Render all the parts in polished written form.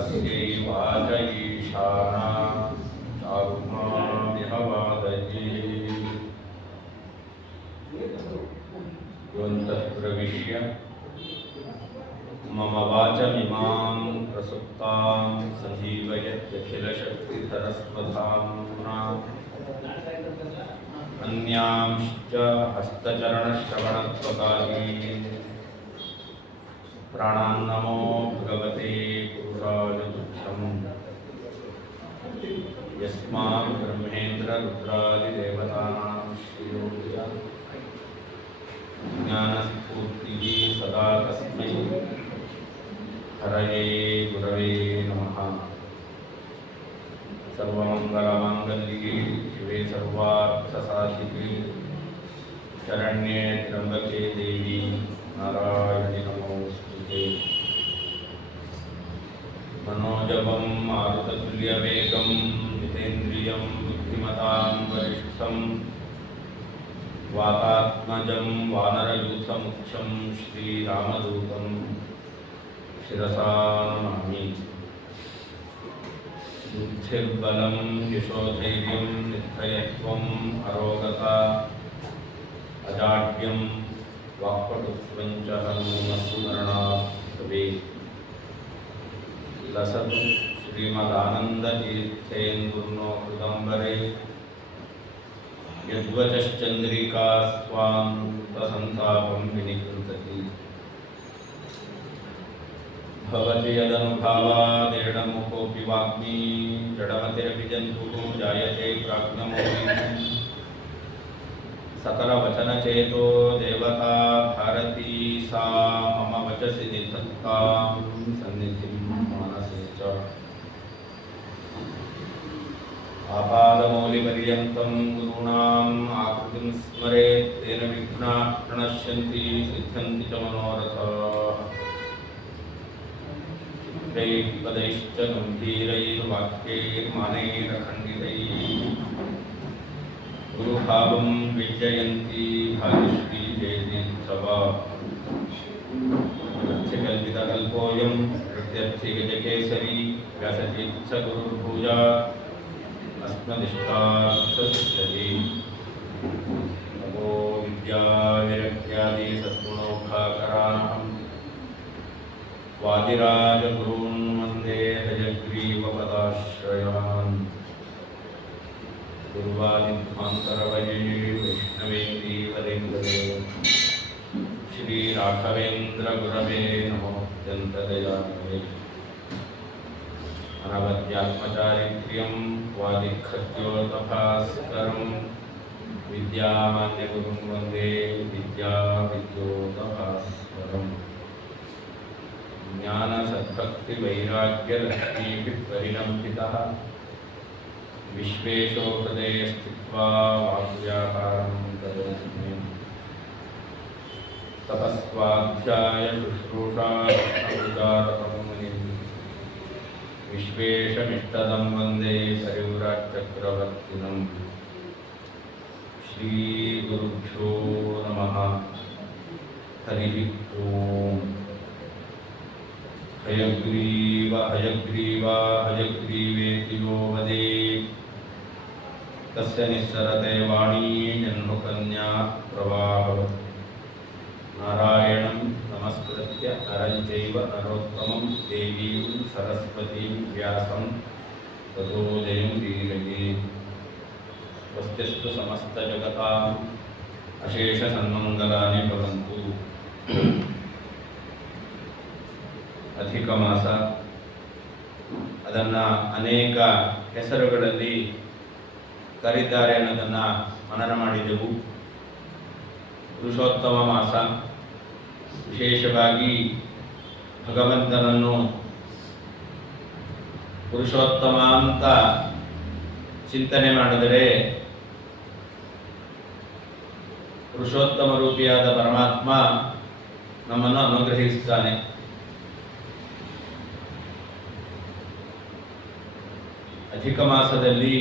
तस्यै वाच ईशाना चारुमामिहवादये योऽन्तः प्रविश्य मम वाचमिमां प्रसुप्तां सजीवयत्यखिलशक्तिधरस्वधाम्ना अन्यांश्च हस्तचरणश्रवणत्वकालीन् प्राणान्नमो भगवते पुरुषाय तुच्छम् यस्मात् ब्रह्मेन्द्ररुद्रादिदेवतानां श्रेयोऽज ज्ञानस्फूर्तिः सदा तस्मै हरये गुरवे नमः। सर्वमङ्गलमाङ्गल्ये शिवे सर्वार्थसाधिके शरण्ये त्र्यम्बके देवी नारायणि नमोस्तुते। मनोजवं मारुततुल्यवेगं जितेन्द्रियं बुद्धिमतां वरिष्ठं वातात्मजं वानरयूथमुख्यं श्रीरामदूतं शिरसा नमामि। बुद्धिर्बलं यशोधैर्यं निर्भयत्वम् अरोगता अजाड्यं वाक्पटुत्वं च हनुमस्मरणात् भवेत्। लसतु श्रीमदानन्दतीर्थेन्दुर्नो हृदम्बरे यद्वचश्चन्द्रिका स्वान्तसन्तापं विनिकृन्तति। भवति यदनुभावादेडमुकोऽपि वाग्मी जडमतिरपि जन्तुः जायते प्राज्ञमौलिः। सकलवचनचेतो देवता भारती सा मम वचसि निधत्तां सन्निधिं मानसे च। आपादमौलिपर्यन्तं गुरूणाम् आकृतिं स्मरेत् तेन विघ्नाः प्रणश्यन्ति सिद्ध्यन्ति च मनोरथाः। चित्रैः पदैश्च गम्भीरैर्वाक्यैर्मानैरखण्डितैः गुरुभावं विजयन्ती भाग्यश्री जयतीर्थवा। प्रत्यकल्पितकल्पोऽयं प्रत्यर्थिगजकेसरी व्यासतीर्थगुरुर्भूजा अस्मदिष्टार्थसिद्धये। नमो विद्याविरक्त्यादि सद्गुणौघाकरानहं वादिराजगुरून् वन्दे हयग्रीवपदाश्रयान्। गुरुवादिध्वान्तरवये वैष्णवेन्दीवरेन्दरे श्रीराघवेन्द्रगुरवे नमोऽत्यन्तदयालवे। अनवद्यात्मचारित्र्यं वादिखद्योतभास्करं विद्यामान्यगुरुं वन्दे विद्याविद्योतभास्करम्। ज्ञानसद्भक्तिवैराग्यलक्ष्मीभिः परिरम्भितः विश्वेशो हृदये स्थित्वा वाग्व्यापारं करोति। तपस्वाध्यायशुश्रूषारतं मुनिं विश्वेशमिष्टदं वन्दे परिव्राट्चक्रवर्तिनम्। श्रीगुरुभ्यो नमः। हरिः ओम्। हयग्रीव हयग्रीव हयग्रीवेति यो वदेत् तस्य निस्सरते वाणी जन्मकन्या प्रवाहवत्। नारायणं नमस्कृत्य नरं चैव नरोत्तमं देवीं सरस्वतीं व्यासं ततो जयमुदीरयेत्। स्वस्तिस्तु समस्तजगताम् अशेषसन्मङ्गलानि भवन्तु। ಅಧಿಕ ಮಾಸ ಅದನ್ನು ಅನೇಕ ಹೆಸರುಗಳಲ್ಲಿ ಕರೀತಾರೆ ಅನ್ನೋದನ್ನು ಮನನ ಮಾಡಿದೆವು. ಪುರುಷೋತ್ತಮ ಮಾಸ ವಿಶೇಷವಾಗಿ ಭಗವಂತನನ್ನು ಪುರುಷೋತ್ತಮ ಅಂತ ಚಿಂತನೆ ಮಾಡಿದರೆ ಪುರುಷೋತ್ತಮ ರೂಪಿಯಾದ ಪರಮಾತ್ಮ ನಮ್ಮನ್ನು ಅನುಗ್ರಹಿಸುತ್ತಾನೆ. ಅಧಿಕ ಮಾಸದಲ್ಲಿ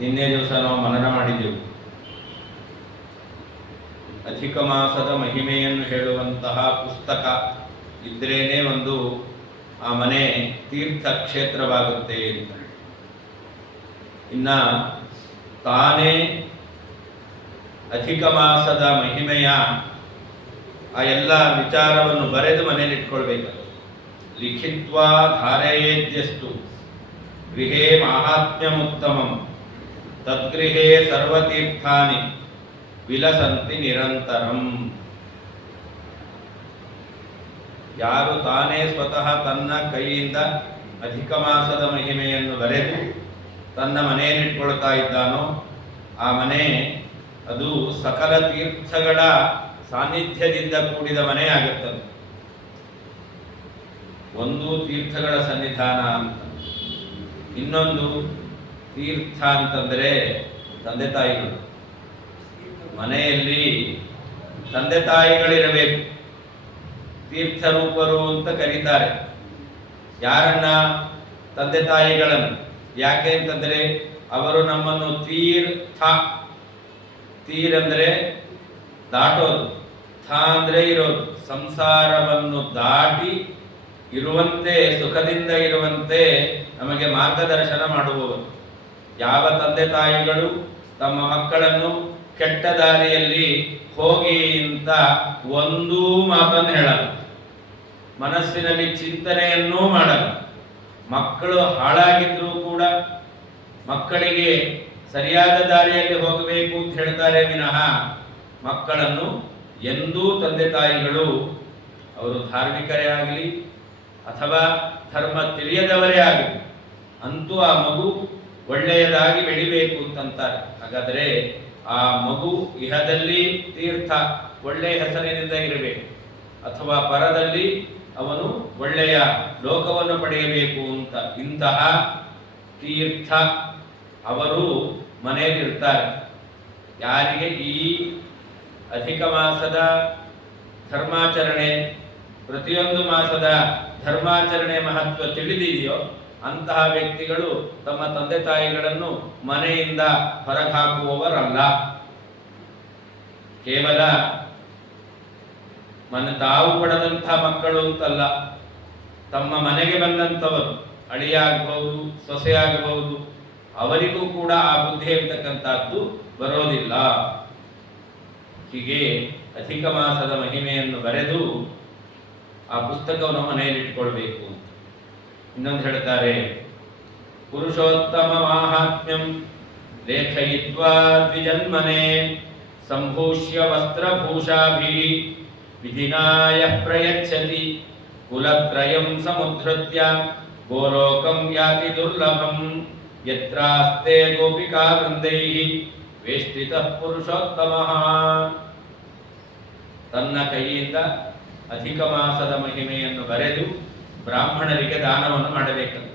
ನಿನ್ನೆ ದಿವಸ ನಾವು ಮನನ ಮಾಡಿದೆವು. ಅಧಿಕ ಮಾಸದ ಮಹಿಮೆಯನ್ನು ಹೇಳುವಂತಹ ಪುಸ್ತಕ ಇದ್ರೇನೆ ಒಂದು ಆ ಮನೆ ತೀರ್ಥ ಕ್ಷೇತ್ರವಾಗುತ್ತೆ ಅಂತ. ಇನ್ನ ತಾನೇ ಅಧಿಕ ಮಾಸದ ಮಹಿಮೆಯ ಆ ಎಲ್ಲ ವಿಚಾರವನ್ನು ಬರೆದು ಮನೆಯಲ್ಲಿ ಇಟ್ಕೊಳ್ಬೇಕು. ಲಿಖಿತ್ವಾ ಧಾರಯೇದ್ಯಸ್ತು ಗೃಹೇ ಮಾಹಾತ್ಮ್ಯಮುತ್ತಮಂ ತದ್ಗೃಹೇ ಸರ್ವತೀರ್ಥಾನಿ ವಿಲಸಂತಿ ನಿರಂತರಂ. ಯಾರು ತಾನೇ ಸ್ವತಃ ತನ್ನ ಕೈಯಿಂದ ಅಧಿಕ ಮಾಸದ ಮಹಿಮೆಯನ್ನು ಬರೆದು ತನ್ನ ಮನೆಯಲ್ಲಿಟ್ಕೊಳ್ತಾ ಇದ್ದಾನೋ ಆ ಮನೆ ಅದು ಸಕಲ ತೀರ್ಥಗಳ ಸಾನ್ನಿಧ್ಯದಿಂದ ಕೂಡಿದ ಮನೆ ಆಗುತ್ತದೆ. ಒಂದು ತೀರ್ಥಗಳ ಸನ್ನಿಧಾನ ಅಂತ, ಇನ್ನೊಂದು ತೀರ್ಥ ಅಂತಂದರೆ ತಂದೆ ತಾಯಿಗಳು. ಮನೆಯಲ್ಲಿ ತಂದೆ ತಾಯಿಗಳಿರಬೇಕು, ತೀರ್ಥರೂಪರು ಅಂತ ಕರೀತಾರೆ ಯಾರನ್ನ? ತಂದೆ ತಾಯಿಗಳನ್ನು. ಯಾಕೆ ಅಂತಂದರೆ ಅವರು ನಮ್ಮನ್ನು ತೀರ್ ಅಂದರೆ ದಾಟೋದು, ಅಂದರೆ ಇರೋದು, ಸಂಸಾರವನ್ನು ದಾಟಿ ಇರುವಂತೆ ಸುಖದಿಂದ ಇರುವಂತೆ ನಮಗೆ ಮಾರ್ಗದರ್ಶನ ಮಾಡುವವರು. ಯಾವ ತಂದೆ ತಾಯಿಗಳು ತಮ್ಮ ಮಕ್ಕಳನ್ನು ಕೆಟ್ಟ ದಾರಿಯಲ್ಲಿ ಹೋಗಿ ಅಂತ ಒಂದೂ ಮಾತನ್ನು ಹೇಳಲ್ಲ, ಮನಸ್ಸಿನಲ್ಲಿ ಚಿಂತನೆಯನ್ನೂ ಮಾಡಲ್ಲ. ಮಕ್ಕಳು ಹಾಳಾಗಿದ್ರೂ ಕೂಡ ಮಕ್ಕಳಿಗೆ ಸರಿಯಾದ ದಾರಿಯಲ್ಲಿ ಹೋಗಬೇಕು ಅಂತ ಹೇಳ್ತಾರೆ ವಿನಃ ಮಕ್ಕಳನ್ನು ಎಂದೂ ತಂದೆ ತಾಯಿಗಳು, ಅವರು ಧಾರ್ಮಿಕರೇ ಆಗಲಿ ಅಥವಾ ಧರ್ಮ ತಿಳಿಯದವರೇ ಆಗಲಿ, ಅಂತೂ ಆ ಮಗು ಒಳ್ಳೆಯದಾಗಿ ಬೆಳಿಬೇಕು ಅಂತಂತಾರೆ. ಹಾಗಾದರೆ ಆ ಮಗು ಇಹದಲ್ಲಿ ತೀರ್ಥ ಒಳ್ಳೆಯ ಹೆಸರಿನಿಂದ ಇರಬೇಕು, ಅಥವಾ ಪರದಲ್ಲಿ ಅವನು ಒಳ್ಳೆಯ ಲೋಕವನ್ನು ಪಡೆಯಬೇಕು ಅಂತ ಇಂತಹ ತೀರ್ಥ ಅವರು ಮನೆಯಲ್ಲಿರ್ತಾರೆ. ಯಾರಿಗೆ ಈ ಅಧಿಕ ಮಾಸದ ಧರ್ಮಾಚರಣೆ, ಪ್ರತಿಯೊಂದು ಮಾಸದ ಧರ್ಮಾಚರಣೆ ಮಹತ್ವ ತಿಳಿದಿದೆಯೋ ಅಂತಹ ವ್ಯಕ್ತಿಗಳು ತಮ್ಮ ತಂದೆ ತಾಯಿಗಳನ್ನು ಮನೆಯಿಂದ ಹೊರಗಾಕುವವರಲ್ಲ. ಕೇವಲ ತಾವು ಪಡೆದಂಥ ಮಕ್ಕಳು ಅಂತಲ್ಲ, ತಮ್ಮ ಮನೆಗೆ ಬಂದಂಥವರು ಅಳಿಯ ಆಗಬಹುದು, ಸೊಸೆ ಆಗಬಹುದು, ಅವರಿಗೂ ಕೂಡ ಆ ಬುದ್ಧಿ ಇರ್ತಕ್ಕಂಥದ್ದು ಬರೋದಿಲ್ಲ. ಹೀಗೆ ಅಧಿಕ ಮಾಸದ ಮಹಿಮೆಯನ್ನು ಬರೆದು ಆ ಪುಸ್ತಕವನ್ನು ಮನೆಯಲ್ಲಿ ಇಟ್ಕೊಳ್ಬೇಕು ಅಂತ. ಇನ್ನೊಂದು ಹೇಳ್ತಾರೆ, ಪುರುಷೋತ್ತಮ ಮಾಹಾತ್ಮ್ಯಂ ಲೇಖಯಿತ್ವಾ ದ್ವಿಜನ್ಮನೆ ಸಂಭೂಷ್ಯ ವಸ್ತ್ರಭೂಷಾಭಿ ವಿಧಿನಾಯ ಪ್ರಯಚ್ಛತಿ ಕುಲತ್ರಯಂ ಸಮುದ್ಧೃತ್ಯ ಗೋಲೋಕಂ ಯಾತಿ ದುರ್ಲಭಂ ಯತ್ರಾಸ್ತೆ ಗೋಪಿಕಾ ವೃಂದೈಃ ವೇಷ್ಟಿತಃ ಪುರುಷೋತ್ತಮಃ. ತನ್ನ ಕೈಯಿಂದ ಅಧಿಕ ಮಾಸದ ಮಹಿಮೆಯನ್ನು ಬರೆದು ಬ್ರಾಹ್ಮಣರಿಗೆ ದಾನವನ್ನು ಮಾಡಬೇಕಂತ.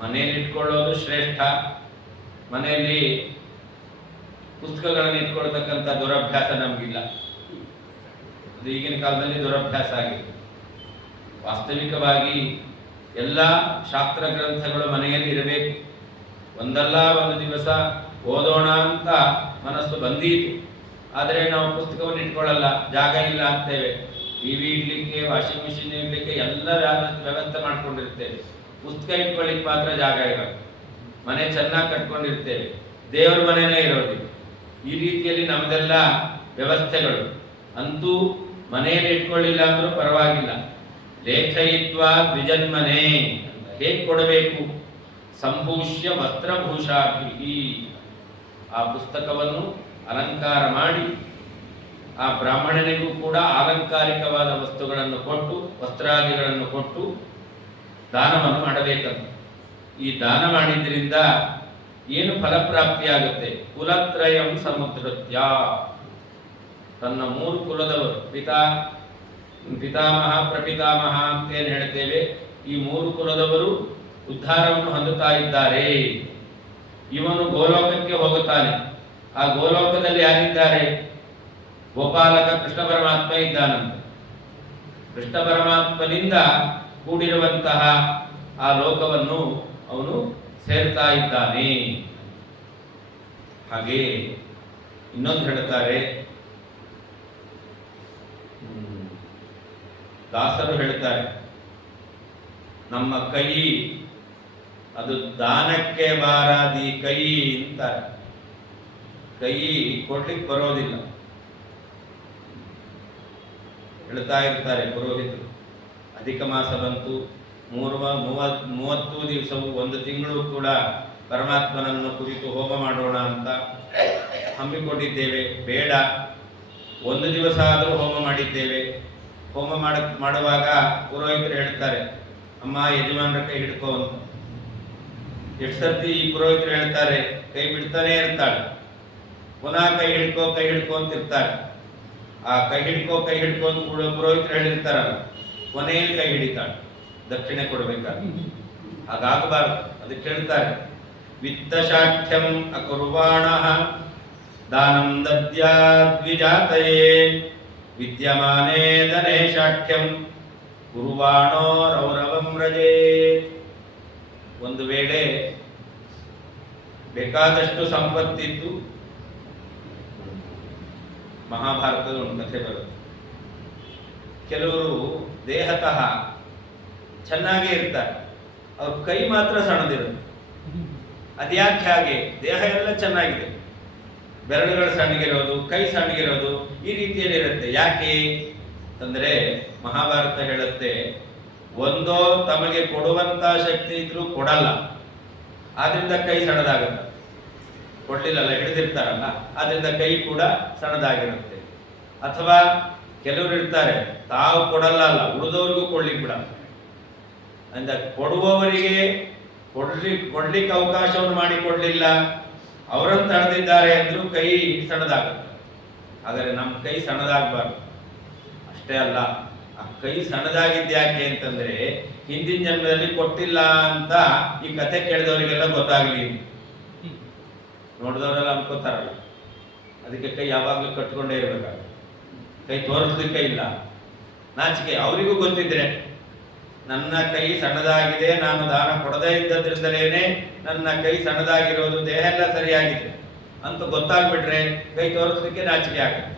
ಮನೆಯಲ್ಲಿ ಇಟ್ಕೊಳ್ಳೋದು ಶ್ರೇಷ್ಠ. ಮನೆಯಲ್ಲಿ ಪುಸ್ತಕಗಳನ್ನು ಇಟ್ಕೊಳ್ತಕ್ಕಂಥ ದುರಭ್ಯಾಸ ನಮಗಿಲ್ಲ, ಅದು ಈಗಿನ ಕಾಲದಲ್ಲಿ ದುರಭ್ಯಾಸ ಆಗಿದೆ. ವಾಸ್ತವಿಕವಾಗಿ ಎಲ್ಲ ಶಾಸ್ತ್ರ ಗ್ರಂಥಗಳು ಮನೆಯಲ್ಲಿ ಇರಬೇಕು. ಒಂದಲ್ಲ ಒಂದು ದಿವಸ ಓದೋಣ ಅಂತ ಮನಸ್ಸು ಬಂದೀತು, ಆದರೆ ನಾವು ಪುಸ್ತಕವನ್ನು ಇಟ್ಕೊಳ್ಳಲ್ಲ, ಜಾಗ ಇಲ್ಲ ಅಂತೇವೆ. ಟಿವಿ ಇಡ್ಲಿಕ್ಕೆ, ವಾಷಿಂಗ್ ಮಿಷಿನ್ ಇಡ್ಲಿಕ್ಕೆ ಎಲ್ಲ ವ್ಯವಸ್ಥೆ ಮಾಡ್ಕೊಂಡಿರ್ತೇವೆ. ಪುಸ್ತಕ ಇಟ್ಕೊಳ್ಳಿಕ್ಕೆ ಮಾತ್ರ ಜಾಗ ಇರೋದು. ಮನೆ ಚೆನ್ನಾಗಿ ಕಟ್ಕೊಂಡಿರ್ತೇವೆ, ದೇವರ ಮನೆಯೇ ಇರೋದಿಲ್ಲ. ಈ ರೀತಿಯಲ್ಲಿ ನಮ್ಮದೆಲ್ಲ ವ್ಯವಸ್ಥೆಗಳು. ಅಂತೂ ಮನೆಯಲ್ಲಿ ಇಟ್ಕೊಳ್ಳಿಲ್ಲ ಅಂದ್ರೂ ಪರವಾಗಿಲ್ಲ. ಲೇಖಯಿತ್ವ ದ್ವಿಜನ್ಮನೆ ಅಂತ ಹೇಗೆ ಕೊಡಬೇಕು? ಸಂಭೂಷ್ಯ ವಸ್ತ್ರಭೂಷಾಭಿ, ಆ ಪುಸ್ತಕವನ್ನು ಅಲಂಕಾರ ಮಾಡಿ ಆ ಬ್ರಾಹ್ಮಣನಿಗೂ ಕೂಡ ಅಲಂಕಾರಿಕವಾದ ವಸ್ತುಗಳನ್ನು ಕೊಟ್ಟು, ವಸ್ತ್ರಾದಿಗಳನ್ನು ಕೊಟ್ಟು ದಾನವನ್ನು ಮಾಡಬೇಕಂತ. ಈ ದಾನ ಮಾಡಿದ್ರಿಂದ ಏನು ಫಲಪ್ರಾಪ್ತಿಯಾಗುತ್ತೆ? ಕುಲತ್ರಯಂ ಸಮುದ್ಧೃತ್ಯ, ತನ್ನ ಮೂರು ಕುಲದವರು, ಪಿತಾಮಹ ಪ್ರಪಿತಾಮಹ ಅಂತೇನು ಹೇಳ್ತೇವೆ, ಈ ಮೂರು ಕುಲದವರು ಉದ್ಧಾರವನ್ನು ಹೊಂದುತ್ತಾ ಇದ್ದಾರೆ. ಇವನು ಗೋಲೋಕಕ್ಕೆ ಹೋಗುತ್ತಾನೆ. ಆ ಗೋಲೋಕದಲ್ಲಿ ಯಾರಿದ್ದಾರೆ? ಗೋಪಾಲಕ ಕೃಷ್ಣ ಪರಮಾತ್ಮ ಇದ್ದಾನಂತೆ. ಕೃಷ್ಣ ಪರಮಾತ್ಮನಿಂದ ಕೂಡಿರುವಂತಹ ಆ ಲೋಕವನ್ನು ಅವನು ಸೇರ್ತಾ ಇದ್ದಾನೆ. ಹಾಗೆ ಇನ್ನೊಂದು ಹೇಳ್ತಾರೆ, ದಾಸರು ಹೇಳ್ತಾರೆ, ನಮ್ಮ ಕೈ ಅದು ದಾನಕ್ಕೆ ಬಾರಾದಿ ಕೈ ಅಂತಾರೆ. ಕೈ ಕೊಡ್ಲಿಕ್ಕೆ ಬರೋದಿಲ್ಲ. ಹೇಳ್ತಾ ಇರ್ತಾರೆ ಪುರೋಹಿತರು, ಅಧಿಕ ಮಾಸ ಬಂತು, 30 ದಿವಸವು 1 ತಿಂಗಳು ಕೂಡ ಪರಮಾತ್ಮನನ್ನು ಕುರಿತು ಹೋಮ ಮಾಡೋಣ ಅಂತ ಹಮ್ಮಿಕೊಂಡಿದ್ದೇವೆ. ಬೇಡ, 1 ದಿವಸ ಆದರೂ ಹೋಮ ಮಾಡಿದ್ದೇವೆ. ಹೋಮ ಮಾಡುವಾಗ ಪುರೋಹಿತರು ಹೇಳ್ತಾರೆ, ಅಮ್ಮ ಯಜಮಾನರ ಕೈ ಹಿಡ್ಕೋ ಅಂತ. ಎಷ್ಟು ಸರ್ತಿ ಈ ಪುರೋಹಿತರು ಹೇಳ್ತಾರೆ, ಕೈ ಬಿಡ್ತಾನೆ ಇರ್ತಾಳೆ. ಪುನಃ ಕೈ ಹಿಡ್ಕೋ ಅಂತ ಇರ್ತಾರೆ. ಆ ಕೈ ಹಿಡ್ಕೋ ಅಂತ ಪುರೋಹಿತರು ಹೇಳಿರ್ತಾರಲ್ಲ, ಕೊನೆಯಲ್ಲಿ ಕೈ ಹಿಡಿತಾಳೆ, ದಕ್ಷಿಣೆ ಕೊಡಬೇಕಾದ್ರೆ. ಹಾಗಾಗಬಾರ್ದು. ಅದಕ್ಕೆ ಹೇಳ್ತಾರೆ, ವಿತ್ತಶಾಠ್ಯಂ ಅಕುರ್ವಾಣ ದಾನಂ ದದ್ಯಾದ್ವಿಜಾತಯೇ ವಿದ್ಯಮಾನೇ ಧನೇ ಶಾಠ್ಯಂ ಕುರ್ವಾಣೋ ರೌರವಂ ರಜೇ. ಒಂದು ವೇಳೆ ಬೇಕಾದಷ್ಟು ಸಂಪತ್ತಿದ್ದು, ಮಹಾಭಾರತದ ಒಂದು ಕಥೆ ಬರುತ್ತೆ. ಕೆಲವರು ದೇಹತಃ ಚೆನ್ನಾಗೇ ಇರ್ತಾರೆ, ಅವ್ರ ಕೈ ಮಾತ್ರ ಸಣ್ಣದಿರುತ್ತೆ. ಅದ್ಯಾಕೆ ಹಾಗೆ? ದೇಹ ಎಲ್ಲ ಚೆನ್ನಾಗಿದೆ, ಬೆರಳುಗಳು ಸಣ್ಣಗಿರೋದು, ಕೈ ಸಣ್ಣಗಿರೋದು, ಈ ರೀತಿಯಲ್ಲಿ ಇರುತ್ತೆ. ಯಾಕೆ ಅಂದರೆ ಮಹಾಭಾರತ ಹೇಳುತ್ತೆ, ಒಂದೋ ತಮಗೆ ಕೊಡುವಂತ ಶಕ್ತಿ ಇದ್ರೂ ಕೊಡಲ್ಲ, ಆದ್ರಿಂದ ಕೈ ಸಣ್ಣದಾಗುತ್ತೆ. ಕೊಡ್ಲಿಲ್ಲಲ್ಲ, ಹಿಡಿದಿರ್ತಾರಲ್ಲ, ಆದ್ರಿಂದ ಕೈ ಕೂಡ ಸಣ್ಣದಾಗಿರುತ್ತೆ. ಅಥವಾ ಕೆಲವರು ಇರ್ತಾರೆ, ತಾವು ಕೊಡಲ್ಲ ಅಲ್ಲ, ಉಳಿದವ್ರಿಗೂ ಕೊಡ್ಲಿಕ್ಕೆ ಬಿಡಲ್ಲ. ಅಂದ ಕೊಡುವವರಿಗೆ ಕೊಡ್ಲಿಕ್ಕೆ ಅವಕಾಶವನ್ನು ಮಾಡಿ ಕೊಡ್ಲಿಲ್ಲ, ಅವರನ್ನು ತಡೆದಿದ್ದಾರೆ ಅಂದ್ರೂ ಕೈ ಸಣ್ಣದಾಗುತ್ತೆ. ಆದರೆ ನಮ್ಮ ಕೈ ಸಣ್ಣದಾಗಬಾರ್ದು. ಅಷ್ಟೇ ಅಲ್ಲ, ಆ ಕೈ ಸಣ್ಣದಾಗಿದ್ಯಾಕೆ ಅಂತಂದ್ರೆ ಹಿಂದಿನ ಜನ್ಮದಲ್ಲಿ ಕೊಟ್ಟಿಲ್ಲ ಅಂತ ಈ ಕಥೆ ಕೇಳಿದವರಿಗೆಲ್ಲ ಗೊತ್ತಾಗ್ಲಿ. ನೋಡಿದವರೆಲ್ಲ ಅನ್ಕೋತಾರಲ್ಲ, ಅದಕ್ಕೆ ಕೈ ಯಾವಾಗಲೂ ಕಟ್ಕೊಂಡೇ ಇರಬೇಕಾಗುತ್ತೆ. ಕೈ ತೋರಿಸ್ಲಿಕ್ಕೆ ಇಲ್ಲ, ನಾಚಿಕೆ. ಅವರಿಗೂ ಗೊತ್ತಿದ್ರೆ ನನ್ನ ಕೈ ಸಣ್ಣದಾಗಿದೆ, ನಾನು ದಾನ ಕೊಡದೇ ಇದ್ದದ್ರಿಂದಲೇನೆ ನನ್ನ ಕೈ ಸಣ್ಣದಾಗಿರೋದು, ದೇಹ ಎಲ್ಲ ಸರಿಯಾಗಿದೆ ಅಂತ ಗೊತ್ತಾಗ್ಬಿಟ್ರೆ ಕೈ ತೋರಿಸ್ಲಿಕ್ಕೆ ನಾಚಿಕೆ ಆಗುತ್ತೆ.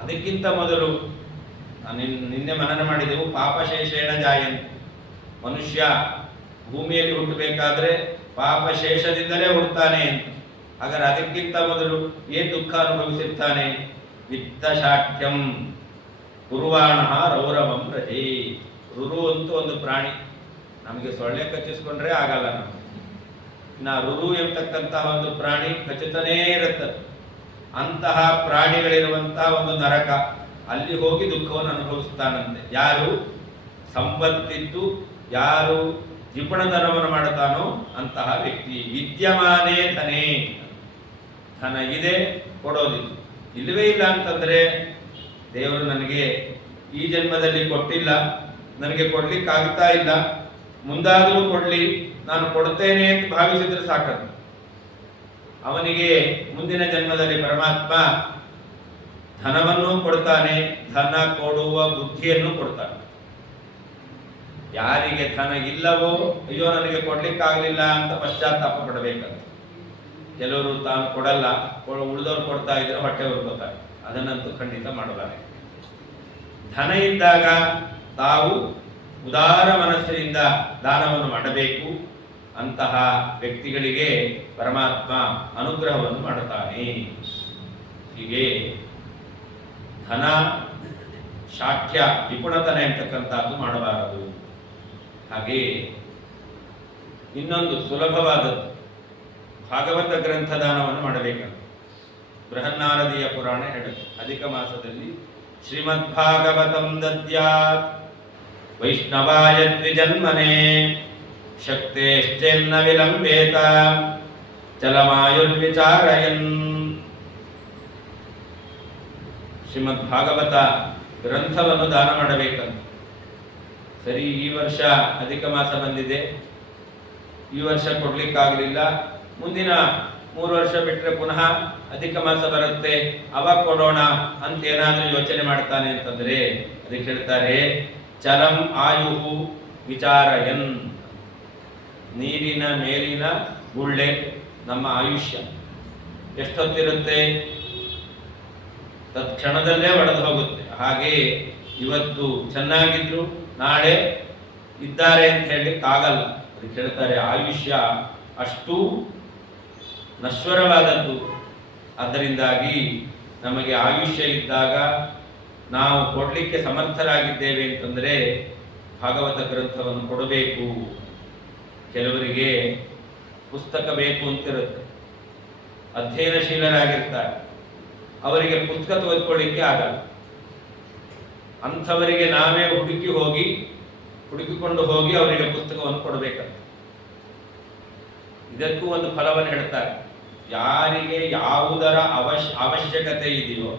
ಅದಕ್ಕಿಂತ ಮೊದಲು ನಿನ್ನೆ ಮನನ ಮಾಡಿದೆವು, ಪಾಪಶೇಷೇಣ ಜಾಯಂತಿ. ಮನುಷ್ಯ ಭೂಮಿಯಲ್ಲಿ ಹುಟ್ಟಬೇಕಾದ್ರೆ ಪಾಪಶೇಷದಿಂದಲೇ ಹುಡ್ತಾನೆ ಅಂತ. ಹಾಗಾದ್ರೆ ಅದಕ್ಕಿಂತ ಮೊದಲು ಏನ್ ದುಃಖ ಅನುಭವಿಸಿರ್ತಾನೆ? ವಿತ್ತಶಾಠ್ಯಂ ಕುರ್ವಾಣ ರೌರವಂ ರಜೇ. ರುರು ಅಂತೂ ಒಂದು ಪ್ರಾಣಿ, ನಮಗೆ ಸೊಳ್ಳೆ ಕಚ್ಚಿಸ್ಕೊಂಡ್ರೆ ಆಗಲ್ಲ ನಮಗೆ. ರುರು ಎಂಬತಕ್ಕಂತಹ ಒಂದು ಪ್ರಾಣಿ ಖಚಿತನೇ ಇರುತ್ತದೆ. ಅಂತಹ ಪ್ರಾಣಿಗಳಿರುವಂತಹ ಒಂದು ನರಕ, ಅಲ್ಲಿ ಹೋಗಿ ದುಃಖವನ್ನು ಅನುಭವಿಸ್ತಾನಂತೆ. ಯಾರು ಸಂಪತ್ತಿದ್ದು ಯಾರು ಜಿಪಣತನವನ್ನು ಮಾಡುತ್ತಾನೋ ಅಂತಹ ವ್ಯಕ್ತಿ. ವಿದ್ಯಮಾನೇ ಧನೇ, ಧನ ಇದೆ, ಕೊಡೋದಿಲ್ಲ. ಇಲ್ಲವೇ ಇಲ್ಲ ಅಂತಂದ್ರೆ ದೇವರು ನನಗೆ ಈ ಜನ್ಮದಲ್ಲಿ ಕೊಟ್ಟಿಲ್ಲ, ನನಗೆ ಕೊಡ್ಲಿಕ್ಕಾಗ್ತಾ ಇಲ್ಲ, ಮುಂದಾದರೂ ಕೊಡ್ಲಿ, ನಾನು ಕೊಡ್ತೇನೆ ಅಂತ ಭಾವಿಸಿದ್ರೆ ಸಾಕದು. ಅವನಿಗೆ ಮುಂದಿನ ಜನ್ಮದಲ್ಲಿ ಪರಮಾತ್ಮ ಧನವನ್ನು ಕೊಡ್ತಾನೆ, ಧನ ಕೊಡುವ ಬುದ್ಧಿಯನ್ನು ಕೊಡ್ತಾನೆ. ಯಾರಿಗೆ ಧನ ಇಲ್ಲವೋ, ಅಯ್ಯೋ ನನಗೆ ಕೊಡ್ಲಿಕ್ಕಾಗಲಿಲ್ಲ ಅಂತ ಪಶ್ಚಾತ್ತಾಪ ಪಡಬೇಕಂತ. ಕೆಲವರು ತಾನು ಕೊಡಲ್ಲ, ಉಳಿದವ್ರು ಕೊಡ್ತಾ ಇದ್ರೆ ಹೊಟ್ಟೆ ಹೊರ್ಕೋತಾರೆ. ಅದನ್ನಂತೂ ಖಂಡಿತ ಮಾಡಬಾರದು. ಧನ ಇದ್ದಾಗ ತಾವು ಉದಾರ ಮನಸ್ಸಿನಿಂದ ದಾನವನ್ನು ಮಾಡಬೇಕು. ಅಂತಹ ವ್ಯಕ್ತಿಗಳಿಗೆ ಪರಮಾತ್ಮ ಅನುಗ್ರಹವನ್ನು ಮಾಡುತ್ತಾನೆ. ಹೀಗೆ ಧನ ಶಾಠ್ಯ ನಿಪುಣತನ ಎಂತಕ್ಕಂಥದ್ದು ಮಾಡಬಾರದು. ಹಾಗೆ ಇನ್ನೊಂದು ಸುಲಭವಾದದ್ದು, ಭಾಗವತ ಗ್ರಂಥ ದಾನವನ್ನು ಮಾಡಬೇಕಂತ ಬೃಹನ್ನಾರದೀಯ ಪುರಾಣ ಹೇಳುತ್ತೆ. ಅಧಿಕ ಮಾಸದಲ್ಲಿ ಶ್ರೀಮದ್ಭಾಗವತಂ ದದ್ಯಾತ್ ವೈಷ್ಣವಾಯ ದ್ವಿಜನ್ಮನೆ ಶಕ್ತೇಶ್ಚೆನ್ನ ವಿಲಂಬೇತ ಚಲಮಾಯುರ್ವಿಚಾರಯನ್. ಶ್ರೀಮದ್ ಭಾಗವತ ಗ್ರಂಥವನ್ನು ದಾನ ಮಾಡಬೇಕಂತ. ಸರಿ, ಈ ವರ್ಷ ಅಧಿಕ ಮಾಸ ಬಂದಿದೆ, ಈ ವರ್ಷ ಕೊಡ್ಲಿಕ್ಕಾಗಲಿಲ್ಲ, ಮುಂದಿನ 3 ವರ್ಷ ಬಿಟ್ಟರೆ ಪುನಃ ಅಧಿಕ ಮಾಸ ಬರುತ್ತೆ, ಅವಾಗ ಕೊಡೋಣ ಅಂತ ಏನಾದರೂ ಯೋಚನೆ ಮಾಡ್ತಾನೆ ಅಂತಂದ್ರೆ ಅದಕ್ಕೆ ಹೇಳ್ತಾರೆ, ಚಲಂ ಆಯುಹು ವಿಚಾರಯನ್. ನೀರಿನ ಮೇಲಿನ ಗುಳ್ಳೆ ನಮ್ಮ ಆಯುಷ್ಯ ಎಷ್ಟೊತ್ತಿರುತ್ತೆ? ತತ್ಕ್ಷಣದಲ್ಲೇ ಒಡೆದು ಹೋಗುತ್ತೆ. ಹಾಗೆ ಇವತ್ತು ಚೆನ್ನಾಗಿದ್ರು ನಾಳೆ ಇದ್ದಾರೆ ಅಂತ ಹೇಳಲಿಕ್ಕಾಗಲ್ಲ. ಅದಕ್ಕೆ ಹೇಳ್ತಾರೆ ಆಯುಷ್ಯ ಅಷ್ಟು ನಶ್ವರವಾದದ್ದು. ಅದರಿಂದಾಗಿ ನಮಗೆ ಆಯುಷ್ಯ ಇದ್ದಾಗ ನಾವು ಕೊಡಲಿಕ್ಕೆ ಸಮರ್ಥರಾಗಿದ್ದೇವೆ ಅಂತಂದರೆ ಭಾಗವತ ಗ್ರಂಥವನ್ನು ಕೊಡಬೇಕು. ಕೆಲವರಿಗೆ ಪುಸ್ತಕ ಬೇಕು ಅಂತಿರುತ್ತೆ, ಅಧ್ಯಯನಶೀಲರಾಗಿರ್ತಾರೆ, ಅವರಿಗೆ ಪುಸ್ತಕ ತೆಗೆದುಕೊಳ್ಳಿಕ್ಕೆ ಆಗಲ್ಲ. ಅಂಥವರಿಗೆ ನಾವೇ ಹುಡುಕಿಕೊಂಡು ಹೋಗಿ ಅವರಿಗೆ ಪುಸ್ತಕವನ್ನು ಕೊಡಬೇಕಂತ. ಇದಕ್ಕೂ ಒಂದು ಫಲವನ್ನು ಹೇಳ್ತಾರೆ. ಯಾರಿಗೆ ಯಾವುದರ ಅವಶ್ಯಕತೆ ಇದೆಯೋ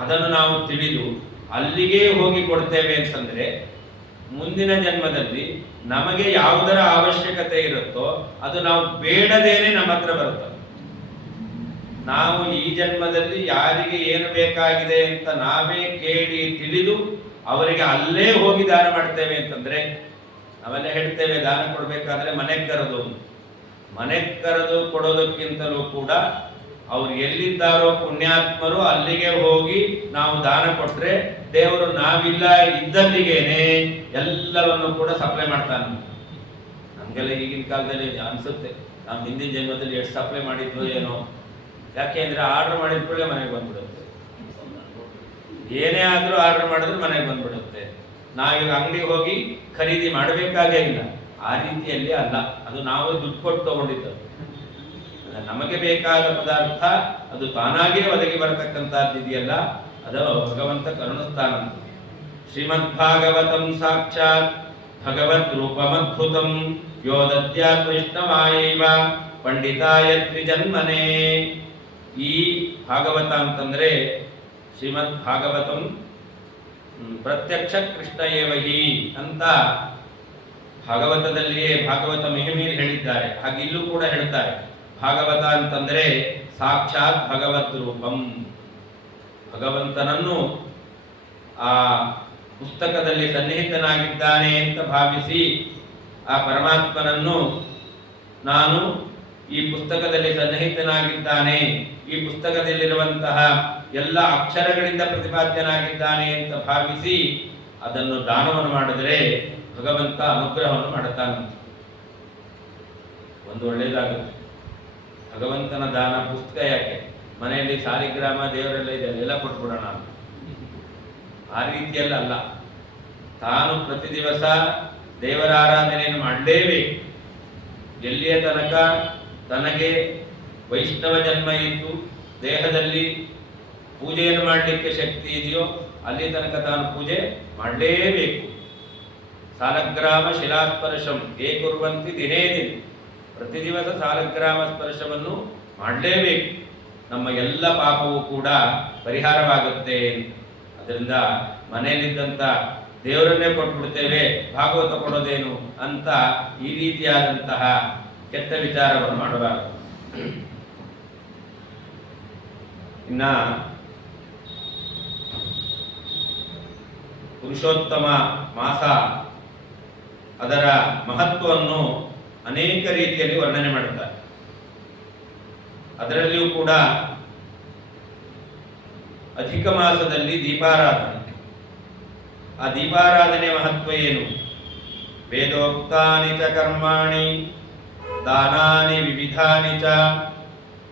ಅದನ್ನು ನಾವು ತಿಳಿದು ಅಲ್ಲಿಗೆ ಹೋಗಿ ಕೊಡ್ತೇವೆ ಅಂತಂದ್ರೆ ಮುಂದಿನ ಜನ್ಮದಲ್ಲಿ ನಮಗೆ ಯಾವುದರ ಅವಶ್ಯಕತೆ ಇರುತ್ತೋ ಅದು ನಾವು ಬೇಡದೇನೆ ನಮ್ಮ ಹತ್ರ ಬರುತ್ತೆ. ನಾವು ಈ ಜನ್ಮದಲ್ಲಿ ಯಾರಿಗೆ ಏನು ಬೇಕಾಗಿದೆ ಅಂತ ನಾವೇ ಕೇಳಿ ತಿಳಿದು ಅವರಿಗೆ ಅಲ್ಲೇ ಹೋಗಿ ದಾನ ಮಾಡ್ತೇವೆ ಅಂತಂದ್ರೆ, ನಾವೆಲ್ಲ ಹೇಳ್ತೇವೆ ದಾನ ಕೊಡಬೇಕಾದ್ರೆ ಮನೆಗೆ ಕರೆದು ಕೊಡೋದಕ್ಕಿಂತಲೂ ಕೂಡ ಅವ್ರು ಎಲ್ಲಿದ್ದಾರೋ ಪುಣ್ಯಾತ್ಮರು ಅಲ್ಲಿಗೆ ಹೋಗಿ ನಾವು ದಾನ ಕೊಟ್ರೆ ದೇವರು ನಾವಿಲ್ಲ ಇದ್ದಲ್ಲಿಗೇನೆ ಎಲ್ಲವನ್ನು ಕೂಡ ಸಪ್ಲೈ ಮಾಡ್ತಾನೆ. ನಮಗೆಲ್ಲ ಈಗಿನ ಕಾಲದಲ್ಲಿ ಅನ್ಸುತ್ತೆ ನಾವು ಹಿಂದಿನ ಜನ್ಮದಲ್ಲಿ ಎಷ್ಟು ಸಪ್ಲೈ ಮಾಡಿದ್ವು ಏನೋ. ಯಾಕೆ ಅಂದ್ರೆ ಆರ್ಡರ್ ಮಾಡಿದ ಕೂಡಲೇ ಮನೆಗೆ ಬಂದ್ಬಿಡುತ್ತೆ. ಏನೇ ಆದ್ರೂ ಆರ್ಡರ್ ಮಾಡಿದ್ರೆ ಮನೆಗೆ ಬಂದ್ಬಿಡುತ್ತೆ. ನಾವೀಗ ಅಂಗಡಿಗೆ ಹೋಗಿ ಖರೀದಿ ಮಾಡಬೇಕಾಗೇ ಇಲ್ಲ. ಆ ರೀತಿಯಲ್ಲಿ ಅಲ್ಲ, ಅದು ನಾವು ದುಡ್ಡು ಕೊಟ್ಟು ತಗೊಂಡಿದ್ದು. ನಮಗೆ ಬೇಕಾದ ಪದಾರ್ಥ ಅದು ತಾನಾಗೇ ಒದಗಿ ಬರತಕ್ಕಂಥದ್ದಿದೆಯಲ್ಲ, ಅದು ಭಗವಂತ ಕರುಣಿಸ್ತಾನ. ಶ್ರೀಮದ್ ಭಾಗವತಂ ಸಾಕ್ಷಾತ್ ಭಗವದ್ ರೂಪಮದ್ಭುತಂ ಯೋ ದದ್ಯಾತ್ ವೈಷ್ಣವಾಯೈವ ಪಂಡಿತಾಯ ತ್ರಿಜನ್ಮನೆ. ಈ ಭಾಗವತ ಅಂತಂದ್ರೆ ಶ್ರೀಮದ್ ಭಾಗವತಂ ಪ್ರತ್ಯಕ್ಷ ಕೃಷ್ಣ ಏವಹಿ ಅಂತ ಭಾಗವತದಲ್ಲಿಯೇ ಭಾಗವತ ಮಹಿಮೆಯಲ್ಲಿ ಹೇಳಿದ್ದಾರೆ. ಹಾಗೆ ಇಲ್ಲೂ ಕೂಡ ಹೇಳ್ತಾರೆ. ಭಾಗವತ ಅಂತಂದ್ರೆ ಸಾಕ್ಷಾತ್ ಭಗವತ್ ರೂಪಂ, ಭಗವಂತನನ್ನು ಆ ಪುಸ್ತಕದಲ್ಲಿ ಸನ್ನಿಹಿತನಾಗಿದ್ದಾನೆ ಅಂತ ಭಾವಿಸಿ ಆ ಪರಮಾತ್ಮನನ್ನು ನಾನು ಈ ಪುಸ್ತಕದಲ್ಲಿ ಸನ್ನಿಹಿತನಾಗಿದ್ದಾನೆ, ಈ ಪುಸ್ತಕದಲ್ಲಿರುವಂತಹ ಎಲ್ಲ ಅಕ್ಷರಗಳಿಂದ ಪ್ರತಿಪಾದ್ಯನಾಗಿದ್ದಾನೆ ಅಂತ ಭಾವಿಸಿ ಅದನ್ನು ದಾನವನ್ನು ಮಾಡಿದರೆ ಭಗವಂತ ಅನುಗ್ರಹವನ್ನು ಮಾಡುತ್ತಾನಂತೆ. ಒಂದು ಒಳ್ಳೆಯದಾಗುತ್ತೆ. ಭಗವಂತನ ದಾನ ಪುಸ್ತಕ ಯಾಕೆ, ಮನೆಯಲ್ಲಿ ಸಾಲಿಗ್ರಾಮ ದೇವರೆಲ್ಲ ಇದೆ ಎಲ್ಲ ಕೊಟ್ಬಿಡೋಣ ಅಂತ. ಆ ರೀತಿಯಲ್ಲ, ತಾನು ಪ್ರತಿ ದಿವಸ ದೇವರ ಆರಾಧನೆಯನ್ನು ಮಾಡಲೇಬೇಕು. ಎಲ್ಲಿಯ ತನಕ ತನಗೆ ವೈಷ್ಣವ ಜನ್ಮ ಇದ್ದು ದೇಹದಲ್ಲಿ ಪೂಜೆಯನ್ನು ಮಾಡಲಿಕ್ಕೆ ಶಕ್ತಿ ಇದೆಯೋ ಅಲ್ಲಿ ತನಕ ತಾನು ಪೂಜೆ ಮಾಡಲೇಬೇಕು. ಸಾಲಗ್ರಾಮ ಶಿಲಾಸ್ಪರ್ಶಂ ಏಕುರ್ವಂತಿ ದಿನೇ ದಿನ, ಪ್ರತಿ ದಿವಸ ಸಾಲಗ್ರಾಮ ಸ್ಪರ್ಶವನ್ನು ಮಾಡಲೇಬೇಕು. ನಮ್ಮ ಎಲ್ಲ ಪಾಪವೂ ಕೂಡ ಪರಿಹಾರವಾಗುತ್ತೆ. ಅದರಿಂದ ಮನೆಯಲ್ಲಿದ್ದಂಥ ದೇವರನ್ನೇ ಕೊಟ್ಬಿಡ್ತೇವೆ, ಭಾಗವತ ಕೊಡೋದೇನು ಅಂತ ಈ ರೀತಿಯಾದಂತಹ ಕೆಟ್ಟ ವಿಚಾರವನ್ನು ಮಾಡಬಾರದು. ಇನ್ನ ಪುರುಷೋತ್ತಮ ಮಾಸ, ಅದರ ಮಹತ್ವವನ್ನು ಅನೇಕ ರೀತಿಯಲ್ಲಿ ವರ್ಣನೆ ಮಾಡುತ್ತಾರೆ. ಅದರಲ್ಲಿಯೂ ಕೂಡ ಅಧಿಕ ಮಾಸದಲ್ಲಿ ದೀಪಾರಾಧನೆ. ಆ ದೀಪಾರಾಧನೆ ಮಹತ್ವ ಏನು? ವೇದೋಕ್ತಾನಿ ಚ ಕರ್ಮಾಣಿ ದಾನಾನಿ ವಿವಿಧಾನಿ ಚ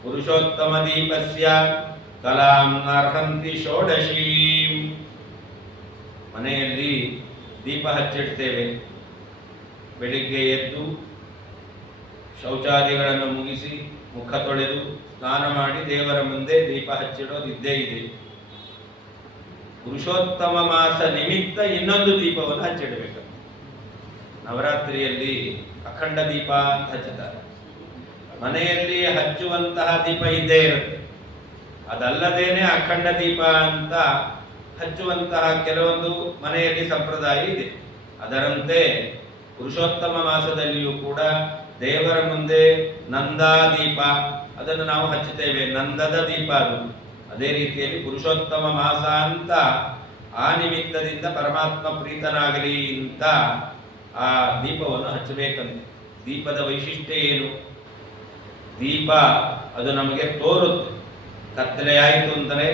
ಪುರುಷೋತ್ತಮ ದೀಪಸ್ಯ ಕಲಾಂ ಅರ್ಹಂತಿ ಷೋಡಶೀಂ. ಮನೆಯಲ್ಲಿ ದೀಪ ಹಚ್ಚಿಡ್ತೇವೆ. ಬೆಳಿಗ್ಗೆ ಎದ್ದು ಶೌಚಾದಿಗಳನ್ನು ಮುಗಿಸಿ ಮುಖ ತೊಳೆದು ಸ್ನಾನ ಮಾಡಿ ದೇವರ ಮುಂದೆ ದೀಪ ಹಚ್ಚಿಡೋದು ಇದ್ದೇ ಇದೆ. ಪುರುಷೋತ್ತಮ ಮಾಸ ನಿಮಿತ್ತ ಇನ್ನೊಂದು ದೀಪವನ್ನು ಹಚ್ಚಿಡಬೇಕು. ನವರಾತ್ರಿಯಲ್ಲಿ ಅಖಂಡ ದೀಪ ಅಂತ ಹಚ್ಚುತ್ತಾರೆ. ಮನೆಯಲ್ಲಿ ಹಚ್ಚುವಂತಹ ದೀಪ ಇದ್ದೇ ಇರುತ್ತೆ. ಅದಲ್ಲದೇನೆ ಅಖಂಡ ದೀಪ ಅಂತ ಹಚ್ಚುವಂತಹ ಕೆಲವೊಂದು ಮನೆಯಲ್ಲಿ ಸಂಪ್ರದಾಯ ಇದೆ. ಅದರಂತೆ ಪುರುಷೋತ್ತಮ ಮಾಸದಲ್ಲಿಯೂ ಕೂಡ ದೇವರ ಮುಂದೆ ನಂದಾದೀಪ ಅದನ್ನು ನಾವು ಹಚ್ಚುತ್ತೇವೆ. ನಂದದ ದೀಪ ಅದು. ಅದೇ ರೀತಿಯಲ್ಲಿ ಪುರುಷೋತ್ತಮ ಮಾಸ ಅಂತ ಆ ನಿಮಿತ್ತದಿಂದ ಪರಮಾತ್ಮ ಪ್ರೀತನಾಗಲಿ ಅಂತ ಆ ದೀಪವನ್ನು ಹಚ್ಚಬೇಕಂತೆ. ದೀಪದ ವೈಶಿಷ್ಟ್ಯ ಏನು? ದೀಪ ಅದು ನಮಗೆ ತೋರುತ್ತೆ. ಕತ್ತಲೆ ಆಯಿತು ಅಂತಲೇ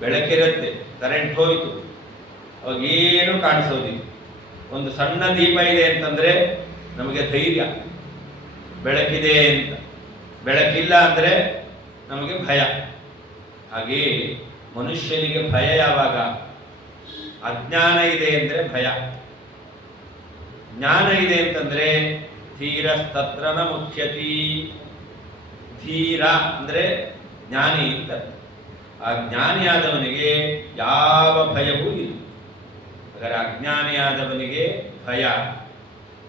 ಬೆಳಕಿರುತ್ತೆ, ಕರೆಂಟ್ ಹೋಯಿತು, ಅವಾಗೇನು ಕಾಣಿಸೋದಿಲ್ಲ. ಒಂದು ಸಣ್ಣ ದೀಪ ಇದೆ ಅಂತಂದ್ರೆ ನಮಗೆ ಧೈರ್ಯ, ಬೆಳಕಿದೆ ಅಂತ. ಬೆಳಕಿಲ್ಲ ಅಂದ್ರೆ ನಮಗೆ ಭಯ. ಹಾಗೆಯೇ ಮನುಷ್ಯನಿಗೆ ಭಯ ಯಾವಾಗ? ಅಜ್ಞಾನ ಇದೆ ಅಂದ್ರೆ ಭಯ. ಜ್ಞಾನ ಇದೆ ಅಂತಂದ್ರೆ ಧೀರಸ್ತತ್ರನ ಮುಖ್ಯತಿ. ಧೀರ ಅಂದ್ರೆ ಜ್ಞಾನಿ ಅಂತ. ಆ ಜ್ಞಾನಿಯಾದವನಿಗೆ ಯಾವ ಭಯವೂ ಇಲ್ಲ. ಹಾಗಾದರೆ ಅಜ್ಞಾನಿಯಾದವನಿಗೆ ಭಯ,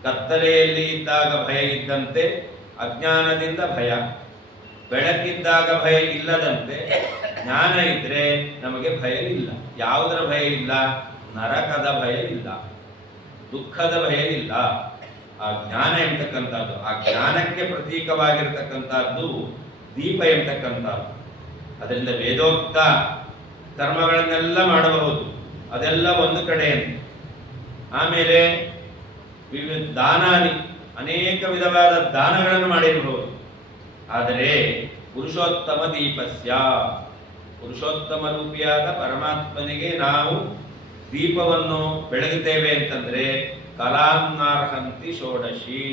ಕತ್ತಲೆಯಲ್ಲಿ ಇದ್ದಾಗ ಭಯ ಇದ್ದಂತೆ ಅಜ್ಞಾನದಿಂದ ಭಯ, ಬೆಳಕಿದ್ದಾಗ ಭಯ ಇಲ್ಲದಂತೆ ಜ್ಞಾನ ಇದ್ರೆ ನಮಗೆ ಭಯ ಇಲ್ಲ. ಯಾವುದರ ಭಯ ಇಲ್ಲ? ನರಕದ ಭಯ ಇಲ್ಲ, ದುಃಖದ ಭಯ ಇಲ್ಲ. ಆ ಜ್ಞಾನ ಎಂತಕ್ಕಂಥದ್ದು, ಆ ಜ್ಞಾನಕ್ಕೆ ಪ್ರತೀಕವಾಗಿರ್ತಕ್ಕಂಥದ್ದು ದೀಪ ಎಂತಕ್ಕಂಥದ್ದು. ಅದರಿಂದ ವೇದೋಕ್ತ ಕರ್ಮಗಳನ್ನೆಲ್ಲ ಮಾಡಬಹುದು, ಅದೆಲ್ಲ ಒಂದು ಕಡೆ. ಆಮೇಲೆ ದಾನಾದಿ ಅನೇಕ ವಿಧವಾದ ದಾನಗಳನ್ನು ಮಾಡಿರಬಹುದು. ಆದರೆ ಪುರುಷೋತ್ತಮ ದೀಪಸ್ಯ, ಪುರುಷೋತ್ತಮ ರೂಪಿಯಾದ ಪರಮಾತ್ಮನಿಗೆ ನಾವು ದೀಪವನ್ನು ಬೆಳಗುತ್ತೇವೆ ಅಂತಂದ್ರೆ ಕಲಾಂನಾರ್ಹಂತಿ ಷೋಡಶಿ.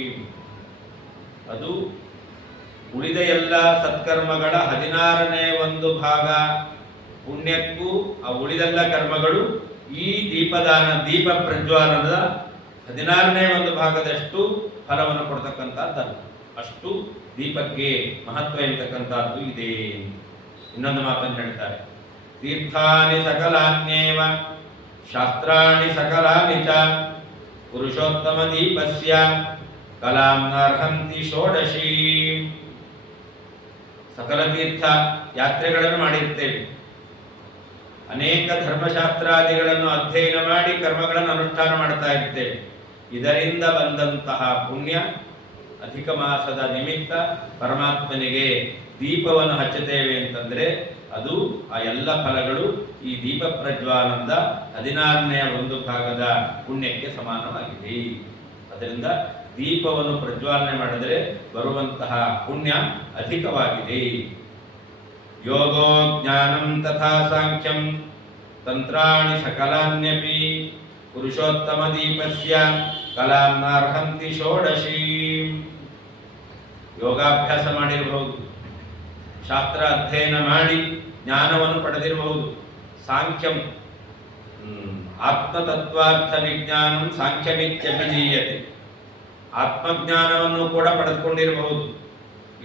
ಅದು ಉಳಿದ ಎಲ್ಲ ಸತ್ಕರ್ಮಗಳ 16ನೇ ಒಂದು ಭಾಗ ಪುಣ್ಯಕ್ಕೂ ಆ ಉಳಿದೆಲ್ಲ ಕರ್ಮಗಳು ಈ ದೀಪದಾನ, ದೀಪ ಪ್ರಜ್ವಾಲನದ 16ನೇ ಒಂದು ಭಾಗದಷ್ಟು ಫಲವನ್ನು ಕೊಡ್ತಕ್ಕಂಥದ್ದಲ್ಲ. ಅಷ್ಟು ದೀಪಕ್ಕೆ ಮಹತ್ವ ಎಂತಕ್ಕಂಥದ್ದು ಇದೆ. ಇನ್ನೊಂದು ಮಾತನ್ನು ಹೇಳ್ತಾರೆ, ತೀರ್ಥಾನಿ ಸಕಲಾನ್ಯೇವ ಶಾಸ್ತ್ರಾಣಿ ಸಕಲಾನಿ ಚ ಪುರುಷೋತ್ತಮ ದೀಪಸ್ಯ ಕಲಾಂನಾರ್ಹಂತಿ ಷೋಡಶಿ. ಸಕಲ ತೀರ್ಥ ಯಾತ್ರೆಗಳನ್ನು ಮಾಡಿರ್ತೇವೆ, ಅನೇಕ ಧರ್ಮಶಾಸ್ತ್ರಾದಿಗಳನ್ನು ಅಧ್ಯಯನ ಮಾಡಿ ಕರ್ಮಗಳನ್ನು ಅನುಷ್ಠಾನ ಮಾಡ್ತಾ ಇರ್ತೇವೆ. ಇದರಿಂದ ಬಂದಂತಹ ಪುಣ್ಯ ಅಧಿಕ ಮಾಸದ ನಿಮಿತ್ತ ಪರಮಾತ್ಮನಿಗೆ ದೀಪವನ್ನು ಹಚ್ಚುತ್ತೇವೆ ಅಂತಂದ್ರೆ ಅದು ಆ ಎಲ್ಲ ಫಲಗಳು ಈ ದೀಪ ಪ್ರಜ್ವಾಲನದ 16ನೇ ಒಂದು ಭಾಗದ ಪುಣ್ಯಕ್ಕೆ ಸಮಾನವಾಗಿದೆ. ಅದರಿಂದ ದೀಪವನ್ನು ಪ್ರಜ್ವಾಲನೆ ಮಾಡಿದರೆ ಬರುವಂತಹ ಪುಣ್ಯ ಅಧಿಕವಾಗಿದೆ. ಯೋಗೋ ಜ್ಞಾನಂ ತಥಾ ಸಾಂಖ್ಯಂ ತಂತ್ರಾಣಿ ಸಕಲಾನ್ಯಪಿ ಪುರುಷೋತ್ತಮ ದೀಪಸ್ಯ ಕಲಾಂನಾರ್ಹಂತಿ ಷೋಡಶಿ. ಯೋಗಾಭ್ಯಾಸ ಮಾಡಿರಬಹುದು, ಶಾಸ್ತ್ರ ಅಧ್ಯಯನ ಮಾಡಿ ಜ್ಞಾನವನ್ನು ಪಡೆದಿರಬಹುದು. ಸಾಂಖ್ಯಂ ಆತ್ಮತತ್ವಾರ್ಥ ವಿಜ್ಞಾನಂ ಸಾಂಖ್ಯಮಿತ್ಯಭಿಧೀಯತೆ, ಆತ್ಮಜ್ಞಾನವನ್ನು ಕೂಡ ಪಡೆದುಕೊಂಡಿರಬಹುದು.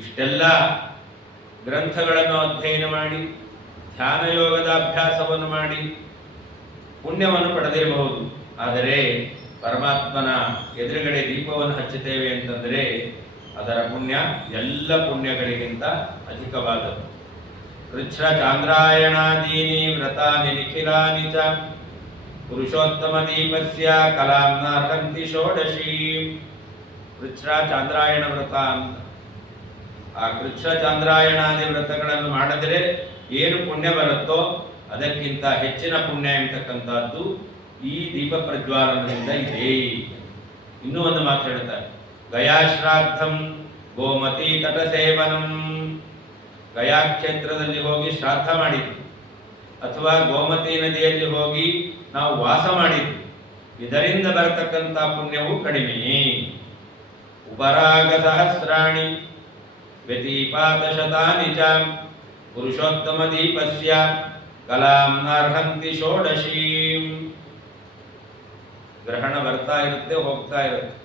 ಇಷ್ಟೆಲ್ಲ ಗ್ರಂಥಗಳನ್ನು ಅಧ್ಯಯನ ಮಾಡಿ ಧ್ಯಾನ ಯೋಗದ ಅಭ್ಯಾಸವನ್ನು ಮಾಡಿ ಪುಣ್ಯವನ್ನು ಪಡೆದಿರಬಹುದು. ಆದರೆ ಪರಮಾತ್ಮನ ಎದುರುಗಡೆ ದೀಪವನ್ನು ಹಚ್ಚುತ್ತೇವೆ ಅಂತಂದರೆ ಅದರ ಪುಣ್ಯ ಎಲ್ಲ ಪುಣ್ಯಗಳಿಗಿಂತ ಅಧಿಕವಾದದ್ದು. ಕೃಚ್ಛ್ರ ಚಾಂದ್ರಾಯಣಾದೀನಿ ವ್ರತಾನಿ ನಿಖಿಲಾನಿ ಚ ಪುರುಷೋತ್ತಮ ದೀಪಸ್ಯ ಕಲಾಂನಾರ್ಹಂತಿ ಷೋಡಶಿ. ಕೃಚ್ಛ್ರ ಚಾಂದ್ರಾಯಣ ವ್ರತ ಅಂತ. ಆ ಕೃಚ್ಛ್ರ ಚಾಂದ್ರಾಯಣಾದಿ ವ್ರತಗಳನ್ನು ಮಾಡಿದರೆ ಏನು ಪುಣ್ಯ ಬರುತ್ತೋ ಅದಕ್ಕಿಂತ ಹೆಚ್ಚಿನ ಪುಣ್ಯ ಎಂಬತಕ್ಕಂಥದ್ದು ಈ ದೀಪ ಪ್ರಜ್ವಾಲನದಿಂದ ಇದೆ. ಇನ್ನೂ ಒಂದು ಮಾತು ಹೇಳ್ತಾರೆ, ಗಯಾಶ್ರಾದ್ದಂ ಗೋಮತಿ ತಟ ಸೇವನಂ. ಗಯಾ ಕ್ಷೇತ್ರದಲ್ಲಿ ಹೋಗಿ ಶ್ರಾದ್ದ ಮಾಡಿದ್ವಿ ಅಥವಾ ಗೋಮತಿ ನದಿಯಲ್ಲಿ ಹೋಗಿ ನಾವು ವಾಸ ಮಾಡಿದ್ವಿ, ಇದರಿಂದ ಬರತಕ್ಕಂಥ ಪುಣ್ಯವು ಕಡಿಮೆಯೇ. ಉಪರಾಗ ಸಹಸ್ರಾಣಿ ವ್ಯತಿಪಾತ ಶತಾನಿ ಚ ಪುರುಷೋತ್ತಮ ದೀಪಸ್ಯ ಕಲಾಂನಾರ್ಹಂತಿ ಷೋಡಶಿ. ಗ್ರಹಣ ಬರ್ತಾ ಇರುತ್ತೆ, ಹೋಗ್ತಾ ಇರುತ್ತೆ.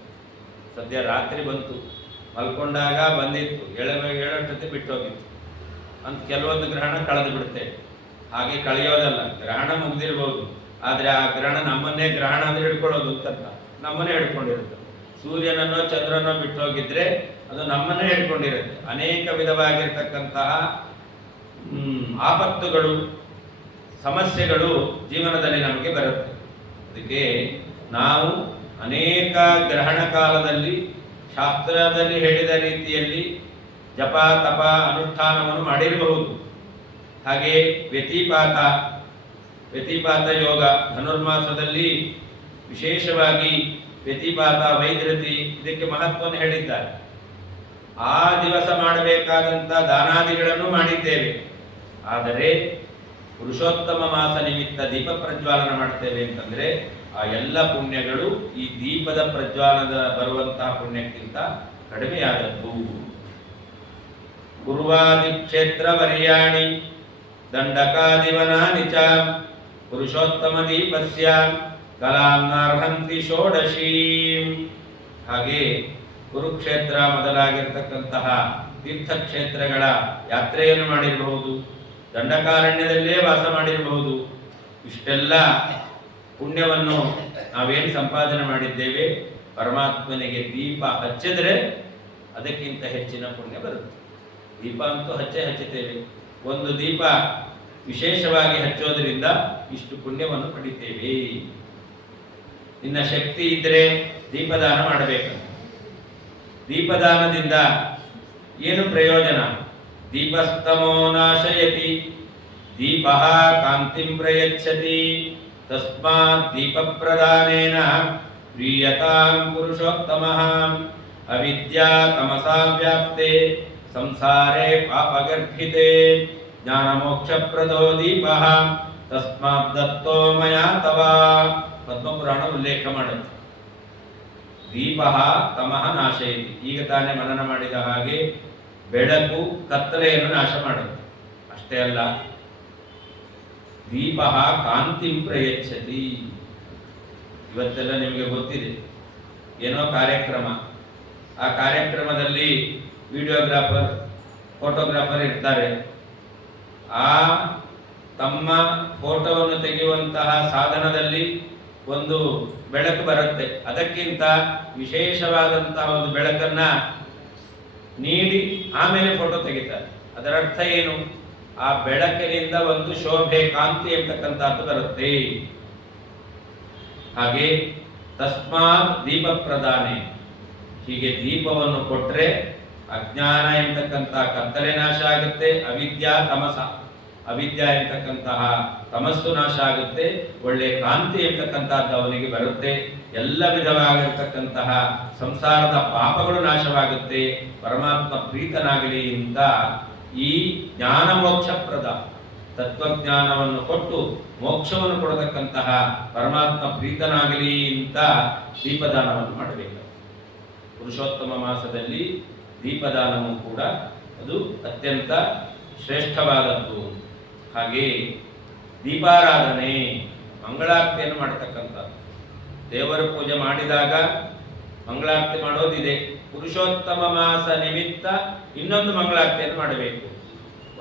ಸದ್ಯ ರಾತ್ರಿ ಬಂತು, ಮಲ್ಕೊಂಡಾಗ ಬಂದಿತ್ತು, ಹೇಳೋಷ್ಟೊತ್ತಿ ಬಿಟ್ಟು ಹೋಗಿತ್ತು ಅಂತ ಕೆಲವೊಂದು ಗ್ರಹಣ ಕಳೆದು ಬಿಡುತ್ತೆ. ಹಾಗೆ ಕಳೆಯೋದಲ್ಲ, ಗ್ರಹಣ ಮುಗ್ದಿರ್ಬೋದು, ಆದರೆ ಆ ಗ್ರಹಣ ನಮ್ಮನ್ನೇ, ಗ್ರಹಣ ಅಂದ್ರೆ ಹಿಡ್ಕೊಳ್ಳೋದು ಅಂತ ನಮ್ಮನ್ನೇ ಹಿಡ್ಕೊಂಡಿರುತ್ತೆ. ಸೂರ್ಯನನ್ನೋ ಚಂದ್ರನೋ ಬಿಟ್ಟು ಹೋಗಿದ್ರೆ ಅದು ನಮ್ಮನ್ನೇ ಹಿಡ್ಕೊಂಡಿರುತ್ತೆ. ಅನೇಕ ವಿಧವಾಗಿರ್ತಕ್ಕಂತಹ ಆಪತ್ತುಗಳು, ಸಮಸ್ಯೆಗಳು ಜೀವನದಲ್ಲಿ ನಮಗೆ ಬರುತ್ತೆ. ಅದಕ್ಕೆ ನಾವು ಅನೇಕ ಗ್ರಹಣ ಕಾಲದಲ್ಲಿ ಶಾಸ್ತ್ರದಲ್ಲಿ ಹೇಳಿದ ರೀತಿಯಲ್ಲಿ ಜಪ ತಪ ಅನುಷ್ಠಾನವನ್ನು ಮಾಡಿರಬಹುದು. ಹಾಗೆ ವ್ಯತಿಪಾತ ಯೋಗ ಧನುರ್ಮಾಸದಲ್ಲಿ ವಿಶೇಷವಾಗಿ ವ್ಯತಿಪಾತ ವೈದ್ಯತಿ ಇದಕ್ಕೆ ಮಹತ್ವವನ್ನು ಹೇಳಿದ್ದಾರೆ. ಆ ದಿವಸ ಮಾಡಬೇಕಾದಂಥ ದಾನಾದಿಗಳನ್ನು ಮಾಡಿದ್ದೇವೆ. ಆದರೆ ಪುರುಷೋತ್ತಮ ಮಾಸ ನಿಮಿತ್ತ ದೀಪ ಪ್ರಜ್ವಾಲನ ಮಾಡ್ತೇವೆ ಅಂತಂದ್ರೆ ಆ ಎಲ್ಲ ಪುಣ್ಯಗಳು ಈ ದೀಪದ ಪ್ರಜ್ವಾಲದ ಬರುವಂತಹ ಪುಣ್ಯಕ್ಕಿಂತ ಕಡಿಮೆಯಾದದ್ದು. ಪೂರ್ವಾದಿ ಕ್ಷೇತ್ರ ವರ್ಯಾಣಿ ದಂಡಕಾದಿವನಾನಿ ಚ ಪುರುಷೋತ್ತಮ ದೀಪಸ್ಯ ಕಲಾಂನಾರ್ಹಂತಿ ಷೋಡಶೀಂ. ಹಾಗೆ ಕುರುಕ್ಷೇತ್ರ ಮೊದಲಾಗಿರ್ತಕ್ಕಂತಹ ತೀರ್ಥಕ್ಷೇತ್ರಗಳ ಯಾತ್ರೆಯನ್ನು ಮಾಡಿರಬಹುದು, ದಂಡಕಾರಣ್ಯದಲ್ಲೇ ವಾಸ ಮಾಡಿರಬಹುದು. ಇಷ್ಟೆಲ್ಲ ಪುಣ್ಯವನ್ನು ನಾವೇನು ಸಂಪಾದನೆ ಮಾಡಿದ್ದೇವೆ, ಪರಮಾತ್ಮನಿಗೆ ದೀಪ ಹಚ್ಚಿದ್ರೆ ಅದಕ್ಕಿಂತ ಹೆಚ್ಚಿನ ಪುಣ್ಯ ಬರುತ್ತೆ. ದೀಪ ಅಂತೂ ಹಚ್ಚುತ್ತೇವೆ, ಒಂದು ದೀಪ ವಿಶೇಷವಾಗಿ ಹಚ್ಚೋದ್ರಿಂದ ಇಷ್ಟು ಪುಣ್ಯವನ್ನು ಪಡಿತೇವೆ. ಇನ್ನ ಶಕ್ತಿ ಇದ್ರೆ ದೀಪದಾನ ಮಾಡಬೇಕು. ದೀಪದಾನದಿಂದ ಏನು ಪ್ರಯೋಜನ? ದೀಪಸ್ತಮೋ ನಾಶಯತಿ ದೀಪ ಕಾಂತಿಂ ಪ್ರಯಚ್ಛತಿ ತಸ್ಮಾತ್ ದೀಪ ಪ್ರದಾನೇನ ಪ್ರೀಯತಾಂ ಪುರುಷೋತ್ತಮಃ ಅವಿದ್ಯಾ ತಮಸಾ ವ್ಯಾಪ್ತೆ ಸಂಸಾರೇ ಪಾಪಗರ್ಭಿತೆ ಜ್ಞಾನಮೋಕ್ಷಪ್ರದೋ ದೀಪಃ ತಸ್ಮಾತ್ ದತ್ತೋ ಮಯಾ ತವ. ಪದ್ಮಪುರಾಣ ಉಲ್ಲೇಖ ಮಾಡುತ್ತೆ. ದೀಪ ತಮಃ ನಾಶಯತಿ, ಈಗ ತಾನೇ ಮನನ ಮಾಡಿದ ಹಾಗೆ ಬೆಳಕು ಕತ್ತಲೆಯನ್ನು ನಾಶ ಮಾಡುತ್ತೆ. ಅಷ್ಟೇ ಅಲ್ಲ, ದೀಪ ಕಾಂತಿಂ ಪ್ರಯಚ್ಛತಿ. ಇವತ್ತೆಲ್ಲ ನಿಮಗೆ ಗೊತ್ತಿದೆ, ಏನೋ ಕಾರ್ಯಕ್ರಮ, ಆ ಕಾರ್ಯಕ್ರಮದಲ್ಲಿ ವಿಡಿಯೋಗ್ರಾಫರ್ ಫೋಟೋಗ್ರಾಫರ್ ಇರ್ತಾರೆ. ಆ ತಮ್ಮ ಫೋಟೋವನ್ನು ತೆಗೆಯುವಂತಹ ಸಾಧನದಲ್ಲಿ ಒಂದು ಬೆಳಕು ಬರುತ್ತೆ, ಅದಕ್ಕಿಂತ ವಿಶೇಷವಾದಂತಹ ಒಂದು ಬೆಳಕನ್ನ ನೀಡಿ ಆಮೇಲೆ ಫೋಟೋ ತೆಗಿತಾರೆ. ಅದರ ಅರ್ಥ ಏನು? ಆ ಬೆಳಕಿನಿಂದ ಒಂದು ಶೋಭೆ, ಕಾಂತಿ ಎಂಬತಕ್ಕಂಥದ್ದು ಬರುತ್ತೆ. ಹಾಗೆ ತಸ್ಮಾತ್ ದೀಪ ಪ್ರದಾನೆ, ಹೀಗೆ ದೀಪವನ್ನು ಕೊಟ್ಟರೆ ಅಜ್ಞಾನ ಎಂಬತಕ್ಕಂಥ ಕತ್ತಲೆ ನಾಶ ಆಗುತ್ತೆ, ಅವಿದ್ಯಾ ಎಂಬತಕ್ಕಂತಹ ತಮಸ್ಸು ನಾಶ ಆಗುತ್ತೆ, ಒಳ್ಳೆ ಕಾಂತಿ ಎಂಬತಕ್ಕಂಥದ್ದು ಅವನಿಗೆ ಬರುತ್ತೆ, ಎಲ್ಲ ವಿಧವಾಗಿರ್ತಕ್ಕಂತಹ ಸಂಸಾರದ ಪಾಪಗಳು ನಾಶವಾಗುತ್ತೆ, ಪರಮಾತ್ಮ ಪ್ರೀತನಾಗಲಿ ಅಂತ ಈ ಜ್ಞಾನ ಮೋಕ್ಷಪ್ರದ ತತ್ವಜ್ಞಾನವನ್ನು ಕೊಟ್ಟು ಮೋಕ್ಷವನ್ನು ಕೊಡತಕ್ಕಂತಹ ಪರಮಾತ್ಮ ಪ್ರೀತನಾಗಲಿ ಅಂತ ದೀಪದಾನವನ್ನು ಮಾಡಬೇಕು. ಪುರುಷೋತ್ತಮ ಮಾಸದಲ್ಲಿ ದೀಪದಾನವೂ ಕೂಡ ಅದು ಅತ್ಯಂತ ಶ್ರೇಷ್ಠವಾದದ್ದು. ಹಾಗೆ ದೀಪಾರಾಧನೆ, ಮಂಗಳಾರತಿಯನ್ನು ಮಾಡತಕ್ಕಂಥದ್ದು. ದೇವರ ಪೂಜೆ ಮಾಡಿದಾಗ ಮಂಗಳಾರತಿ ಮಾಡೋದಿದೆ. ಪುರುಷೋತ್ತಮ ಮಾಸ ನಿಮಿತ್ತ ಇನ್ನೊಂದು ಮಂಗಳಾರತಿಯನ್ನು ಮಾಡಬೇಕು.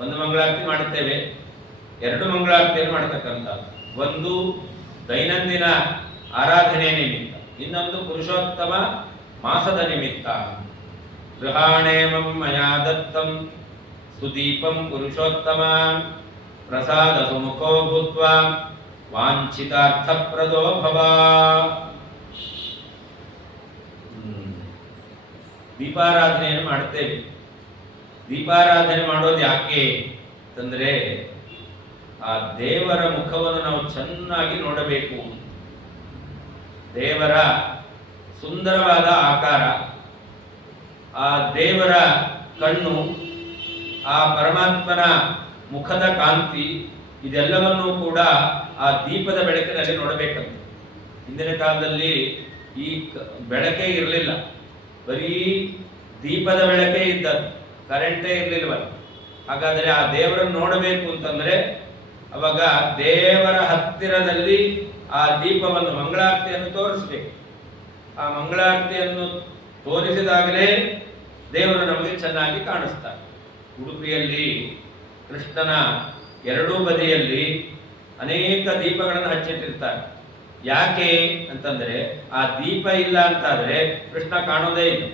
ಒಂದು ಮಂಗಳಾರತಿ ಮಾಡುತ್ತೇವೆ, ಎರಡು ಮಂಗಳಾರತಿಯನ್ನು ಮಾಡತಕ್ಕಂಥದ್ದು. ಒಂದು ದೈನಂದಿನ ಆರಾಧನೆ ನಿಮಿತ್ತ, ಇನ್ನೊಂದು ಪುರುಷೋತ್ತಮ ಮಾಸದ ನಿಮಿತ್ತ. ಗೃಹಾಣೇಮಂ ಮಯಾ ದತ್ತಂ ಸುದೀಪಂ ಪುರುಷೋತ್ತಮ ಪ್ರಸಾದ ಸುಮುಖೋ ಭೂತ್ವಾ ವಾಂಛಿತಾರ್ಥಪ್ರದೋ ಭವ. ದೀಪಾರಾಧನೆಯನ್ನು ಮಾಡುತ್ತೇವೆ. ದೀಪಾರಾಧನೆ ಮಾಡೋದು ಯಾಕೆ ಅಂತಂದ್ರೆ, ಆ ದೇವರ ಮುಖವನ್ನು ನಾವು ಚೆನ್ನಾಗಿ ನೋಡಬೇಕು. ದೇವರ ಸುಂದರವಾದ ಆಕಾರ, ಆ ದೇವರ ಕಣ್ಣು, ಆ ಪರಮಾತ್ಮನ ಮುಖದ ಕಾಂತಿ, ಇದೆಲ್ಲವನ್ನೂ ಕೂಡ ಆ ದೀಪದ ಬೆಳಕಿನಲ್ಲಿ ನೋಡಬೇಕಂತ. ಹಿಂದಿನ ಕಾಲದಲ್ಲಿ ಈ ಬೆಳಕೇ ಇರಲಿಲ್ಲ, ಬರೀ ದೀಪದ ಬೆಳಕೇ ಇದ್ದದ್ದು, ಕರೆಂಟೇ ಇರಲಿಲ್ವಲ್ಲ. ಹಾಗಾದರೆ ಆ ದೇವರನ್ನು ನೋಡಬೇಕು ಅಂತಂದ್ರೆ ಅವಾಗ ದೇವರ ಹತ್ತಿರದಲ್ಲಿ ಆ ದೀಪವನ್ನು, ಮಂಗಳಾರತಿಯನ್ನು ತೋರಿಸ್ಬೇಕು. ಆ ಮಂಗಳಾರತಿಯನ್ನು ತೋರಿಸಿದಾಗಲೇ ದೇವರು ನಮಗೆ ಚೆನ್ನಾಗಿ ಕಾಣಿಸ್ತಾರೆ. ಉಡುಪಿಯಲ್ಲಿ ಕೃಷ್ಣನ ಎರಡೂ ಬದಿಯಲ್ಲಿ ಅನೇಕ ದೀಪಗಳನ್ನು ಹಚ್ಚಿಟ್ಟಿರ್ತಾರೆ. ಯಾಕೆ ಅಂತಂದ್ರೆ, ಆ ದೀಪ ಇಲ್ಲ ಅಂತಾದ್ರೆ ಕೃಷ್ಣ ಕಾಣೋದೇ ಇಲ್ಲ.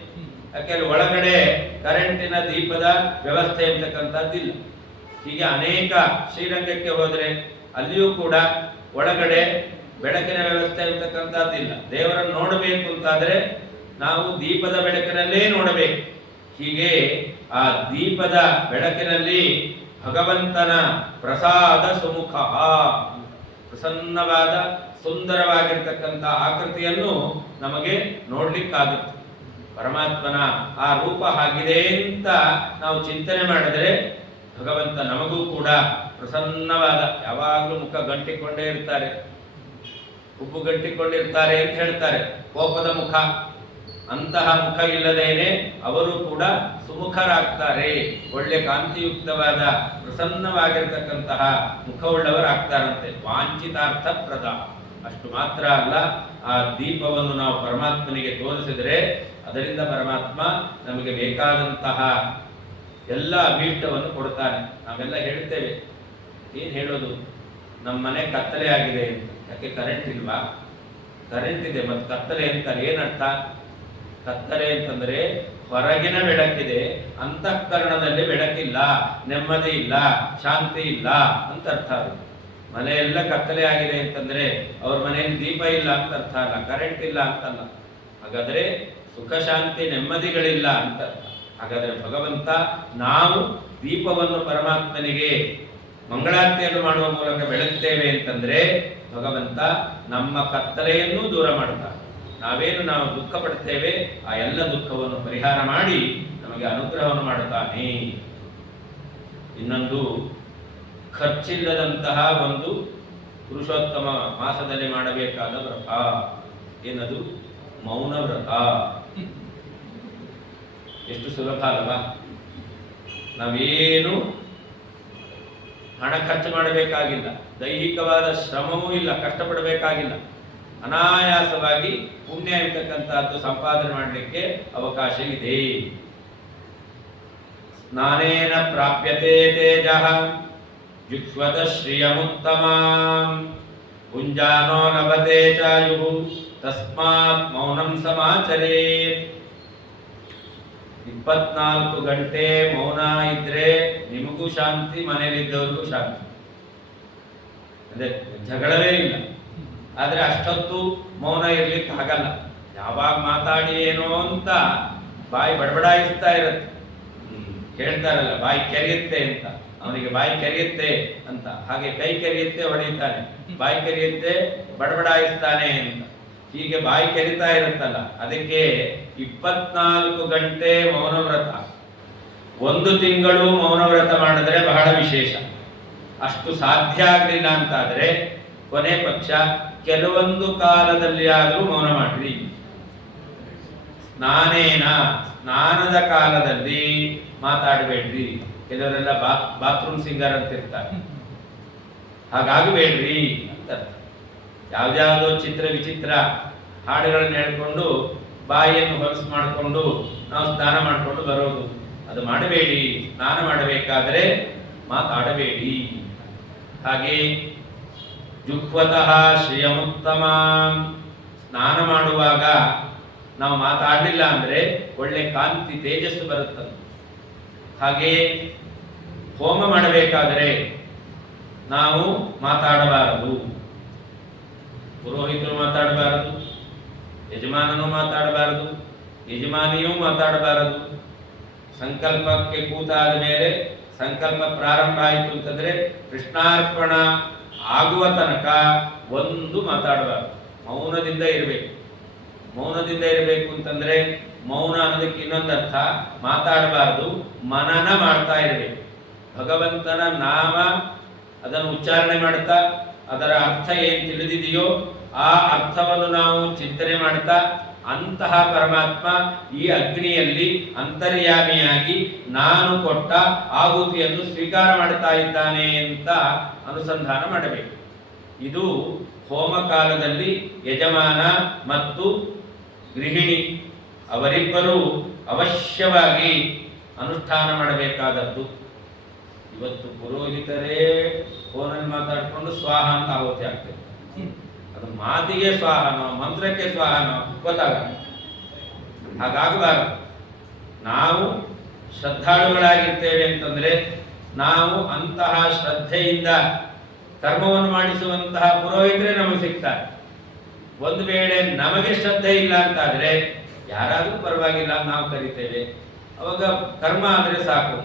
ಯಾಕೆಂದ್ರೆ ಒಳಗಡೆ ಕರೆಂಟಿನ ದೀಪದ ವ್ಯವಸ್ಥೆ ಅಂತಕ್ಕಂಥದ್ದಿಲ್ಲ. ಹೀಗೆ ಅನೇಕ, ಶ್ರೀರಂಗಕ್ಕೆ ಹೋದರೆ ಅಲ್ಲಿಯೂ ಕೂಡ ಒಳಗಡೆ ಬೆಳಕಿನ ವ್ಯವಸ್ಥೆ ಅಂತಕ್ಕಂಥದ್ದಿಲ್ಲ. ದೇವರನ್ನು ನೋಡಬೇಕು ಅಂತಾದ್ರೆ ನಾವು ದೀಪದ ಬೆಳಕಿನಲ್ಲೇ ನೋಡಬೇಕು. ಹೀಗೆ ಆ ದೀಪದ ಬೆಳಕಿನಲ್ಲಿ ಭಗವಂತನ ಪ್ರಸಾದ ಸುಮುಖ, ಪ್ರಸನ್ನವಾದ ಸುಂದರವಾಗಿರ್ತಕ್ಕಂಥ ಆಕೃತಿಯನ್ನು ನಮಗೆ ನೋಡ್ಲಿಕ್ಕಾಗುತ್ತೆ. ಪರಮಾತ್ಮನ ಆ ರೂಪ ಆಗಿದೆ ಅಂತ ನಾವು ಚಿಂತನೆ ಮಾಡಿದರೆ ಭಗವಂತ ನಮಗೂ ಕೂಡ ಪ್ರಸನ್ನವಾದ, ಯಾವಾಗಲೂ ಮುಖ ಗಂಟಿಕೊಂಡೇ ಇರ್ತಾರೆ. ಹುಬ್ಬುಗಟ್ಟಿಕೊಂಡಿರ್ತಾರೆ ಅಂತ ಹೇಳ್ತಾರೆ, ಕೋಪದ ಮುಖ. ಅಂತಹ ಮುಖ ಇಲ್ಲದೇನೆ ಅವರು ಕೂಡ ಸುಮುಖರಾಗ್ತಾರೆ, ಒಳ್ಳೆ ಕಾಂತಿಯುಕ್ತವಾದ ಪ್ರಸನ್ನವಾಗಿರತಕ್ಕಂತಹ ಮುಖವುಳ್ಳವರಾಗ್ತಾರಂತೆ. ವಾಂಛಿತಾರ್ಥಪ್ರದ. ಅಷ್ಟು ಮಾತ್ರ ಅಲ್ಲ, ಆ ದೀಪವನ್ನು ನಾವು ಪರಮಾತ್ಮನಿಗೆ ತೋರಿಸಿದರೆ ಅದರಿಂದ ಪರಮಾತ್ಮ ನಮಗೆ ಬೇಕಾದಂತಹ ಎಲ್ಲ ಅಭೀಷ್ಟವನ್ನು ಕೊಡ್ತಾನೆ. ನಾವೆಲ್ಲ ಹೇಳ್ತೇವೆ, ಏನು ಹೇಳೋದು, ನಮ್ಮ ಮನೆ ಕತ್ತಲೆ ಆಗಿದೆ ಅಂತ. ಯಾಕೆ ಕರೆಂಟ್ ಇಲ್ವಾ? ಕರೆಂಟ್ ಇದೆ, ಮತ್ತು ಕತ್ತಲೆ ಅಂತಾರೆ. ಏನರ್ಥ? ಕತ್ತಲೆ ಅಂತಂದ್ರೆ ಹೊರಗಿನ ಬೆಳಕಿದೆ, ಅಂತಃಕರಣದಲ್ಲಿ ಬೆಳಕಿಲ್ಲ, ನೆಮ್ಮದಿ ಇಲ್ಲ, ಶಾಂತಿ ಇಲ್ಲ ಅಂತ ಅರ್ಥ. ಅದು ಮನೆಯೆಲ್ಲ ಕತ್ತಲೆ ಆಗಿದೆ ಅಂತಂದ್ರೆ ಅವ್ರ ಮನೆಯಲ್ಲಿ ದೀಪ ಇಲ್ಲ ಅಂತ ಅರ್ಥ ಅಲ್ಲ, ಕರೆಂಟ್ ಇಲ್ಲ ಅಂತಲ್ಲ. ಹಾಗಾದ್ರೆ ಸುಖ ಶಾಂತಿ ನೆಮ್ಮದಿಗಳಿಲ್ಲ ಅಂತ. ಹಾಗಾದ್ರೆ ಭಗವಂತ ನಾವು ದೀಪವನ್ನು ಪರಮಾತ್ಮನಿಗೆ ಮಂಗಳಾರತಿಯನ್ನು ಮಾಡುವ ಮೂಲಕ ಬೆಳಗ್ತೇವೆ ಅಂತಂದ್ರೆ ಭಗವಂತ ನಮ್ಮ ಕತ್ತಲೆಯನ್ನು ದೂರ ಮಾಡ್ತಾನೆ. ನಾವು ದುಃಖ ಪಡ್ತೇವೆ, ಆ ಎಲ್ಲ ದುಃಖವನ್ನು ಪರಿಹಾರ ಮಾಡಿ ನಮಗೆ ಅನುಗ್ರಹವನ್ನು ಮಾಡುತ್ತಾನೆ. ಇನ್ನೊಂದು, ಖರ್ಚಿಲ್ಲದಂತಹ ಒಂದು ಪುರುಷೋತ್ತಮ ಮಾಸದಲ್ಲಿ ಮಾಡಬೇಕಾದ ವ್ರತ. ಏನದು? ಮೌನ ವ್ರತ. ಎಷ್ಟು ಸುಲಭ ಅಲ್ವಾ? ನಾವೇನು ಹಣ ಖರ್ಚು ಮಾಡಬೇಕಾಗಿಲ್ಲ, ದೈಹಿಕವಾದ ಶ್ರಮವೂ ಇಲ್ಲ, ಕಷ್ಟಪಡಬೇಕಾಗಿಲ್ಲ. ಅನಾಯಾಸವಾಗಿ ಪುಣ್ಯ ಇರ್ತಕ್ಕಂಥದ್ದು ಸಂಪಾದನೆ ಮಾಡಲಿಕ್ಕೆ ಅವಕಾಶ ಇದೆ. ಸ್ನಾನೇನ ಪ್ರಾಪ್ಯತೆ ತೇಜಃ ಜುಕ್ಷ್ವತ ಶ್ರಿಯಮುತ್ತಮಾಂ ಪುಂಜಾನೋ ಲಭತೆ ಚಾಯುಃ ತಸ್ಮಾತ್ ಮೌನಂ ಸಮಾಚರೇತ್. 24 ಗಂಟೆ ಮೌನ ಇದ್ರೆ ನಿಮಗೂ ಶಾಂತಿ, ಮನೆಯಲ್ಲಿದ್ದವ್ರಿಗೂ ಶಾಂತಿ, ಅದೇ ಜಗಳವೇ ಇಲ್ಲ. ಆದ್ರೆ ಅಷ್ಟೊತ್ತು ಮೌನ ಇರ್ಲಿಕ್ಕೆ ಆಗಲ್ಲ. ಯಾವಾಗ ಮಾತಾಡಿ ಏನೋ ಅಂತ ಬಾಯಿ ಬಡಬಡಾಯಿಸ್ತಾ ಇರುತ್ತೆ. ಹೇಳ್ತಾರಲ್ಲ, ಬಾಯಿ ಕೆರೆಯುತ್ತೆ ಅಂತ. ಅವನಿಗೆ ಬಾಯಿ ಕೆರೆಯುತ್ತೆ ಅಂತ, ಹಾಗೆ ಕೈ ಕೆರೆಯುತ್ತೆ ಹೊಡೆಯುತ್ತಾನೆ, ಬಾಯಿ ಕೆರೆಯುತ್ತೆ ಬಡಬಡಾಯಿಸ್ತಾನೆ ಅಂತ. ಹೀಗೆ ಬಾಯಿ ಕೆರಿತಾ ಇರುತ್ತಲ್ಲ, ಅದಕ್ಕೆ 24 ಗಂಟೆ ಮೌನ ವ್ರತ. 1 ತಿಂಗಳು ಮೌನ ವ್ರತ ಮಾಡಿದ್ರೆ ಬಹಳ ವಿಶೇಷ. ಅಷ್ಟು ಸಾಧ್ಯ ಆಗಲಿಲ್ಲ ಅಂತಾದ್ರೆ ಕೊನೆ ಪಕ್ಷ ಕೆಲವೊಂದು ಕಾಲದಲ್ಲಿ ಆದರೂ ಮೌನ ಮಾಡ್ರಿ. ಸ್ನಾನದ ಕಾಲದಲ್ಲಿ ಮಾತಾಡಬೇಡ್ರಿ. ಕೆಲವರೆಲ್ಲ ಬಾತ್ರೂಮ್ ಸಿಂಗರ್ ಅಂತ ಇರ್ತಾರೆ, ಹಾಗಾಗಬೇಡ್ರಿ ಅಂತ. ಯಾವ್ದಾವುದೋ ಚಿತ್ರ ವಿಚಿತ್ರ ಹಾಡುಗಳನ್ನು ಹೇಳ್ಕೊಂಡು ಬಾಯಿಯನ್ನು ಹೊಲಸು ಮಾಡಿಕೊಂಡು ನಾವು ಸ್ನಾನ ಮಾಡಿಕೊಂಡು ಬರೋದು, ಅದು ಮಾಡಬೇಡಿ. ಸ್ನಾನ ಮಾಡಬೇಕಾದ್ರೆ ಮಾತಾಡಬೇಡಿ. ಹಾಗೆ ಜುಹ್ವತಃ ಶ್ರಿಯಮುತ್ತಮ. ಸ್ನಾನ ಮಾಡುವಾಗ ನಾವು ಮಾತಾಡಲಿಲ್ಲ ಅಂದ್ರೆ ಒಳ್ಳೆ ಕಾಂತಿ ತೇಜಸ್ಸು ಬರುತ್ತದೆ. ಹಾಗೆ ಹೋಮ ಮಾಡಬೇಕಾದರೆ ನಾವು ಮಾತಾಡಬಾರದು. ಪುರೋಹಿತರು ಮಾತಾಡಬಾರದು, ಯಜಮಾನನು ಮಾತಾಡಬಾರದು, ಯಜಮಾನಿಯೂ ಮಾತಾಡಬಾರದು. ಸಂಕಲ್ಪಕ್ಕೆ ಕೂತಾದ ಮೇಲೆ ಸಂಕಲ್ಪ ಪ್ರಾರಂಭ ಆಯಿತು ಅಂತಂದ್ರೆ ಕೃಷ್ಣಾರ್ಪಣ ಆಗುವ ತನಕ ಒಂದು ಮಾತಾಡಬಾರದು. ಮೌನದಿಂದ ಇರಬೇಕು. ಮೌನದಿಂದ ಇರಬೇಕು ಅಂತಂದ್ರೆ ಮೌನ ಅನ್ನೋದಕ್ಕೆ ಇನ್ನೊಂದು ಅರ್ಥ, ಮಾತಾಡಬಾರದು, ಮನನ ಮಾಡ್ತಾ ಇರಬೇಕು. ಭಗವಂತನ ನಾಮ ಅದನ್ನು ಉಚ್ಚಾರಣೆ ಮಾಡ್ತಾ ಅದರ ಅರ್ಥ ಏನು ತಿಳಿದಿದೆಯೋ ಆ ಅರ್ಥವನ್ನು ನಾವು ಚಿಂತನೆ ಮಾಡ್ತಾ ಅಂತಹ ಪರಮಾತ್ಮ ಈ ಅಗ್ನಿಯಲ್ಲಿ ಅಂತರ್ಯಾಮಿಯಾಗಿ ನಾನು ಕೊಟ್ಟ ಆಹುತಿಯನ್ನು ಸ್ವೀಕಾರ ಮಾಡ್ತಾ ಇದ್ದಾನೆ ಅಂತ ಅನುಸಂಧಾನ ಮಾಡಬೇಕು. ಇದು ಹೋಮ ಕಾಲದಲ್ಲಿ ಯಜಮಾನ ಮತ್ತು ಗೃಹಿಣಿ ಅವರಿಬ್ಬರೂ ಅವಶ್ಯವಾಗಿ ಅನುಷ್ಠಾನ ಮಾಡಬೇಕಾದದ್ದು. ಇವತ್ತು ಪುರೋಹಿತರೇ ಫೋನಲ್ಲಿ ಮಾತಾಡಿಕೊಂಡು ಸ್ವಾಹ ಅಂತ ಆಹುತಿ ಆಗ್ತದೆ. ಅದು ಮಾತಿಗೆ ಸ್ವಾಹನೋ ಮಂತ್ರಕ್ಕೆ ಸ್ವಾಹನೋ ಗೊತ್ತಾಗಲ್ಲ. ಹಾಗಾಗಬಾರದು. ನಾವು ಶ್ರದ್ಧಾಳುಗಳಾಗಿರ್ತೇವೆ ಅಂತಂದ್ರೆ ನಾವು ಅಂತಹ ಶ್ರದ್ಧೆಯಿಂದ ಕರ್ಮವನ್ನು ಮಾಡಿಸುವಂತಹ ಪುರೋಹಿತರೇ ನಮಗೆ ಸಿಗ್ತಾರೆ. ಒಂದು ವೇಳೆ ನಮಗೆ ಶ್ರದ್ಧೆ ಇಲ್ಲ ಅಂತಾದ್ರೆ ಯಾರಾದರೂ ಪರವಾಗಿಲ್ಲ ನಾವು ಕರಿತೇವೆ. ಅವಾಗ ಕರ್ಮ ಆದರೆ ಸಾಕು.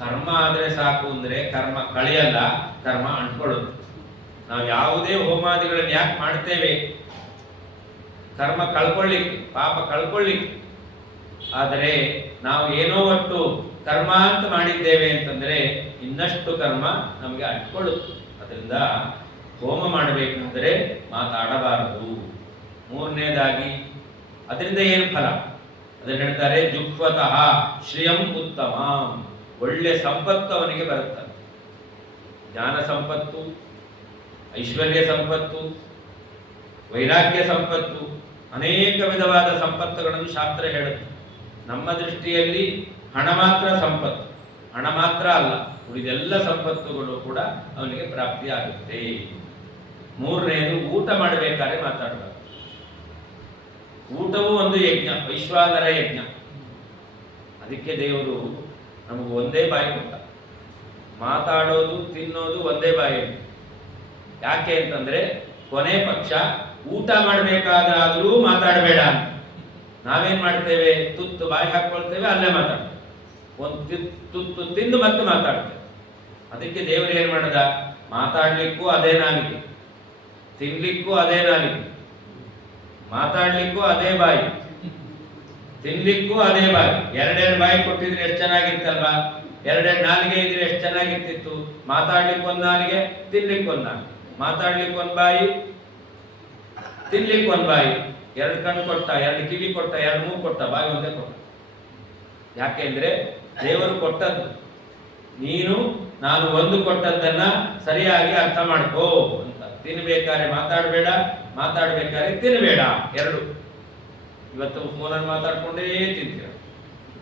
ಕರ್ಮ ಆದರೆ ಸಾಕು ಅಂದ್ರೆ ಕರ್ಮ ಕಳೆಯಲ್ಲ, ಕರ್ಮ ಅಂಟ್ಕೊಳ್ಳುತ್ತೆ. ನಾವು ಯಾವುದೇ ಹೋಮಾದಿಗಳನ್ನು ಯಾಕೆ ಮಾಡ್ತೇವೆ? ಕರ್ಮ ಕಳ್ಕೊಳ್ಳಿಕ್ಕೆ, ಪಾಪ ಕಳ್ಕೊಳ್ಳಿಕ್ಕೆ. ಆದರೆ ನಾವು ಏನೋ ಒಟ್ಟು ಕರ್ಮ ಅಂತ ಮಾಡಿದ್ದೇವೆ ಅಂತಂದ್ರೆ ಇನ್ನಷ್ಟು ಕರ್ಮ ನಮಗೆ ಅಂಟ್ಕೊಳ್ಳುತ್ತೆ. ಅದರಿಂದ ಹೋಮ ಮಾಡಬೇಕಾದರೆ ಮಾತಾಡಬಾರದು. ಮೂರನೇದಾಗಿ ಅದರಿಂದ ಏನು ಫಲ ಅದನ್ನು ಹೇಳ್ತಾರೆ, ಜುಕ್ವತಃ ಶ್ರಿಯಂ ಉತ್ತಮ, ಒಳ್ಳೆ ಸಂಪತ್ತು ಅವನಿಗೆ ಬರುತ್ತದೆ. ಜ್ಞಾನ ಸಂಪತ್ತು, ಐಶ್ವರ್ಯ ಸಂಪತ್ತು, ವೈರಾಗ್ಯ ಸಂಪತ್ತು, ಅನೇಕ ವಿಧವಾದ ಸಂಪತ್ತುಗಳನ್ನು ಶಾಸ್ತ್ರ ಹೇಳುತ್ತೆ. ನಮ್ಮ ದೃಷ್ಟಿಯಲ್ಲಿ ಹಣ ಮಾತ್ರ ಸಂಪತ್ತು, ಹಣ ಮಾತ್ರ ಅಲ್ಲ, ಉಳಿದೆಲ್ಲ ಸಂಪತ್ತುಗಳು ಕೂಡ ಅವನಿಗೆ ಪ್ರಾಪ್ತಿಯಾಗುತ್ತೆ. ಮೂರನೇದು, ಊಟ ಮಾಡಬೇಕಾದ್ರೆ ಮಾತಾಡಬಾರ್ದು. ಊಟವೂ ಒಂದು ಯಜ್ಞ, ವೈಶ್ವಾನರ ಯಜ್ಞ. ಅದಕ್ಕೆ ದೇವರು ನಮಗೆ ಒಂದೇ ಬಾಯಿ ಕೊಟ್ಟ, ಮಾತಾಡೋದು ತಿನ್ನೋದು ಒಂದೇ ಬಾಯಲ್ಲಿ. ಯಾಕೆ ಅಂತಂದ್ರೆ ಕೊನೆ ಪಕ್ಷ ಊಟ ಮಾಡಬೇಕಾದ್ರೂ ಮಾತಾಡಬೇಡ ಅಂತ. ನಾವೇನ್ ಮಾಡ್ತೇವೆ, ತುತ್ತು ಬಾಯಿ ಹಾಕೊಳ್ತೇವೆ, ಅಲ್ಲೇ ಮಾತಾಡ್ತೇವೆ, ಒಂದು ತುತ್ತು ತಿಂದು ಮತ್ತೆ ಮಾತಾಡ್ತೇವೆ. ಅದಕ್ಕೆ ದೇವರು ಏನ್ ಮಾಡದ, ಮಾತಾಡ್ಲಿಕ್ಕೂ ಅದೇ ನಾಲಿಗೆ, ತಿನ್ಲಿಕ್ಕೂ ಅದೇ ನಾಲಿಗೆ, ಮಾತಾಡ್ಲಿಕ್ಕೂ ಅದೇ ಬಾಯಿ, ತಿನ್ಲಿಕ್ಕೂ ಅದೇ ಬಾಯಿ. ಎರಡೆರಡು ಬಾಯಿ ಕೊಟ್ಟಿದ್ರೆ ಎಷ್ಟು ಚೆನ್ನಾಗಿರ್ತಲ್ವಾ? ಎರಡೆರಡು ನಾಲಿಗೆ ಇದ್ರೆ ಎಷ್ಟು ಚೆನ್ನಾಗಿರ್ತಿತ್ತು. ಮಾತಾಡ್ಲಿಕ್ಕೆ ಒಂದು ನಾಲಿಗೆ, ತಿನ್ಲಿಕ್ಕೆ ಒಂದು ನಾಲಿಗೆ. ಮಾತಾಡ್ಲಿಕ್ಕೆ ಒಂದು ಬಾಯಿ, ತಿನ್ಲಿಕ್ಕೆ ಒಂದು ಬಾಯಿ. ಎರಡು ಕಣ್ಣು ಕೊಟ್ಟ, ಎರಡು ಕಿವಿ ಕೊಟ್ಟ, ಎರಡು ಮೂಗು ಕೊಟ್ಟ, ಬಾಯಿ ಒಂದೇ ಕೊಟ್ಟ. ಯಾಕೆಂದ್ರೆ ದೇವರು ಕೊಟ್ಟದ್ದು ನೀನು ನಾನು ಒಂದು ಕೊಟ್ಟದ್ದನ್ನ ಸರಿಯಾಗಿ ಅರ್ಥ ಮಾಡ್ಕೋ ಅಂತ. ತಿನ್ಬೇಕಾದ್ರೆ ಮಾತಾಡಬೇಡ, ಮಾತಾಡ್ಬೇಕಾದ್ರೆ ತಿನ್ನಬೇಡ, ಎರಡು. ಇವತ್ತು ಫೋನಲ್ಲಿ ಮಾತಾಡ್ಕೊಂಡೇ ತಿಂತೀರ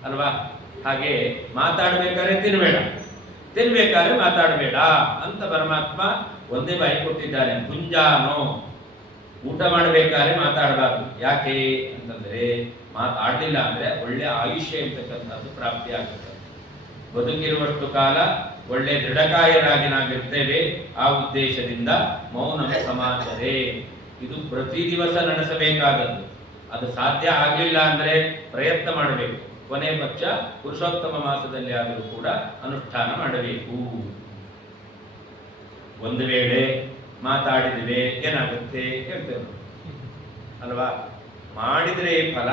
ಅಲ್ವಾ? ಹಾಗೆ ಮಾತಾಡ್ಬೇಕಾದ್ರೆ ತಿನ್ನಬೇಡ, ತಿನ್ಬೇಕಾದ್ರೆ ಮಾತಾಡಬೇಡ ಅಂತ ಪರಮಾತ್ಮ ಒಂದೇ ಬಾಯಿ ಕೊಟ್ಟಿದ್ದಾನೆ. ಮುಂಜಾನೋ ಊಟ ಮಾಡಬೇಕಾದ್ರೆ ಮಾತಾಡಬಾರ್ದು. ಯಾಕೆ ಅಂತಂದ್ರೆ ಮಾತಾಡಲಿಲ್ಲ ಅಂದ್ರೆ ಒಳ್ಳೆ ಆಯುಷ್ಯ ಇರ್ತಕ್ಕಂಥದ್ದು ಪ್ರಾಪ್ತಿ ಆಗುತ್ತೆ. ಬದುಕಿರುವಷ್ಟು ಕಾಲ ಒಳ್ಳೆ ದೃಢಕಾಯರಾಗಿ ನಾವಿರ್ತೇವೆ. ಆ ಉದ್ದೇಶದಿಂದ ಮೌನ ಸಮಾಚರೇ, ಇದು ಪ್ರತಿ ದಿವಸ ನಡೆಸಬೇಕಾದದ್ದು. ಅದು ಸಾಧ್ಯ ಆಗಲಿಲ್ಲ ಅಂದ್ರೆ ಪ್ರಯತ್ನ ಮಾಡಬೇಕು. ಕೊನೆ ಪಕ್ಷ ಪುರುಷೋತ್ತಮ ಮಾಸದಲ್ಲಿ ಆದರೂ ಕೂಡ ಅನುಷ್ಠಾನ ಮಾಡಬೇಕು. ಒಂದು ವೇಳೆ ಮಾತಾಡಿದ್ರೆ ಏನಾಗುತ್ತೆ ಕೇಳ್ತೇವೆ ಅಲ್ವಾ? ಮಾಡಿದ್ರೆ ಫಲ,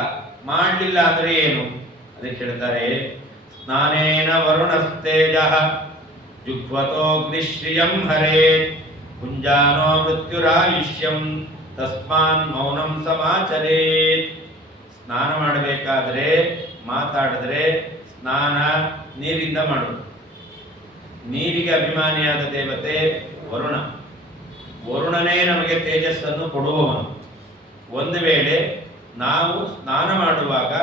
ಮಾಡಲಿಲ್ಲ ಅಂದ್ರೆ ಏನು? ಅದಕ್ಕೆ ಹೇಳ್ತಾರೆ, ಸ್ನಾನೇನ ವರುಣಸ್ತೇಜ ಜುಗ್ವತೋಗ್ನಿಶ್ರಿಯಂ ಹರೇತ್ ಕುಂಜಾನೋ ಮೃತ್ಯುರಾಯುಷ್ಯಂ ತಸ್ಮಾನ್ ಮೌನಂ ಸಮಾಚರೇತ್. ಸ್ನಾನ ಮಾಡಬೇಕಾದ್ರೆ ಮಾತಾಡಿದ್ರೆ, ಸ್ನಾನ ನೀರಿಂದ ಮಾಡೋದು. ನೀರಿಗೆ ಅಭಿಮಾನಿಯಾದ ದೇವತೆ ವರುಣ. ವರುಣನೇ ನಮಗೆ ತೇಜಸ್ಸನ್ನು ಕೊಡುವವನು. ಒಂದು ವೇಳೆ ನಾವು ಸ್ನಾನ ಮಾಡುವಾಗ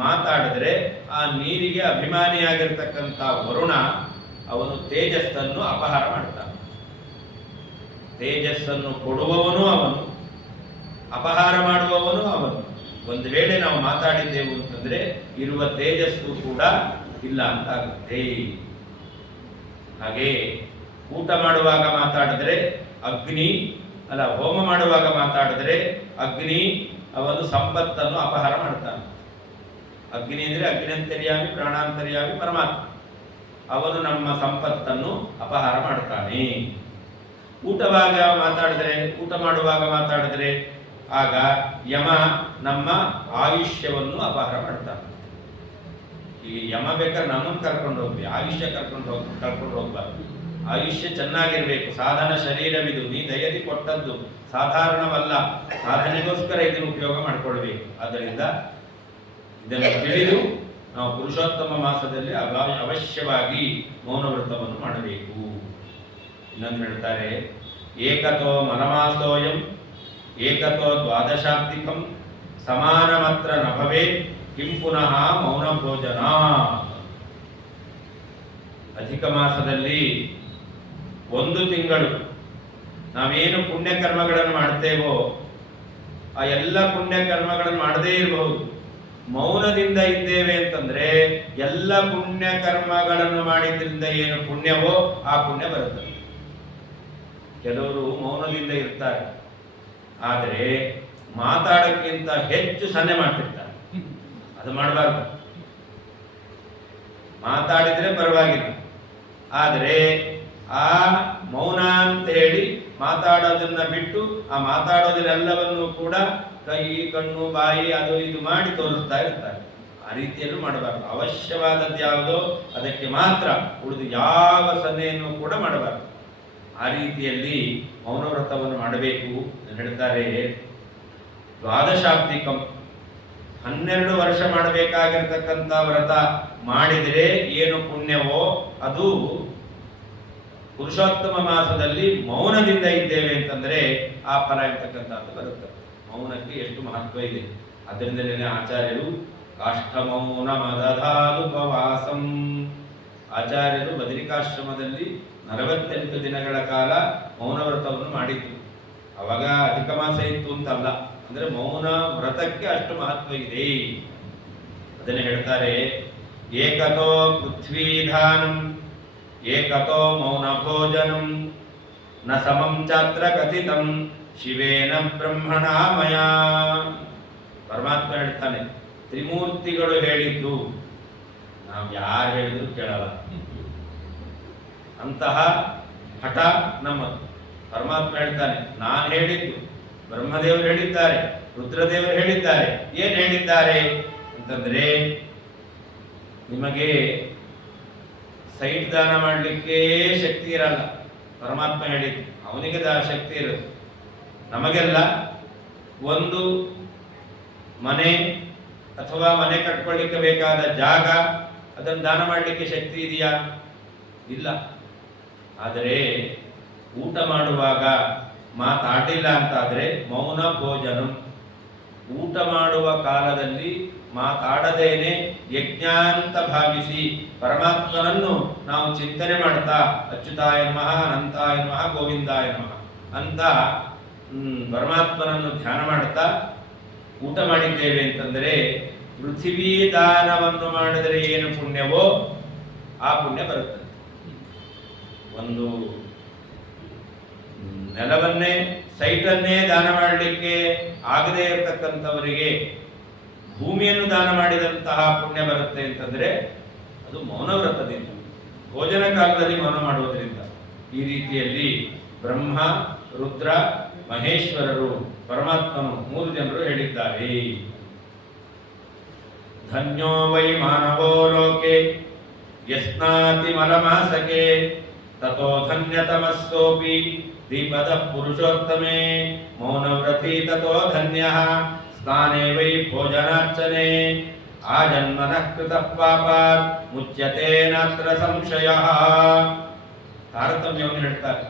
ಮಾತಾಡಿದ್ರೆ ಆ ನೀರಿಗೆ ಅಭಿಮಾನಿಯಾಗಿರ್ತಕ್ಕಂಥ ವರುಣ ಅವನು ತೇಜಸ್ಸನ್ನು ಅಪಹಾರ ಮಾಡ್ತಾನೆ. ತೇಜಸ್ಸನ್ನು ಕೊಡುವವನು ಅವನು, ಅಪಹಾರ ಮಾಡುವವನು ಅವನು. ಒಂದು ವೇಳೆ ನಾವು ಮಾತಾಡಿದ್ದೆವು ಅಂತಂದ್ರೆ ಇರುವ ತೇಜಸ್ಸು ಕೂಡ ಇಲ್ಲ ಅಂತ ಆಗುತ್ತೆ. ಹಾಗೆ ಊಟ ಮಾಡುವಾಗ ಮಾತಾಡಿದ್ರೆ ಅಗ್ನಿ ಅಲ್ಲ, ಹೋಮ ಮಾಡುವಾಗ ಮಾತಾಡಿದ್ರೆ ಅಗ್ನಿ ಅವನು ಸಂಪತ್ತನ್ನು ಅಪಹಾರ ಮಾಡ್ತಾನೆ. ಅಗ್ನಿ ಅಂದ್ರೆ ಅಗ್ನಿಂತರ್ಯಾಮಿ ಪ್ರಾಣಾಂತರ್ಯಾಮಿ ಪರಮಾತ್ಮ. ಅವನು ನಮ್ಮ ಸಂಪತ್ತನ್ನು ಅಪಹಾರ ಮಾಡ್ತಾನೆ. ಊಟ ಮಾಡುವಾಗ ಮಾತಾಡಿದ್ರೆ ಆಗ ಯಮ ನಮ್ಮ ಆಯುಷ್ಯವನ್ನು ಅಪಹಾರ ಮಾಡ್ತಾನೆ. ಈ ಯಮ ಬೇಕಾದ್ರೆ ನಮ್ಮನ್ನು ಕರ್ಕೊಂಡು ಹೋಗ್ಲಿ, ಆಯುಷ್ಯ ಕರ್ಕೊಂಡು ಹೋಗ್ಬಾರ್ದು. ಆಯುಷ್ಯ ಚೆನ್ನಾಗಿರ್ಬೇಕು. ಸಾಧನ ಶರೀರವಿದು, ನೀ ದಯದಿ ಕೊಟ್ಟದ್ದು ಸಾಧಾರಣವಲ್ಲ. ಸಾಧನೆಗೋಸ್ಕರ ಇದನ್ನು ಉಪಯೋಗ ಮಾಡಿಕೊಳ್ಬೇಕು. ಆದ್ದರಿಂದ ಇದನ್ನು ತಿಳಿದು ನಾವು ಪುರುಷೋತ್ತಮ ಮಾಸದಲ್ಲಿ ಅವಶ್ಯವಾಗಿ ಮೌನ ವ್ರತವನ್ನು ಮಾಡಬೇಕು. ಇನ್ನೊಂದು ಹೇಳ್ತಾರೆ, ಏಕತೋ ಮನಮಾಸೋಯಂ ಏಕತೋ ದ್ವಾದಶಾಬ್ದಿಕಂ ಸಮಾನಮತ್ರ ನ ಭವೇತ್ ಕಿಂ ಪುನಃ ಮೌನ ಭೋಜನ. ಅಧಿಕ ಮಾಸದಲ್ಲಿ ಒಂದು ತಿಂಗಳು ನಾವೇನು ಪುಣ್ಯಕರ್ಮಗಳನ್ನು ಮಾಡ್ತೇವೋ ಆ ಎಲ್ಲ ಪುಣ್ಯಕರ್ಮಗಳನ್ನು ಮಾಡದೇ ಇರಬಹುದು. ಮೌನದಿಂದ ಇದ್ದೇವೆ ಅಂತಂದ್ರೆ ಎಲ್ಲ ಪುಣ್ಯಕರ್ಮಗಳನ್ನು ಮಾಡಿದ್ರಿಂದ ಏನು ಪುಣ್ಯವೋ ಆ ಪುಣ್ಯ ಬರುತ್ತದೆ. ಕೆಲವರು ಮೌನದಿಂದ ಇರ್ತಾರೆ, ಆದರೆ ಮಾತಾಡೋಕ್ಕಿಂತ ಹೆಚ್ಚು ಸನ್ನೆ ಮಾಡ್ತಿರ್ತಾರೆ. ಅದು ಮಾಡಬಾರ್ದು. ಮಾತಾಡಿದ್ರೆ ಪರವಾಗಿಲ್ಲ, ಆದರೆ ಆ ಮೌನ ಅಂತ ಹೇಳಿ ಮಾತಾಡೋದನ್ನ ಬಿಟ್ಟು ಆ ಮಾತಾಡೋದನ್ನೆಲ್ಲವನ್ನು ಕೂಡ ಕೈ ಕಣ್ಣು ಬಾಯಿ ಅದು ಇದು ಮಾಡಿ ತೋರಿಸ್ತಾ ಇರ್ತಾರೆ. ಆ ರೀತಿಯಲ್ಲೂ ಮಾಡಬಾರ್ದು. ಅವಶ್ಯವಾದದ್ದು ಯಾವುದೋ ಅದಕ್ಕೆ ಮಾತ್ರ, ಉಳಿದು ಯಾವ ಸನ್ನೆಯನ್ನು ಕೂಡ ಮಾಡಬಾರ್ದು. ಆ ರೀತಿಯಲ್ಲಿ ಮೌನವ್ರತವನ್ನು ಮಾಡಬೇಕು ಹೇಳ್ತಾರೆ. ದ್ವಾದಶಾಬ್ದಿಕಂ 12 ವರ್ಷ ಮಾಡಬೇಕಾಗಿರ್ತಕ್ಕಂಥ ವ್ರತ ಮಾಡಿದರೆ ಏನು ಪುಣ್ಯವೋ ಅದು ಪುರುಷೋತ್ತಮ ಮಾಸದಲ್ಲಿ ಮೌನದಿಂದ ಇದ್ದೇವೆ ಅಂತಂದ್ರೆ ಆ ಫಲ ಇರ್ತಕ್ಕಂಥದ್ದು ಬರುತ್ತೆ. ಮೌನಕ್ಕೆ ಎಷ್ಟು ಮಹತ್ವ ಇದೆ. ಅದರಿಂದಲೇ ಆಚಾರ್ಯರು ಕಾಷ್ಠಮೌನ ಮದಧಾದುಪವಾಸಂ, ಆಚಾರ್ಯರು ಬದರಿಕಾಶ್ರಮದಲ್ಲಿ 48 ದಿನಗಳ ಕಾಲ ಮೌನ ವ್ರತವನ್ನು ಮಾಡಿದ್ರು. ಅವಾಗ ಅಧಿಕ ಮಾಸ ಇತ್ತು ಅಂತಲ್ಲ, ಅಂದ್ರೆ ಮೌನ ವ್ರತಕ್ಕೆ ಅಷ್ಟು ಮಹತ್ವ ಇದೆ. ಅದನ್ನು ಹೇಳ್ತಾರೆ, ಏಕತೋ ಪೃಥ್ವೀಧಾನಂ ಏಕತೋ ಮೌನ ಭೋಜನಂ ನ ಸಮಂ ಚಾತ್ರ ಕಥಿತಂ ಶಿವೇನ ಬ್ರಹ್ಮಣ ಮಯ. ಪರಮಾತ್ಮ ಹೇಳ್ತಾನೆ, ತ್ರಿಮೂರ್ತಿಗಳು ಹೇಳಿದ್ದು ನಾವು ಯಾರು ಹೇಳಿದ್ರು ಕೇಳಲ್ಲ ಅಂತಹ ಹಠ ನಮ್ಮದು. ಪರಮಾತ್ಮ ಹೇಳ್ತಾನೆ, ನಾನು ಹೇಳಿದ್ದು, ಬ್ರಹ್ಮದೇವರು ಹೇಳಿದ್ದಾರೆ, ರುದ್ರದೇವರು ಹೇಳಿದ್ದಾರೆ. ಏನ್ ಹೇಳಿದ್ದಾರೆ ಅಂತಂದ್ರೆ, ನಿಮಗೆ ಸೈಟ್ ದಾನ ಮಾಡಲಿಕ್ಕೆ ಶಕ್ತಿ ಇರಲ್ಲ, ಪರಮಾತ್ಮ ಹೇಳಿದ್ದು, ಅವನಿಗೆ ಶಕ್ತಿ ಇರುತ್ತೆ. ನಮಗೆಲ್ಲ ಒಂದು ಮನೆ ಅಥವಾ ಮನೆ ಕಟ್ಕೊಳ್ಳಿಕ್ಕೆ ಬೇಕಾದ ಜಾಗ, ಅದನ್ನು ದಾನ ಮಾಡಲಿಕ್ಕೆ ಶಕ್ತಿ ಇದೆಯಾ? ಇಲ್ಲ. ಆದರೆ ಊಟ ಮಾಡುವಾಗ ಮಾತಾಡಿಲ್ಲ ಅಂತಾದರೆ ಮೌನ ಭೋಜನ, ಊಟ ಮಾಡುವ ಕಾಲದಲ್ಲಿ ಮಾತಾಡದೇನೆ ಯಜ್ಞ ಅಂತ ಭಾವಿಸಿ ಪರಮಾತ್ಮನನ್ನು ನಾವು ಚಿಂತನೆ ಮಾಡ್ತಾ ಅಚ್ಯುತಾಯ ನಮಃ, ಅನಂತಾಯ ನಮಃ, ಗೋವಿಂದಾಯ ನಮಃ ಅಂತ ಪರಮಾತ್ಮನನ್ನು ಧ್ಯಾನ ಮಾಡ್ತಾ ಊಟ ಮಾಡಿದ್ದೇವೆ ಅಂತಂದರೆ, ಪೃಥ್ವಿ ದಾನವನ್ನು ಮಾಡಿದರೆ ಏನು ಪುಣ್ಯವೋ ಆ ಪುಣ್ಯ ಬರುತ್ತದೆ. ಒಂದು ನೆಲವನ್ನೇ ಸೈಟನ್ನೇ ದಾನ ಮಾಡಲಿಕ್ಕೆ ಆಗದೇ ಇರತಕ್ಕಂಥವರಿಗೆ ಭೂಮಿಯನ್ನು ದಾನ ಮಾಡಿದಂತಹ ಪುಣ್ಯ ಬರುತ್ತೆ ಅಂತಂದ್ರೆ ಅದು ಮೌನವ್ರತದಿಂದ, ಭೋಜನ ಕಾಲದಲ್ಲಿ ಮೌನ ಮಾಡುವುದರಿಂದ. ಈ ರೀತಿಯಲ್ಲಿ ಬ್ರಹ್ಮ, ರುದ್ರ, ಮಹೇಶ್ವರರು, ಪರಮಾತ್ಮನು 3 ಜನರು ಹೇಳಿದ್ದಾರೆ. ಧನ್ಯೋ ವೈ ಮಾನವೋ ಲೋಕೆ ಯಸ್ನಾತಿ ಮಲಮಾಸಕೆ ತಥೋ ಧನ್ಯತಮಸ್ಸೋಪಿ ದೀಪದ ಪುರುಷೋತ್ತಮೇ ಮೌನವ್ರತಿ ತಥೋ ಧನ್ಯಃ ಸ್ನಾನೇ ವೈ ಭೋಜನಾರ್ಚನೆ ಆಜನ್ಮನಃ ಕೃತಃ ಪಾಪಾತ್ ಮುಚ್ಯತೆ ನಾತ್ರ ಸಂಶಯಃ. ತಾರತಮ್ಯವನ್ನು ಹೇಳ್ತಾರೆ.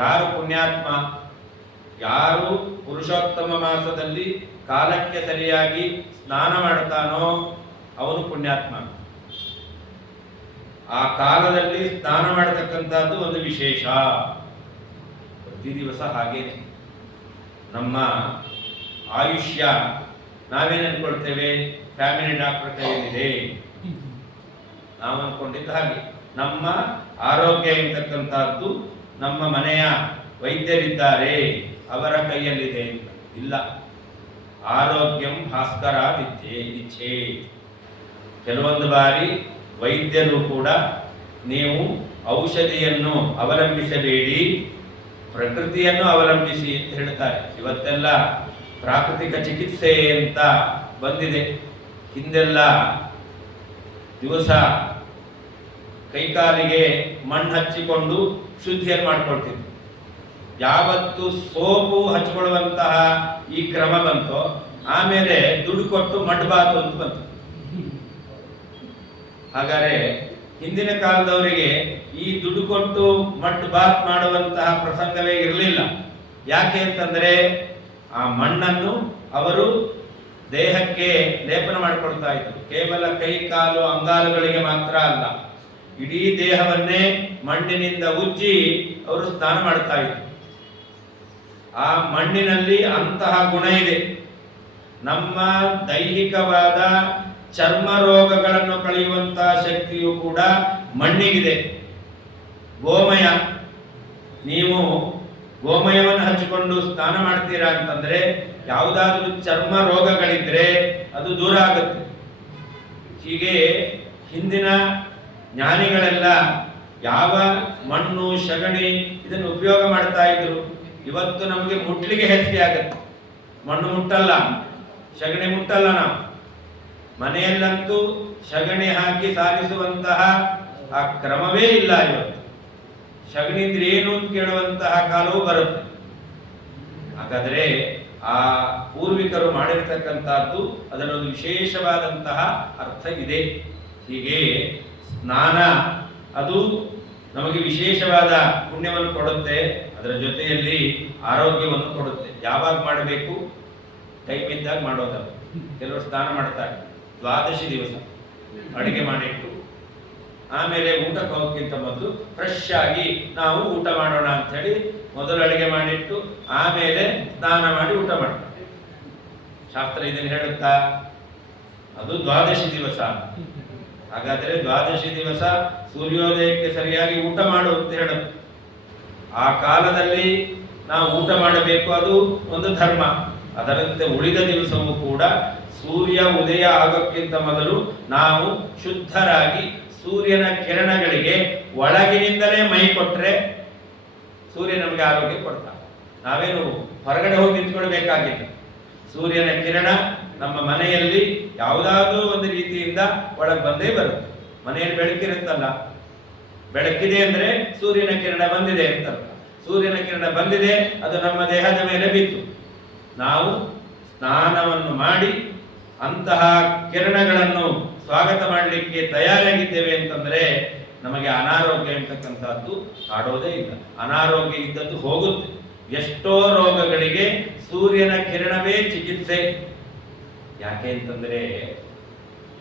ಯಾರು ಪುಣ್ಯಾತ್ಮ, ಯಾರು ಪುರುಷೋತ್ತಮ ಮಾಸದಲ್ಲಿ ಕಾಲಕ್ಕೆ ಸರಿಯಾಗಿ ಸ್ನಾನ ಮಾಡ್ತಾನೋ ಅವನು ಪುಣ್ಯಾತ್ಮ. ಆ ಕಾಲದಲ್ಲಿ ಸ್ನಾನ ಮಾಡತಕ್ಕಂಥದ್ದು ಒಂದು ವಿಶೇಷ. ಪ್ರತಿ ದಿವಸ ಹಾಗೇನೆ ನಮ್ಮ ಆಯುಷ್ಯ ನಾವೇನು ಅನ್ಕೊಳ್ತೇವೆ, ಫ್ಯಾಮಿಲಿ ಡಾಕ್ಟರ್ ಕೈಯಲ್ಲಿದೆ, ನಾವು ಅನ್ಕೊಂಡಿದ್ದ ಹಾಗೆ. ನಮ್ಮ ಆರೋಗ್ಯ ಇರ್ತಕ್ಕಂಥದ್ದು ನಮ್ಮ ಮನೆಯ ವೈದ್ಯರಿದ್ದಾರೆ ಅವರ ಕೈಯಲ್ಲಿದೆ ಅಂತ ಇಲ್ಲ. ಆರೋಗ್ಯಂ ಭಾಸ್ಕರ ಇಚ್ಛೆ. ಕೆಲವೊಂದು ಬಾರಿ ವೈದ್ಯರು ಕೂಡ ನೀವು ಔಷಧಿಯನ್ನು ಅವಲಂಬಿಸಬೇಡಿ, ಪ್ರಕೃತಿಯನ್ನು ಅವಲಂಬಿಸಿ ಅಂತ ಹೇಳ್ತಾರೆ. ಇವತ್ತೆಲ್ಲ ಪ್ರಾಕೃತಿಕ ಚಿಕಿತ್ಸೆ ಅಂತ ಬಂದಿದೆ. ಹಿಂದೆಲ್ಲ ದಿವಸ ಕೈಕಾಲಿಗೆ ಮಣ್ಣು ಹಚ್ಚಿಕೊಂಡು ಶುದ್ಧಿಯನ್ನು ಮಾಡ್ಕೊಳ್ತಿದ್ರು. ಯಾವತ್ತು ಸೋಪು ಹಚ್ಕೊಳ್ಳುವಂತಹ ಈ ಕ್ರಮ ಬಂತೋ ಆಮೇಲೆ ದುಡ್ಡು ಕೊಟ್ಟು ಮಡ್ಬಾತು ಅಂತ ಬಂತು. ಹಾಗಾದ್ರೆ ಹಿಂದಿನ ಕಾಲದವರಿಗೆ ಈ ದುಡ್ಡು ಕೊಟ್ಟು ಮಡ್ ಬಾತ್ ಮಾಡುವಂತಹ ಪ್ರಸಂಗವೇ ಇರಲಿಲ್ಲ. ಯಾಕೆ ಅಂತಂದ್ರೆ ಆ ಮಣ್ಣನ್ನು ಅವರು ದೇಹಕ್ಕೆ ಲೇಪನ ಮಾಡಿಕೊಡ್ತಾ ಇದ್ರು. ಕೇವಲ ಕೈ ಕಾಲು ಅಂಗಾಲುಗಳಿಗೆ ಮಾತ್ರ ಅಲ್ಲ, ಇಡೀ ದೇಹವನ್ನೇ ಮಣ್ಣಿನಿಂದ ಉಜ್ಜಿ ಅವರು ಸ್ನಾನ ಮಾಡ್ತಾ ಇದ್ರು. ಆ ಮಣ್ಣಿನಲ್ಲಿ ಅಂತಹ ಗುಣ ಇದೆ. ನಮ್ಮ ದೈಹಿಕವಾದ ಚರ್ಮ ರೋಗಗಳನ್ನು ಕಳೆಯುವಂತಹ ಶಕ್ತಿಯು ಕೂಡ ಮಣ್ಣಿಗಿದೆ. ಗೋಮಯ, ನೀವು ಗೋಮಯವನ್ನು ಹಚ್ಚಿಕೊಂಡು ಸ್ನಾನ ಮಾಡ್ತೀರಾ ಅಂತಂದ್ರೆ ಯಾವುದಾದ್ರೂ ಚರ್ಮ ರೋಗಗಳಿದ್ರೆ ಅದು ದೂರ ಆಗುತ್ತೆ. ಹೀಗೆ ಹಿಂದಿನ ಜ್ಞಾನಿಗಳೆಲ್ಲ ಯಾವ ಮಣ್ಣು ಸಗಣಿ ಇದನ್ನು ಉಪಯೋಗ ಮಾಡ್ತಾ ಇದ್ರು. ಇವತ್ತು ನಮಗೆ ಮುಟ್ಲಿಗೆ ಹೆಸರಿ ಆಗುತ್ತೆ. ಮಣ್ಣು ಮುಟ್ಟಲ್ಲ, ಸಗಣಿ ಮುಟ್ಟಲ್ಲ. ನಾವು ಮನೆಯಲ್ಲಂತೂ ಸಗಣಿ ಹಾಕಿ ಸಾರಿಸುವಂತಹ ಆ ಕ್ರಮವೇ ಇಲ್ಲ ಇವತ್ತು. ಸಗಣಿಂದ್ರೆ ಏನು ಅಂತ ಕೇಳುವಂತಹ ಕಾಲವೂ ಬರುತ್ತೆ. ಹಾಗಾದರೆ ಆ ಪೂರ್ವಿಕರು ಮಾಡಿರ್ತಕ್ಕಂಥದ್ದು ಅದರಲ್ಲೊಂದು ವಿಶೇಷವಾದಂತಹ ಅರ್ಥ ಇದೆ. ಹೀಗೆ ಸ್ನಾನ ಅದು ನಮಗೆ ವಿಶೇಷವಾದ ಪುಣ್ಯವನ್ನು ಕೊಡುತ್ತೆ, ಅದರ ಜೊತೆಯಲ್ಲಿ ಆರೋಗ್ಯವನ್ನು ಕೊಡುತ್ತೆ. ಯಾವಾಗ ಮಾಡಬೇಕು? ಟೈಮ್ ಇದ್ದಾಗ ಮಾಡೋದಲ್ಲ. ಕೆಲವರು ಸ್ನಾನ ಮಾಡ್ತಾರೆ ದ್ವಾದಶಿ ದಿವಸ ಅಡಿಗೆ ಮಾಡಿಟ್ಟು ಆಮೇಲೆ ಊಟಕ್ಕೆ ಹೋಗೋಕ್ಕಿಂತ ಮೊದಲು ಫ್ರೆಶ್ ಆಗಿ ನಾವು ಊಟ ಮಾಡೋಣ ಅಂತ ಹೇಳಿ ಮೊದಲು ಅಡಿಗೆ ಮಾಡಿಟ್ಟು ಆಮೇಲೆ ಸ್ನಾನ ಮಾಡಿ ಊಟ ಮಾಡ್ತಾರೆ. ಶಾಸ್ತ್ರ ಇದನ್ನು ಹೇಳುತ್ತಾ? ಅದು ದ್ವಾದಶಿ ದಿವಸ. ಹಾಗಾದರೆ ದ್ವಾದಶಿ ದಿವಸ ಸೂರ್ಯೋದಯಕ್ಕೆ ಸರಿಯಾಗಿ ಊಟ ಮಾಡು ಅಂತ ಹೇಳುತ್ತೆ. ಆ ಕಾಲದಲ್ಲಿ ನಾವು ಊಟ ಮಾಡಬೇಕು, ಅದು ಒಂದು ಧರ್ಮ. ಅದರಂತೆ ಉಳಿದ ದಿವಸವೂ ಕೂಡ ಸೂರ್ಯ ಉದಯ ಆಗೋಕ್ಕಿಂತ ಮೊದಲು ನಾವು ಶುದ್ಧರಾಗಿ ಸೂರ್ಯನ ಕಿರಣಗಳಿಗೆ ಒಳಗಿನಿಂದಲೇ ಮೈ ಕೊಟ್ಟರೆ ಸೂರ್ಯ ನಮಗೆ ಆರೋಗ್ಯ ಕೊಡ್ತಾನೆ. ನಾವೇನು ಹೊರಗಡೆ ಹೋಗಿ ನಿಂತ್ಕೊಳ್ಬೇಕಾಗಿಲ್ಲ. ಸೂರ್ಯನ ಕಿರಣ ನಮ್ಮ ಮನೆಯಲ್ಲಿ ಯಾವುದಾದ್ರೂ ಒಂದು ರೀತಿಯಿಂದ ಒಳಗೆ ಬಂದೇ ಬರುತ್ತೆ. ಮನೆಯಲ್ಲಿ ಬೆಳಕಿರುತ್ತಲ್ಲ, ಬೆಳಕಿದೆ ಅಂದ್ರೆ ಸೂರ್ಯನ ಕಿರಣ ಬಂದಿದೆ ಅಂತ ಅರ್ಥ. ಸೂರ್ಯನ ಕಿರಣ ಬಂದಿದೆ, ಅದು ನಮ್ಮ ದೇಹದ ಮೇಲೆ ಬಿತ್ತು. ನಾವು ಸ್ನಾನವನ್ನು ಮಾಡಿ ಅಂತಹ ಕಿರಣಗಳನ್ನು ಸ್ವಾಗತ ಮಾಡಲಿಕ್ಕೆ ತಯಾರಾಗಿದ್ದೇವೆ ಅಂತಂದ್ರೆ ನಮಗೆ ಅನಾರೋಗ್ಯ ಎಂತಕ್ಕಂಥದ್ದು ಕಾಡೋದೇ ಇಲ್ಲ. ಅನಾರೋಗ್ಯ ಇದ್ದದ್ದು ಹೋಗುತ್ತೆ. ಎಷ್ಟೋ ರೋಗಗಳಿಗೆ ಸೂರ್ಯನ ಕಿರಣವೇ ಚಿಕಿತ್ಸೆ. ಯಾಕೆ ಅಂತಂದ್ರೆ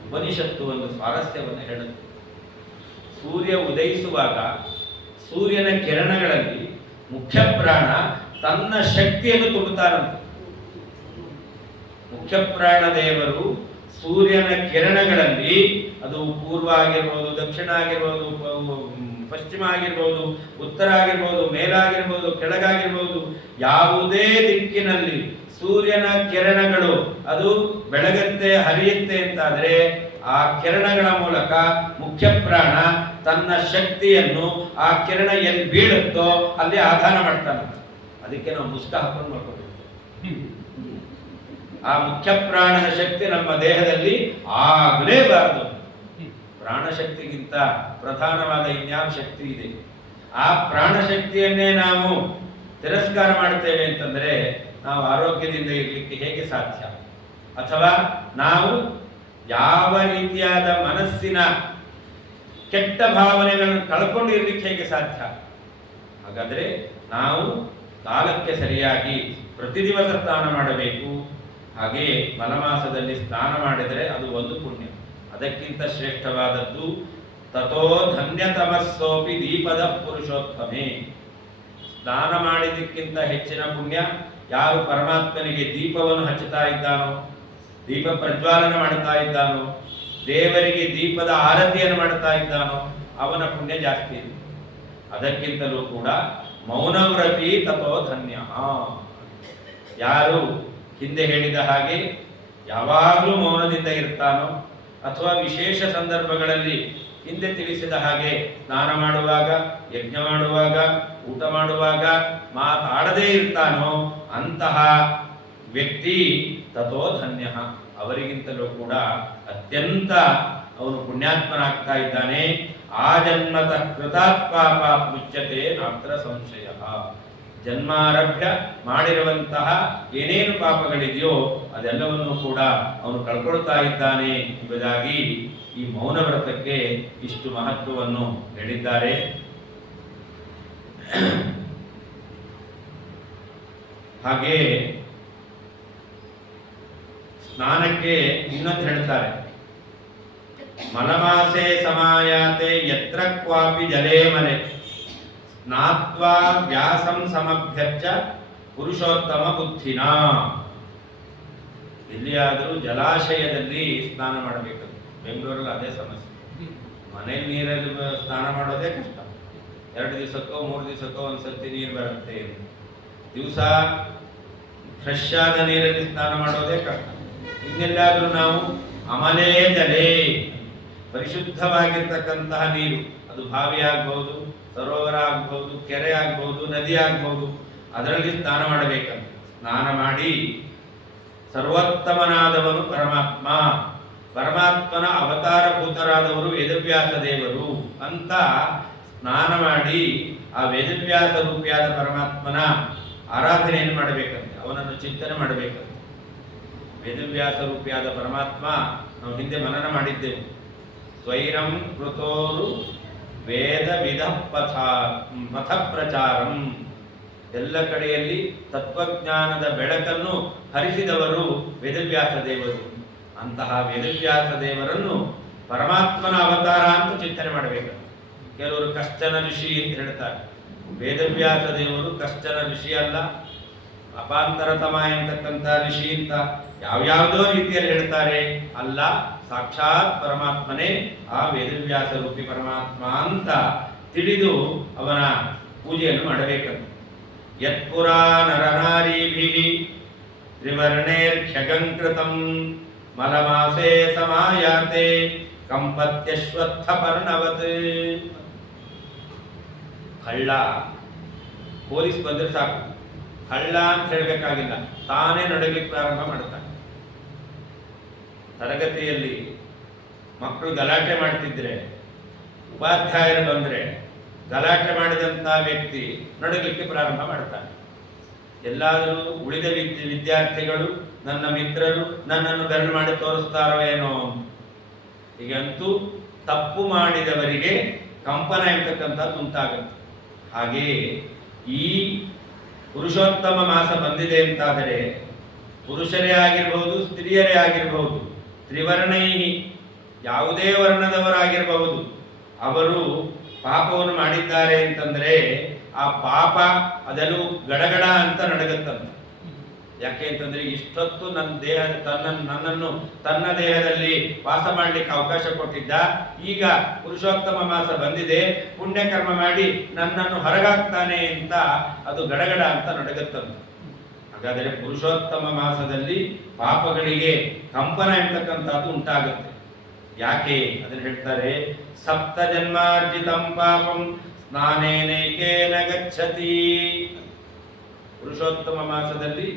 ಉಪನಿಷತ್ತು ಒಂದು ಸ್ವಾರಸ್ಯವನ್ನು ಹೇಳುತ್ತೆ. ಸೂರ್ಯ ಉದಯಿಸುವಾಗ ಸೂರ್ಯನ ಕಿರಣಗಳಲ್ಲಿ ಮುಖ್ಯ ಪ್ರಾಣ ತನ್ನ ಶಕ್ತಿಯನ್ನು ತುಂಬುತ್ತಾರಂತೆ. ಮುಖ್ಯ ಪ್ರಾಣ ದೇವರು ಸೂರ್ಯನ ಕಿರಣಗಳಲ್ಲಿ, ಅದು ಪೂರ್ವ ಆಗಿರ್ಬೋದು, ದಕ್ಷಿಣ ಆಗಿರ್ಬೋದು, ಪಶ್ಚಿಮ ಆಗಿರ್ಬೋದು, ಉತ್ತರ ಆಗಿರ್ಬೋದು, ಮೇಲಾಗಿರ್ಬೋದು, ಕೆಳಗಾಗಿರ್ಬೋದು, ಯಾವುದೇ ದಿಕ್ಕಿನಲ್ಲಿ ಸೂರ್ಯನ ಕಿರಣಗಳು ಅದು ಬೆಳಗತ್ತೆ ಹರಿಯುತ್ತೆ ಅಂತಾದ್ರೆ ಆ ಕಿರಣಗಳ ಮೂಲಕ ಮುಖ್ಯ ಪ್ರಾಣ ತನ್ನ ಶಕ್ತಿಯನ್ನು ಆ ಕಿರಣ ಎಲ್ಲಿ ಬೀಳುತ್ತೋ ಅಲ್ಲಿ ಆಧಾನ ಮಾಡ್ತಾನೆ. ಅದಕ್ಕೆ ನಾವು ಮುಸ್ಕ ಹಾಕೊಂಡು ಮಾಡ್ಕೊಂಡಿರ್ತೇವೆ. ಆ ಮುಖ್ಯ ಪ್ರಾಣದ ಶಕ್ತಿ ನಮ್ಮ ದೇಹದಲ್ಲಿ ಆಗಲೇಬಾರದು. ಪ್ರಾಣಶಕ್ತಿಗಿಂತ ಪ್ರಧಾನವಾದ ಇನ್ಯಾವ ಶಕ್ತಿ ಇದೆ? ಆ ಪ್ರಾಣಶಕ್ತಿಯನ್ನೇ ನಾವು ತಿರಸ್ಕಾರ ಮಾಡ್ತೇವೆ ಅಂತಂದ್ರೆ ನಾವು ಆರೋಗ್ಯದಿಂದ ಇರಲಿಕ್ಕೆ ಹೇಗೆ ಸಾಧ್ಯ? ಅಥವಾ ನಾವು ಯಾವ ರೀತಿಯಾದ ಮನಸ್ಸಿನ ಕೆಟ್ಟ ಭಾವನೆಗಳನ್ನು ಕಳ್ಕೊಂಡು ಇರಲಿಕ್ಕೆ ಹೇಗೆ ಸಾಧ್ಯ? ಹಾಗಾದ್ರೆ ನಾವು ಕಾಲಕ್ಕೆ ಸರಿಯಾಗಿ ಪ್ರತಿ ದಿವಸ ಸ್ನಾನ ಮಾಡಬೇಕು. ಹಾಗೆ ಮಲಮಾಸದಲ್ಲಿ ಸ್ನಾನ ಮಾಡಿದರೆ ಅದು ಒಂದು ಪುಣ್ಯ. ಅದಕ್ಕಿಂತ ಶ್ರೇಷ್ಠವಾದದ್ದು ತಥೋ ಧನ್ಯತಮಸ್ಸೋಪಿ ದೀಪದ ಪುರುಷೋತ್ತಮೇ. ಸ್ನಾನ ಮಾಡಿದ್ದಕ್ಕಿಂತ ಹೆಚ್ಚಿನ ಪುಣ್ಯ ಯಾರು ಪರಮಾತ್ಮನಿಗೆ ದೀಪವನ್ನು ಹಚ್ಚುತ್ತಾ ಇದ್ದಾನೋ, ದೀಪ ಪ್ರಜ್ವಾಲನ ಮಾಡುತ್ತಾ ಇದ್ದಾನೋ, ದೇವರಿಗೆ ದೀಪದ ಆರತಿಯನ್ನು ಮಾಡುತ್ತಾ ಇದ್ದಾನೋ ಅವನ ಪುಣ್ಯ ಜಾಸ್ತಿ ಇದೆ. ಅದಕ್ಕಿಂತಲೂ ಕೂಡ ಮೌನವ್ರತಿ ತಥೋ ಧನ್ಯ. ಯಾರು ಹಿಂದೆ ಹೇಳಿದ ಹಾಗೆ ಯಾವಾಗಲೂ ಮೌನದಿಂದ ಇರ್ತಾನೋ, ಅಥವಾ ವಿಶೇಷ ಸಂದರ್ಭಗಳಲ್ಲಿ ಹಿಂದೆ ತಿಳಿಸಿದ ಹಾಗೆ ಸ್ನಾನ ಮಾಡುವಾಗ, ಯಜ್ಞ ಮಾಡುವಾಗ, ಊಟ ಮಾಡುವಾಗ ಮಾತಾಡದೇ ಇರ್ತಾನೋ ಅಂತಹ ವ್ಯಕ್ತಿ ತಥೋ ಧನ್ಯ. ಅವರಿಗಿಂತಲೂ ಕೂಡ ಅತ್ಯಂತ ಅವನು ಪುಣ್ಯಾತ್ಮನಾಗ್ತಾ ಇದ್ದಾನೆ. ಆ ಜನ್ಮತಃ ಕೃತಾತ್ ಪಾಪಾತ್ ಮುಚ್ಯತೆ ನಾತ್ರ ಸಂಶಯ. ಜನ್ಮಾರಭ್ಯ ಮಾಡಿರುವಂತಹ ಏನೇನು ಪಾಪಗಳಿದೆಯೋ ಅದೆಲ್ಲವನ್ನು ಕೂಡ ಅವನು ಕಳ್ಕೊಳ್ತಾ ಇದ್ದಾನೆ ಎಂಬುದಾಗಿ ಈ ಮೌನ ವ್ರತಕ್ಕೆ ಇಷ್ಟು ಮಹತ್ವವನ್ನು ಹೇಳಿದ್ದಾರೆ. ಹಾಗೆ ಸ್ನಾನಕ್ಕೆ ಇನ್ನೊಂದು ಹೇಳ್ತಾರೆ, ಮಲಮಾಸೆ ಸಮಾಯಾತೆ ಯತ್ರ ಕ್ವಾಪಿ ಜಲೇ ಮನೆ ಸ್ನಾತ್ವಾ ವ್ಯಾಸಂ ಸಮಭ್ಯರ್ಚ ಪುರುಷೋತ್ತಮ ಬುದ್ಧಿನ. ಎಲ್ಲಿಯಾದರೂ ಜಲಾಶಯದಲ್ಲಿ ಸ್ನಾನ ಮಾಡಬೇಕು. ಬೆಂಗಳೂರಲ್ಲಿ ಅದೇ ಸಮಸ್ಯೆ. ಮನೇಲಿ ನೀರಲ್ಲಿ ಸ್ನಾನ ಮಾಡೋದೇ ಕಷ್ಟ. 2 ದಿವಸಕ್ಕೋ 3 ದಿವಸಕ್ಕೋ ಒಂದ್ಸರ್ತಿ ನೀರು ಬರುತ್ತೆ. ದಿವಸ ಫ್ರೆಶ್ ಆದ ನೀರಲ್ಲಿ ಸ್ನಾನ ಮಾಡೋದೇ ಕಷ್ಟ. ಇನ್ನೆಲ್ಲಾದ್ರೂ ನಾವು ಅಮಲೇ ಜಲೇ, ಪರಿಶುದ್ಧವಾಗಿರ್ತಕ್ಕಂತಹ ನೀರು, ಅದು ಬಾವಿ ಆಗ್ಬಹುದು, ಸರೋವರ ಆಗ್ಬಹುದು, ಕೆರೆ ಆಗ್ಬಹುದು, ನದಿ ಆಗ್ಬಹುದು, ಅದರಲ್ಲಿ ಸ್ನಾನ ಮಾಡಬೇಕಂತ. ಸ್ನಾನ ಮಾಡಿ ಸರ್ವೋತ್ತಮನಾದವನು ಪರಮಾತ್ಮ, ಪರಮಾತ್ಮನ ಅವತಾರಭೂತರಾದವರು ವೇದವ್ಯಾಸ ದೇವರು ಅಂತ ಸ್ನಾನ ಮಾಡಿ ಆ ವೇದವ್ಯಾಸ ರೂಪಿಯಾದ ಪರಮಾತ್ಮನ ಆರಾಧನೆಯನ್ನು ಮಾಡಬೇಕಂತೆ, ಅವನನ್ನು ಚಿಂತನೆ ಮಾಡಬೇಕಂತೆ. ವೇದವ್ಯಾಸ ರೂಪಿಯಾದ ಪರಮಾತ್ಮ ನಾವು ಹಿಂದೆ ಮನನ ಮಾಡಿದ್ದೆವು. ಸ್ವೈರಂ ಕೃತೋರು ವೇದ ವಿಧ ಪಥ ಪ್ರಚಾರಂ, ಎಲ್ಲ ಕಡೆಯಲ್ಲಿ ತತ್ವಜ್ಞಾನದ ಬೆಳಕನ್ನು ಹರಿಸಿದವರು ವೇದವ್ಯಾಸ ದೇವರು. ಅಂತಹ ವೇದವ್ಯಾಸ ದೇವರನ್ನು ಪರಮಾತ್ಮನ ಅವತಾರ ಅಂತ ಚಿಂತನೆ ಮಾಡಬೇಕು. ಕೆಲವರು ಕಶ್ಚನ ಋಷಿ ಅಂತ ಹೇಳ್ತಾರೆ. ವೇದವ್ಯಾಸ ದೇವರು ಕಶ್ಚನ ಋಷಿ ಅಲ್ಲ, ಅಪಾಂತರತಮ ಎಂತಕ್ಕಂಥ ಋಷಿ ಅಂತ ಯಾವ್ಯಾವುದೋ ರೀತಿಯಲ್ಲಿ ಹೇಳ್ತಾರೆ. ಅಲ್ಲ, ಸಾಕ್ಷಾತ್ ಪರಮಾತ್ಮನೇ ಆ ವೇದವ್ಯಾಸ ರೂಪಿ ಪರಮಾತ್ಮ ಅಂತ ತಿಳಿದು ಅವನ ಪೂಜೆಯನ್ನು ಮಾಡಬೇಕಂತ. ಯತ್ಪುರಾ ನರನಾರೀಭಿಃ ತ್ರಿವರ್ಣೇರ್ಖ್ಯಗಂಕೃತಂ ಮಲಮಾಸೆ ಸಮಾಯಾತೆ ಕಂಪತ್ಯಶ್ವತ್ಥ ಪರ್ಣವತ್. ಕಳ್ಳ ಪೊಲೀಸ್ ಬಂದ್ರೆ ಸಾಕು, ಕಳ್ಳ ಅಂತ ಹೇಳಬೇಕಾಗಿಲ್ಲ, ತಾನೇ ನಡಗಲಿಕ್ಕೆ ಪ್ರಾರಂಭ ಮಾಡ್ತಾನೆ. ತರಗತಿಯಲ್ಲಿ ಮಕ್ಕಳು ಗಲಾಟೆ ಮಾಡ್ತಿದ್ರೆ ಉಪಾಧ್ಯಾಯರು ಬಂದ್ರೆ ಗಲಾಟೆ ಮಾಡಿದಂಥ ವ್ಯಕ್ತಿ ನಡಗಲಿಕ್ಕೆ ಪ್ರಾರಂಭ ಮಾಡ್ತಾನೆ. ಎಲ್ಲಾದರೂ ಉಳಿದ ವಿದ್ಯಾರ್ಥಿಗಳು, ನನ್ನ ಮಿತ್ರರು ನನ್ನನ್ನು ಬೆರಳು ಮಾಡಿ ತೋರಿಸ್ತಾರೋ ಏನೋ. ಈಗಂತೂ ತಪ್ಪು ಮಾಡಿದವರಿಗೆ ಕಂಪನ ಎಂತಕ್ಕಂಥದ್ದು ಉಂಟಾಗುತ್ತೆ. ಹಾಗೆಯೇ ಈ ಪುರುಷೋತ್ತಮ ಮಾಸ ಬಂದಿದೆ ಅಂತಾದರೆ ಪುರುಷರೇ ಆಗಿರಬಹುದು, ಸ್ತ್ರೀಯರೇ ಆಗಿರಬಹುದು, ತ್ರಿವರ್ಣೈ, ಯಾವುದೇ ವರ್ಣದವರಾಗಿರಬಹುದು, ಅವರು ಪಾಪವನ್ನು ಮಾಡಿದ್ದಾರೆ ಅಂತಂದ್ರೆ ಆ ಪಾಪ ಅದೆಲ್ಲೂ ಗಡಗಡ ಅಂತ ನಡಗುತ್ತಂತೆ. ಯಾಕೆ ಅಂತಂದ್ರೆ ಇಷ್ಟೊತ್ತು ನನ್ನ ದೇಹ ನನ್ನನ್ನು ತನ್ನ ದೇಹದಲ್ಲಿ ವಾಸ ಮಾಡಲಿಕ್ಕೆ ಅವಕಾಶ ಕೊಟ್ಟಿದ್ದ, ಈಗ ಪುರುಷೋತ್ತಮ ಮಾಸ ಬಂದಿದೆ, ಪುಣ್ಯಕರ್ಮ ಮಾಡಿ ನನ್ನನ್ನು ಹೊರಗಾಗ್ತಾನೆ ಅಂತ ಅದು ಗಡಗಡ ಅಂತ ನಡಗುತ್ತಂತೆ. ಹಾಗಾದರೆ ಪುರುಷೋತ್ತಮ ಮಾಸದಲ್ಲಿ ಪಾಪಗಳಿಗೆ ಕಂಪನ ಎಂತಕ್ಕಂಥದ್ದು ಉಂಟಾಗುತ್ತೆ. ಯಾಕೆ ಅದನ್ನು ಹೇಳ್ತಾರೆ, ಸಪ್ತ ಜನ್ಮಾರ್ಜಿತಂ ಪಾಪಂ ಸ್ನಾನೇನೈಕೇನ ಗಚ್ಚತಿ. ಪುರುಷೋತ್ತಮ ಮಾಸದಲ್ಲಿ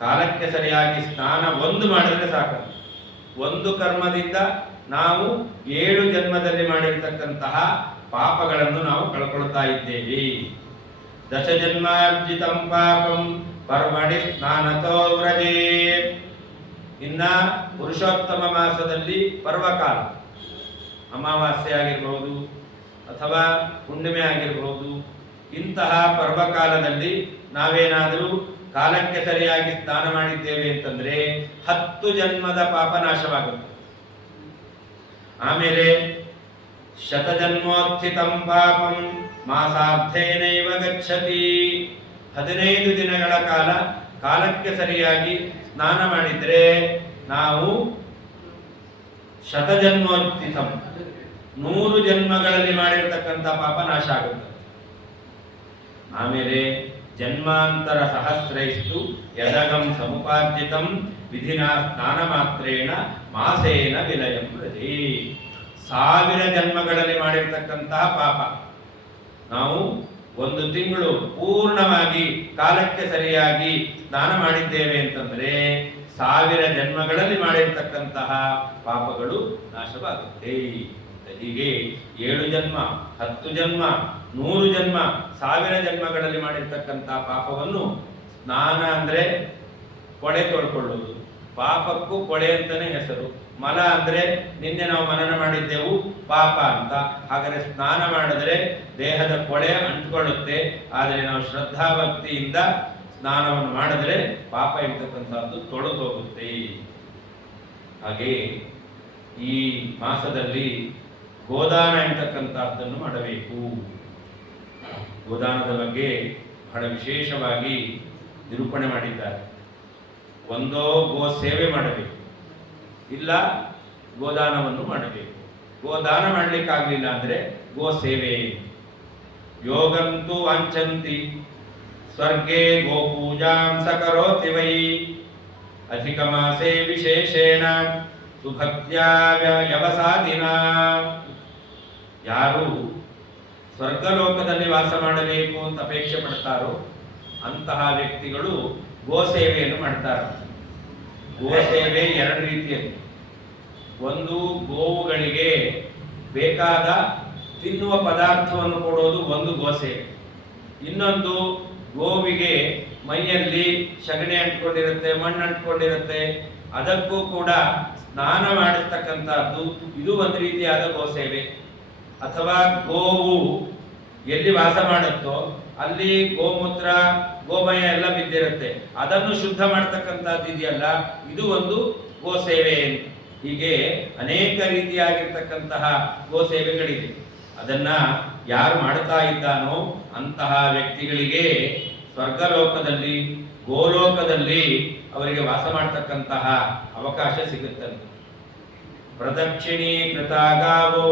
ಕಾಲಕ್ಕೆ ಸರಿಯಾಗಿ ಸ್ನಾನ ಒಂದು ಮಾಡಿದ್ರೆ ಸಾಕು. ಒಂದು ಕರ್ಮದಿಂದ ನಾವು 7 ಜನ್ಮದಲ್ಲಿ ಮಾಡಿರ್ತಕ್ಕಂತಹ ಪಾಪಗಳನ್ನು ನಾವು ಕಳ್ಕೊಳ್ತಾ ಇದ್ದೇವೆ. ದಶ ಜನ್ಮಾರ್ಜಿತಂ ಪಾಪಂ ಪರ್ವಣಿ ಸ್ನಾನತೋ ವ್ರಜೇತ್. ಇನ್ನ ಪುರುಷೋತ್ತಮ ಮಾಸದಲ್ಲಿ ಪರ್ವಕಾಲ, ಅಮಾವಾಸ್ಯೆ ಆಗಿರಬಹುದು ಅಥವಾ ಹುಣ್ಣಿಮೆ ಆಗಿರಬಹುದು, ಇಂತಹ ಪರ್ವಕಾಲದಲ್ಲಿ ನಾವೇನಾದರೂ ಕಾಲಕ್ಕೆ ಸರಿಯಾಗಿ ಸ್ನಾನ ಮಾಡಿದ್ದೇವೆ ಅಂತಂದ್ರೆ 10 ಜನ್ಮದ ಪಾಪ ನಾಶವಾಗುತ್ತೆ. ಆಮೇಲೆ ಶತಜನ್ಮೋತ್ಥಿತಂ ಪಾಪಂ ಮಾಸಾರ್ಥೇನೈವ ಗಚ್ಚತಿ. 15 ದಿನಗಳ ಕಾಲ ಕಾಲಕ್ಕೆ ಸರಿಯಾಗಿ ಸ್ನಾನ ಮಾಡಿದ್ರೆ ನಾವು ಶತಜನ್ಮೋತ್ಥಿತಂ 100 ಜನ್ಮಗಳಲ್ಲಿ ಮಾಡಿರ್ತಕ್ಕಂಥ ಪಾಪ ನಾಶ ಆಗುತ್ತೆ. ಆಮೇಲೆ ಜನ್ಮಾಂತರ ಸಹಸ್ರೈಸ್ತು ಯದಗಂ ಸಮುಪಾರ್ಜಿತಂ ವಿಧಿನಾ ಸ್ನಾನ ಮಾತ್ರೇಣ ಮಾಸೇನ ವಿಲಯಂ ವ್ರಜೇ. 1000 ಜನ್ಮಗಳಲ್ಲಿ ಮಾಡಿರ್ತಕ್ಕಂತಹ ಪಾಪ ನಾವು 1 ತಿಂಗಳು ಪೂರ್ಣವಾಗಿ ಕಾಲಕ್ಕೆ ಸರಿಯಾಗಿ ಸ್ನಾನ ಮಾಡಿದ್ದೇವೆ ಅಂತಂದ್ರೆ 1000 ಜನ್ಮಗಳಲ್ಲಿ ಮಾಡಿರ್ತಕ್ಕಂತಹ ಪಾಪಗಳು ನಾಶವಾಗುತ್ತೆ. ಹೀಗೆ 7 ಜನ್ಮ, 10 ಜನ್ಮ, 100 ಜನ್ಮ, 1000 ಜನ್ಮಗಳಲ್ಲಿ ಮಾಡಿರ್ತಕ್ಕಂತಹ ಪಾಪವನ್ನು ಸ್ನಾನ ಅಂದ್ರೆ ಕೊಳೆ ತೊಳ್ಕೊಳ್ಳುವುದು, ಪಾಪಕ್ಕೂ ಕೊಳೆ ಅಂತಾನೆ ಹೆಸರು. ಮಲ ಅಂದ್ರೆ ನಿನ್ನೆ ನಾವು ಮನನ ಮಾಡಿದ್ದೆವು ಪಾಪ ಅಂತ. ಹಾಗಾದ್ರೆ ಸ್ನಾನ ಮಾಡಿದ್ರೆ ದೇಹದ ಕೊಳೆ ಅಂಟ್ಕೊಳ್ಳುತ್ತೆ. ಆದರೆ ನಾವು ಶ್ರದ್ಧಾಭಕ್ತಿಯಿಂದ ಸ್ನಾನವನ್ನು ಮಾಡಿದ್ರೆ ಪಾಪ ಇರ್ತಕ್ಕಂಥದ್ದು ತೊಳೆದು ಹೋಗುತ್ತೆ. ಹಾಗೆ ಈ ಮಾಸದಲ್ಲಿ ಗೋದಾನ ಎಂತಕ್ಕಂಥದ್ದನ್ನು ಮಾಡಬೇಕು. ಗೋದಾನದ ಬಗ್ಗೆ ಬಹಳ ವಿಶೇಷವಾಗಿ ನಿರೂಪಣೆ ಮಾಡಿದ್ದಾರೆ. ಒಂದೋ ಗೋ ಸೇವೆ ಮಾಡಬೇಕು, ಇಲ್ಲ ಗೋದಾನವನ್ನು ಮಾಡಬೇಕು. ಗೋದಾನ ಮಾಡಲಿಕ್ಕಾಗಲಿಲ್ಲ ಅಂದರೆ ಗೋ ಸೇವೆ. ಯೋಗಂತೂ ವಾಂಛಂತಿ ಸ್ವರ್ಗೇ ಗೋಪೂಜಾಂ ಸಕರೋತಿ ವೈ ಅಧಿಕ ಮಾಸೆ ವಿಶೇಷೇಣ ಸುಭಕ್ತ್ಯಾ ಯವಸಾದಿನ. ಯಾರು ಸ್ವರ್ಗಲೋಕದಲ್ಲಿ ವಾಸ ಮಾಡಬೇಕು ಅಂತ ಅಪೇಕ್ಷೆ ಪಡ್ತಾರೋ ಅಂತಹ ವ್ಯಕ್ತಿಗಳು ಗೋಸೇವೆಯನ್ನು ಮಾಡ್ತಾರೆ. ಗೋಸೇವೆ 2 ರೀತಿಯಲ್ಲಿ. ಒಂದು, ಗೋವುಗಳಿಗೆ ಬೇಕಾದ ತಿನ್ನುವ ಪದಾರ್ಥವನ್ನು ಕೊಡೋದು ಒಂದು ಗೋಸೇವೆ. ಇನ್ನೊಂದು, ಗೋವಿಗೆ ಮೈಯಲ್ಲಿ ಸಗಣಿ ಅಂಟ್ಕೊಂಡಿರುತ್ತೆ, ಮಣ್ಣು ಅಂಟ್ಕೊಂಡಿರುತ್ತೆ, ಅದಕ್ಕೂ ಕೂಡ ಸ್ನಾನ ಮಾಡಿಸ್ತಕ್ಕಂಥದ್ದು ಇದು ಒಂದು ರೀತಿಯಾದ ಗೋಸೇವೆ. ಅಥವಾ ಗೋವು ಎಲ್ಲಿ ವಾಸ ಮಾಡುತ್ತೋ ಅಲ್ಲಿ ಗೋಮೂತ್ರ ಗೋಮಯ ಎಲ್ಲ ಬಿದ್ದಿರುತ್ತೆ, ಅದನ್ನು ಶುದ್ಧ ಮಾಡ್ತಕ್ಕಂಥದ್ದು ಇದೆಯಲ್ಲ, ಇದು ಒಂದು ಗೋಸೇವೆ. ಹೀಗೆ ಅನೇಕ ರೀತಿಯಾಗಿರ್ತಕ್ಕಂತಹ ಗೋಸೇವೆಗಳಿದೆ. ಅದನ್ನ ಯಾರು ಮಾಡ್ತಾ ಇದ್ದಾನೋ ಅಂತಹ ವ್ಯಕ್ತಿಗಳಿಗೆ ಸ್ವರ್ಗಲೋಕದಲ್ಲಿ ಗೋಲೋಕದಲ್ಲಿ ಅವರಿಗೆ ವಾಸ ಮಾಡತಕ್ಕಂತಹ ಅವಕಾಶ ಸಿಗುತ್ತದೆ. ಪ್ರದಕ್ಷಿಣೀಕೃತ ಗಾವೋ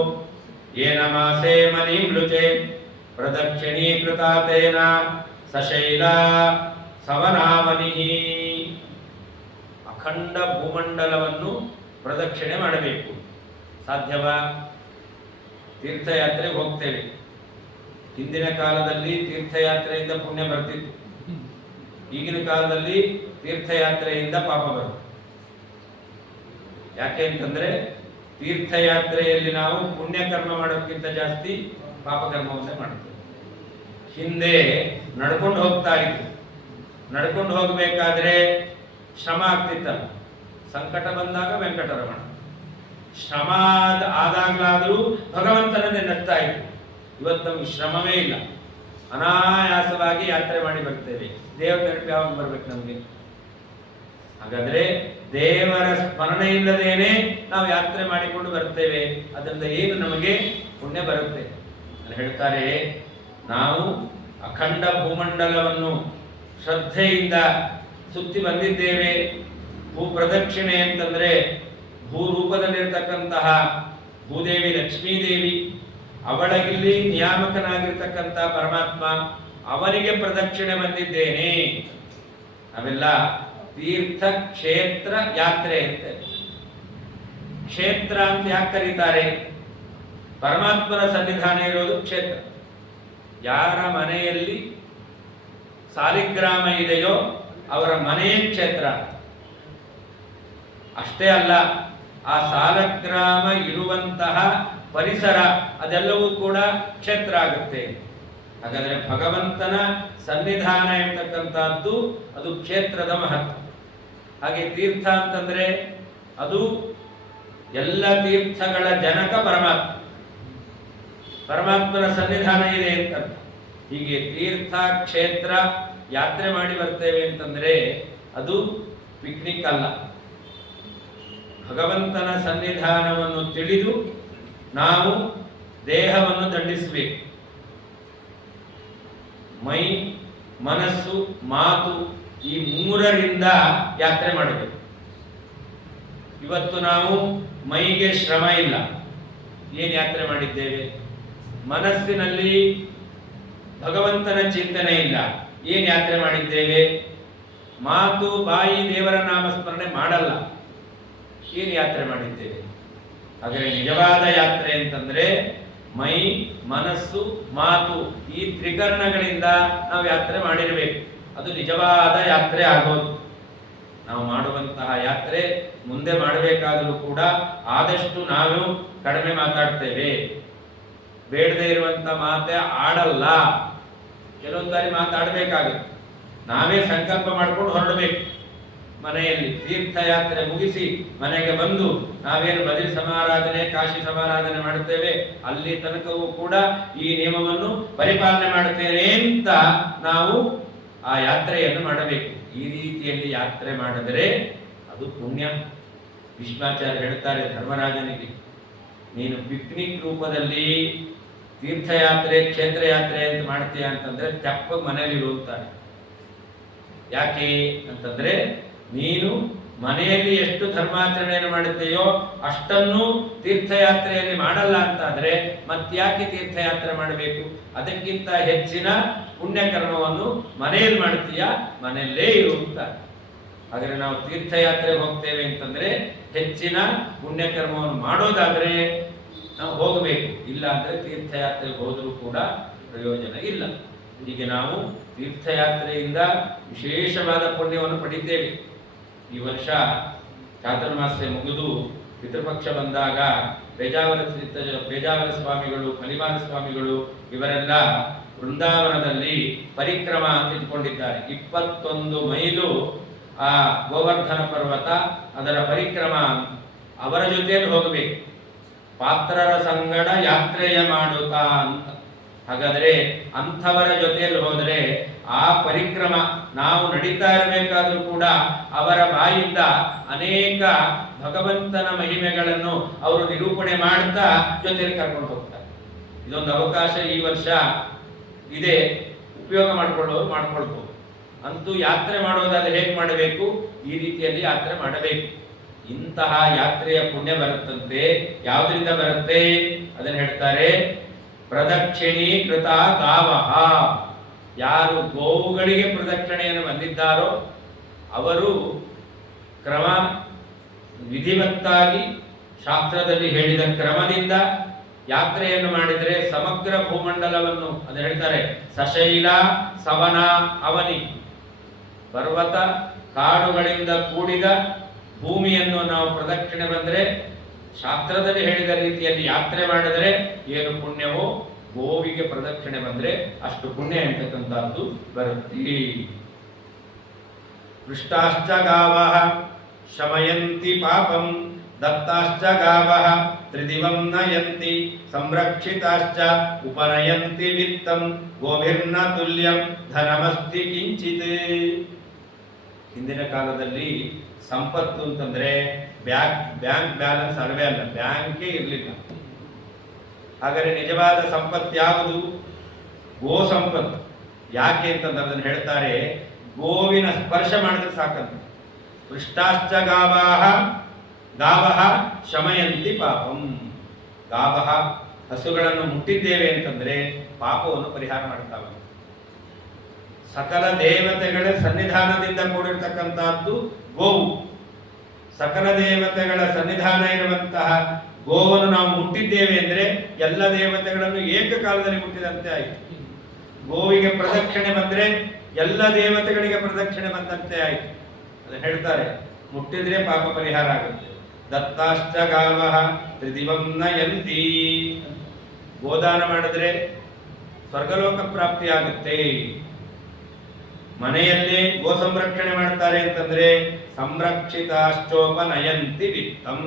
ಏನ ಮಾಸೆ ಮನಿಂ ಲುಚೆ ಪ್ರದಕ್ಷಿಣೀಕೃತ ತೇನ ಸಶೈಲ ಸವನಾಮನಿಹಿ. ಅಖಂಡ ಭೂಮಂಡಲವನ್ನು ಪ್ರದಕ್ಷಿಣೆ ಮಾಡಬೇಕು. ಸಾಧ್ಯವಾ? ತೀರ್ಥಯಾತ್ರೆಗೆ ಹೋಗ್ತೇವೆ. ಹಿಂದಿನ ಕಾಲದಲ್ಲಿ ತೀರ್ಥಯಾತ್ರೆಯಿಂದ ಪುಣ್ಯ ಬರ್ತಿತ್ತು, ಈಗಿನ ಕಾಲದಲ್ಲಿ ತೀರ್ಥಯಾತ್ರೆಯಿಂದ ಪಾಪ ಬರುತ್ತೆ. ಯಾಕೆ ಅಂತಂದ್ರೆ ತೀರ್ಥಯಾತ್ರೆಯಲ್ಲಿ ನಾವು ಪುಣ್ಯಕರ್ಮ ಮಾಡೋಕ್ಕಿಂತ ಜಾಸ್ತಿ ಪಾಪಕರ್ಮವನ್ನೇ ಮಾಡ್ತೇವೆ. ಹಿಂದೆ ನಡ್ಕೊಂಡು ಹೋಗ್ತಾ ಇತ್ತು, ನಡ್ಕೊಂಡು ಹೋಗಬೇಕಾದ್ರೆ ಶ್ರಮ ಆಗ್ತಿತ್ತಲ್ಲ, ಸಂಕಟ ಬಂದಾಗ ವೆಂಕಟರಮಣ, ಶ್ರಮ ಆದಾಗ್ಲಾದರೂ ಭಗವಂತನನ್ನೇ ನೆಡ್ತಾ ಇತ್ತು. ಇವತ್ತು ನಮ್ಗೆ ಶ್ರಮವೇ ಇಲ್ಲ, ಅನಾಯಾಸವಾಗಿ ಯಾತ್ರೆ ಮಾಡಿ ಬರ್ತೇವೆ. ದೇವರ ನೆನಪು ಯಾವಾಗ ಬರ್ಬೇಕು ನಮ್ಗೆ? ಹಾಗಾದ್ರೆ ದೇವರ ಸ್ಮರಣೆ ಇಲ್ಲದೇನೆ ನಾವು ಯಾತ್ರೆ ಮಾಡಿಕೊಂಡು ಬರ್ತೇವೆ, ಅದರಿಂದ ಏನು ನಮಗೆ ಪುಣ್ಯ ಬರುತ್ತೆ? ಅಲ್ಲಿ ಹೇಳ್ತಾರೆ, ನಾವು ಅಖಂಡ ಭೂಮಂಡಲವನ್ನು ಶ್ರದ್ಧೆಯಿಂದ ಸುತ್ತಿ ಬಂದಿದ್ದೇವೆ. ಭೂ ಪ್ರದಕ್ಷಿಣೆ ಅಂತಂದ್ರೆ ಭೂರೂಪದಲ್ಲಿರ್ತಕ್ಕಂತಹ ಭೂದೇವಿ ಲಕ್ಷ್ಮೀದೇವಿ, ಅವಳಗಿಲ್ಲಿ ನಿಯಾಮಕನಾಗಿರ್ತಕ್ಕಂಥ ಪರಮಾತ್ಮ, ಅವನಿಗೆ ಪ್ರದಕ್ಷಿಣೆ ಬಂದಿದ್ದೇನೆ. ಅವೆಲ್ಲ ತೀರ್ಥ ಕ್ಷೇತ್ರ ಯಾತ್ರೆ ಅಂತ. ಕ್ಷೇತ್ರ ಅಂತ ಯಾಕೆ ಕರೀತಾರೆ? ಪರಮಾತ್ಮನ ಸನ್ನಿಧಾನ ಇರೋದು ಕ್ಷೇತ್ರ. ಯಾರ ಮನೆಯಲ್ಲಿ ಸಾಲಿಗ್ರಾಮ ಇದೆಯೋ ಅವರ ಮನೆಯೇ ಕ್ಷೇತ್ರ. ಅಷ್ಟೇ ಅಲ್ಲ, ಆ ಸಾಲಗ್ರಾಮ ಇರುವಂತಹ ಪರಿಸರ ಅದೆಲ್ಲವೂ ಕೂಡ ಕ್ಷೇತ್ರ ಆಗುತ್ತೆ. ಹಾಗಾದ್ರೆ ಭಗವಂತನ ಸನ್ನಿಧಾನ ಎಂಬತಕ್ಕಂಥದ್ದು ಅದು ಕ್ಷೇತ್ರದ ಮಹತ್ವ. ಹಾಗೆ ತೀರ್ಥ ಅಂತಂದ್ರೆ ಅದು ಎಲ್ಲ ತೀರ್ಥಗಳ ಜನಕ ಪರಮಾತ್ಮ, ಪರಮಾತ್ಮನ ಸನ್ನಿಧಾನ ಇದೆ ಅಂತ. ಹೀಗೆ ತೀರ್ಥ ಕ್ಷೇತ್ರ ಯಾತ್ರೆ ಮಾಡಿ ಬರ್ತೇವೆ ಅಂತಂದ್ರೆ ಅದು ಪಿಕ್ನಿಕ್ ಅಲ್ಲ. ಭಗವಂತನ ಸನ್ನಿಧಾನವನ್ನು ತಿಳಿದು ನಾವು ದೇಹವನ್ನು ದಂಡಿಸಬೇಕು. ಮೈ, ಮನಸ್ಸು, ಮಾತು ಈ ಮೂರರಿಂದ ಯಾತ್ರೆ ಮಾಡಬೇಕು. ಇವತ್ತು ನಾವು ಮೈಗೆ ಶ್ರಮ ಇಲ್ಲ, ಏನು ಯಾತ್ರೆ ಮಾಡಿದ್ದೇವೆ? ಮನಸ್ಸಿನಲ್ಲಿ ಭಗವಂತನ ಚಿಂತನೆ ಇಲ್ಲ, ಏನು ಯಾತ್ರೆ ಮಾಡಿದ್ದೇವೆ? ಮಾತು, ಬಾಯಿ ದೇವರ ನಾಮಸ್ಮರಣೆ ಮಾಡಲ್ಲ, ಏನು ಯಾತ್ರೆ ಮಾಡಿದ್ದೇವೆ? ಹಾಗಾದರೆ ನಿಜವಾದ ಯಾತ್ರೆ ಅಂತಂದ್ರೆ ಮೈ, ಮನಸ್ಸು, ಮಾತು ಈ ತ್ರಿಕರಣಗಳಿಂದ ನಾವು ಯಾತ್ರೆ ಮಾಡಿರಬೇಕು. ಅದು ನಿಜವಾದ ಯಾತ್ರೆ ಆಗೋದು. ನಾವು ಮಾಡುವಂತಹ ಯಾತ್ರೆ ಮುಂದೆ ಮಾಡಬೇಕಾದರೂ ಕೂಡ ಆದಷ್ಟು ನಾವು ಕಡಿಮೆ ಮಾತಾಡ್ತೇವೆ. ಬೇಡದೇ ಇರುವಂತ ಮಾತೆ ಆಡಲ್ಲ. ಕೆಲವೊಂದು ಬಾರಿ ಮಾತಾಡಬೇಕಾಗುತ್ತೆ. ನಾವೇ ಸಂಕಲ್ಪ ಮಾಡ್ಕೊಂಡು ಹೊರಡಬೇಕು. ಮನೆಯಲ್ಲಿ ತೀರ್ಥಯಾತ್ರೆ ಮುಗಿಸಿ ಮನೆಗೆ ಬಂದು ನಾವೇನು ಬದರಿ ಸಮಾರಾಧನೆ, ಕಾಶಿ ಸಮಾರಾಧನೆ ಮಾಡುತ್ತೇವೆ, ಅಲ್ಲಿ ತನಕವೂ ಕೂಡ ಈ ನಿಯಮವನ್ನು ಪರಿಪಾಲನೆ ಮಾಡುತ್ತೇನೆ ಅಂತ ನಾವು ಆ ಯಾತ್ರೆಯನ್ನು ಮಾಡಬೇಕು. ಈ ರೀತಿಯಲ್ಲಿ ಯಾತ್ರೆ ಮಾಡಿದರೆ ಅದು ಪುಣ್ಯ. ಭೀಷ್ಮಾಚಾರ್ಯ ಹೇಳ್ತಾರೆ ಧರ್ಮರಾಜನಿಗೆ, ನೀನು ಪಿಕ್ನಿಕ್ ರೂಪದಲ್ಲಿ ತೀರ್ಥಯಾತ್ರೆ, ಕ್ಷೇತ್ರ ಯಾತ್ರೆ ಅಂತ ಮಾಡ್ತೀಯ ಅಂತಂದ್ರೆ ತೆಪ್ಪಗೆ ಮನೆಯಲ್ಲಿ ಇರುತ್ತಾರೆ. ಯಾಕೆ ಅಂತಂದ್ರೆ ನೀನು ಮನೆಯಲ್ಲಿ ಎಷ್ಟು ಧರ್ಮಾಚರಣೆಯನ್ನು ಮಾಡುತ್ತೆಯೋ ಅಷ್ಟನ್ನು ತೀರ್ಥಯಾತ್ರೆಯಲ್ಲಿ ಮಾಡಲ್ಲ ಅಂತಾದ್ರೆ ಮತ್ತ್ಯಾಕೆ ತೀರ್ಥಯಾತ್ರೆ ಮಾಡಬೇಕು? ಅದಕ್ಕಿಂತ ಹೆಚ್ಚಿನ ಪುಣ್ಯಕರ್ಮವನ್ನು ಮನೆಯಲ್ಲಿ ಮಾಡ್ತೀಯ, ಮನೆಯಲ್ಲೇ ಇರುತ್ತ. ಹಾಗಾದ್ರೆ ನಾವು ತೀರ್ಥಯಾತ್ರೆಗೆ ಹೋಗ್ತೇವೆ ಅಂತಂದ್ರೆ ಹೆಚ್ಚಿನ ಪುಣ್ಯಕರ್ಮವನ್ನು ಮಾಡೋದಾದ್ರೆ ನಾವು ಹೋಗಬೇಕು. ಇಲ್ಲ ಅಂದ್ರೆ ತೀರ್ಥಯಾತ್ರೆಗೆ ಹೋದರೂ ಕೂಡ ಪ್ರಯೋಜನ ಇಲ್ಲ. ಹೀಗೆ ನಾವು ತೀರ್ಥಯಾತ್ರೆಯಿಂದ ವಿಶೇಷವಾದ ಪುಣ್ಯವನ್ನು ಪಡಿತೇವೆ. ಈ ವರ್ಷ ಚಾತುರ್ಮಾಸ್ಯ ಮುಗಿದು ಪಿತೃಪಕ್ಷ ಬಂದಾಗ ಪೇಜಾವರ ಸ್ವಾಮಿಗಳು, ಕಲಿಮಾನ ಸ್ವಾಮಿಗಳು ಇವರೆಲ್ಲ ವೃಂದಾವನದಲ್ಲಿ ಪರಿಕ್ರಮ ಅಂತ ಇಟ್ಕೊಂಡಿದ್ದಾರೆ. 21 ಮೈಲು ಆ ಗೋವರ್ಧನ ಪರ್ವತ, ಅದರ ಪರಿಕ್ರಮ. ಅವರ ಜೊತೆಯಲ್ಲಿ ಹೋಗಬೇಕು. ಪಾತ್ರರ ಸಂಗಡ ಯಾತ್ರೆಯ ಮಾಡುತ್ತಾ ಅಂತ. ಹಾಗಾದರೆ ಅಂಥವರ ಜೊತೆಯಲ್ಲಿ ಹೋದರೆ ಆ ಪರಿಕ್ರಮ ನಾವು ನಡೀತಾ ಇರಬೇಕಾದ್ರೂ ಕೂಡ ಅವರ ಬಾಯಿಂದ ಅನೇಕ ಭಗವಂತನ ಮಹಿಮೆಗಳನ್ನು ಅವರು ನಿರೂಪಣೆ ಮಾಡ್ತಾ ಜೊತೆಯಲ್ಲಿ ಕರ್ಕೊಂಡು ಹೋಗ್ತಾರೆ. ಇದೊಂದು ಅವಕಾಶ ಈ ವರ್ಷ ಇದೆ, ಉಪಯೋಗ ಮಾಡ್ಕೊಳ್ಳೋರು ಮಾಡ್ಕೊಳ್ಬಹುದು. ಅಂತೂ ಯಾತ್ರೆ ಮಾಡೋದಾದ್ರೆ ಹೇಗೆ ಮಾಡಬೇಕು? ಈ ರೀತಿಯಲ್ಲಿ ಯಾತ್ರೆ ಮಾಡಬೇಕು. ಇಂತಹ ಯಾತ್ರೆಯ ಪುಣ್ಯ ಬರುತ್ತಂತೆ. ಯಾವುದರಿಂದ ಬರುತ್ತೆ ಅದನ್ನು ಹೇಳ್ತಾರೆ. ಪ್ರದಕ್ಷಿಣೀಕೃತ ಗಾವಃ. ಯಾರು ಗೋವುಗಳಿಗೆ ಪ್ರದಕ್ಷಿಣೆಯನ್ನು ಬಂದಿದ್ದಾರೋ ಅವರು ಕ್ರಮ ವಿಧಿವತ್ತಾಗಿ ಶಾಸ್ತ್ರದಲ್ಲಿ ಹೇಳಿದ ಕ್ರಮದಿಂದ ಯಾತ್ರೆಯನ್ನು ಮಾಡಿದರೆ ಸಮಗ್ರ ಭೂಮಂಡಲವನ್ನು, ಅದು ಹೇಳ್ತಾರೆ, ಸಶೈಲ ಸವನ ಅವನಿ, ಪರ್ವತ ಕಾಡುಗಳಿಂದ ಕೂಡಿದ ಭೂಮಿಯನ್ನು ನಾವು ಪ್ರದಕ್ಷಿಣೆ ಬಂದರೆ, ಶಾಸ್ತ್ರದಲ್ಲಿ ಹೇಳಿದ ರೀತಿಯಲ್ಲಿ ಯಾತ್ರೆ ಮಾಡಿದರೆ ಏನು ಪುಣ್ಯವೋ, ಗೋವಿಗೆ ಪ್ರದಕ್ಷಿಣೆ ಬಂದರೆ ಅಷ್ಟು ಪುಣ್ಯ ಎಂತಕ್ಕಂಥದ್ದು ಬರುತ್ತೆ. ಪೃಷ್ಟಾಶ್ಚ ಗಾವಃ ಶಮಯಂತಿ ಪಾಪಂ, ದತ್ತಾಶ್ಚ ಗಾವಃ ತ್ರಿದಿವಂ ನಯಂತಿ, ಸಂರಕ್ಷಿತಾಶ್ಚ ಉಪನಯಂತಿ ವಿತ್ತಂ, ಗೋಭಿರ್ನ ತುಲ್ಯಂ ಧನಮಸ್ತಿ ಕಿಂಚಿತ್. ಹಿಂದಿನ ಕಾಲದಲ್ಲಿ ಸಂಪತ್ತು ಅಂತಂದ್ರೆ ಬ್ಯಾಂಕ್ ಬ್ಯಾಲೆನ್ಸ್ ಅಲ್ವೇ ಅಲ್ಲ, ಬ್ಯಾಂಕೇ ಇರಲಿಲ್ಲ. ಹಾಗಾದರೆ ನಿಜವಾದ ಸಂಪತ್ತು ಯಾವುದು? ಗೋ ಸಂಪತ್ತು. ಯಾಕೆ ಅಂತಂದ್ರೆ ಅದನ್ನು ಹೇಳ್ತಾರೆ, ಗೋವಿನ ಸ್ಪರ್ಶ ಮಾಡಿದ್ರೆ ಸಾಕಂತ. ಪೃಷ್ಟಾಶ್ಚ ಗಾವಃ ಶಮಯಂತಿ ಪಾಪಂ. ಗಾವಃ ಹಸುಗಳನ್ನು ಮುಟ್ಟಿದ್ದೇವೆ ಅಂತಂದ್ರೆ ಪಾಪವನ್ನು ಪರಿಹಾರ ಮಾಡ್ತಾವೆ. ಸಕಲ ದೇವತೆಗಳ ಸನ್ನಿಧಾನದಿಂದ ಕೂಡಿರ್ತಕ್ಕಂಥದ್ದು ಗೋವು. ಸಕಲ ದೇವತೆಗಳ ಸನ್ನಿಧಾನ ಇರುವಂತಹ ಗೋವನ್ನು ನಾವು ಮುಟ್ಟಿದ್ದೇವೆ ಅಂದ್ರೆ ಎಲ್ಲ ದೇವತೆಗಳನ್ನು ಏಕಕಾಲದಲ್ಲಿ ಮುಟ್ಟಿದಂತೆ ಆಯಿತು. ಗೋವಿಗೆ ಪ್ರದಕ್ಷಿಣೆ ಬಂದ್ರೆ ಎಲ್ಲ ದೇವತೆಗಳಿಗೆ ಪ್ರದಕ್ಷಿಣೆ ಬಂದಂತೆ ಆಯಿತು. ಅದನ್ನು ಹೇಳ್ತಾರೆ, ಮುಟ್ಟಿದ್ರೆ ಪಾಪ ಪರಿಹಾರ ಆಗುತ್ತೆ. ದತ್ತಾಶ್ಚ ಗಾವಃ ತ್ರಿದಿವಂ ನಯಂತಿ. ಗೋದಾನ ಮಾಡಿದ್ರೆ ಸ್ವರ್ಗಲೋಕ ಪ್ರಾಪ್ತಿ ಆಗುತ್ತೆ. ಮನೆಯಲ್ಲೇ ಗೋ ಸಂರಕ್ಷಣೆ ಮಾಡ್ತಾರೆ ಅಂತಂದ್ರೆ ಸಂರಕ್ಷಿತಾಶ್ಚೋಪನಯಂತಿ ವಿತ್ತಂ.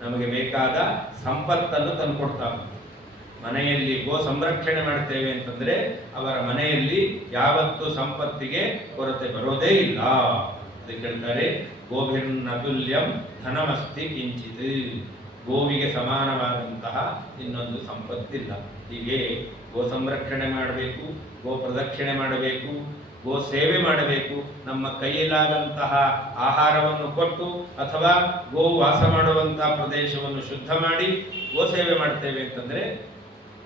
ನಮಗೆ ಬೇಕಾದ ಸಂಪತ್ತನ್ನು ತಂದುಕೊಡ್ತಾರೆ. ಮನೆಯಲ್ಲಿ ಗೋ ಸಂರಕ್ಷಣೆ ಮಾಡ್ತೇವೆ ಅಂತಂದ್ರೆ ಅವರ ಮನೆಯಲ್ಲಿ ಯಾವತ್ತೂ ಸಂಪತ್ತಿಗೆ ಕೊರತೆ ಬರೋದೇ ಇಲ್ಲ. ಅದಕ್ಕೆ ಹೇಳ್ತಾರೆ, ಗೋಭಿರ್ನತುಲ್ಯಂ ಧನಮಸ್ತಿ ಕಿಂಚಿತ್. ಗೋವಿಗೆ ಸಮಾನವಾದಂತಹ ಇನ್ನೊಂದು ಸಂಪತ್ತಿಲ್ಲ. ಹೀಗೆ ಗೋ ಸಂರಕ್ಷಣೆ ಮಾಡಬೇಕು, ಗೋ ಪ್ರದಕ್ಷಿಣೆ ಮಾಡಬೇಕು, ಗೋ ಸೇವೆ ಮಾಡಬೇಕು. ನಮ್ಮ ಕೈಯಲ್ಲಾದಂತಹ ಆಹಾರವನ್ನು ಕೊಟ್ಟು ಅಥವಾ ಗೋ ವಾಸ ಮಾಡುವಂತಹ ಪ್ರದೇಶವನ್ನು ಶುದ್ಧ ಮಾಡಿ ಗೋ ಸೇವೆ ಮಾಡ್ತೇವೆ ಅಂತಂದ್ರೆ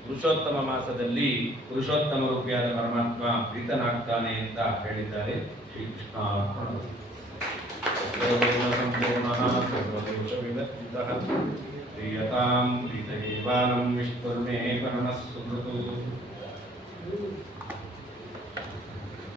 ಪುರುಷೋತ್ತಮ ಮಾಸದಲ್ಲಿ ಪುರುಷೋತ್ತಮ ರೂಪಿಯಾದ ಪರಮಾತ್ಮ ಪ್ರೀತನಾಗ್ತಾನೆ ಅಂತ ಹೇಳಿದ್ದಾರೆ. ಶ್ರೀಕೃಷ್ಣ ಪ್ರಿಯತಾಂ ಪ್ರೀತಯೇವಾನಂ ವಿಷ್ಣುರ್ಮೇ ಪರಮಃ ಸುಕೃತೋ.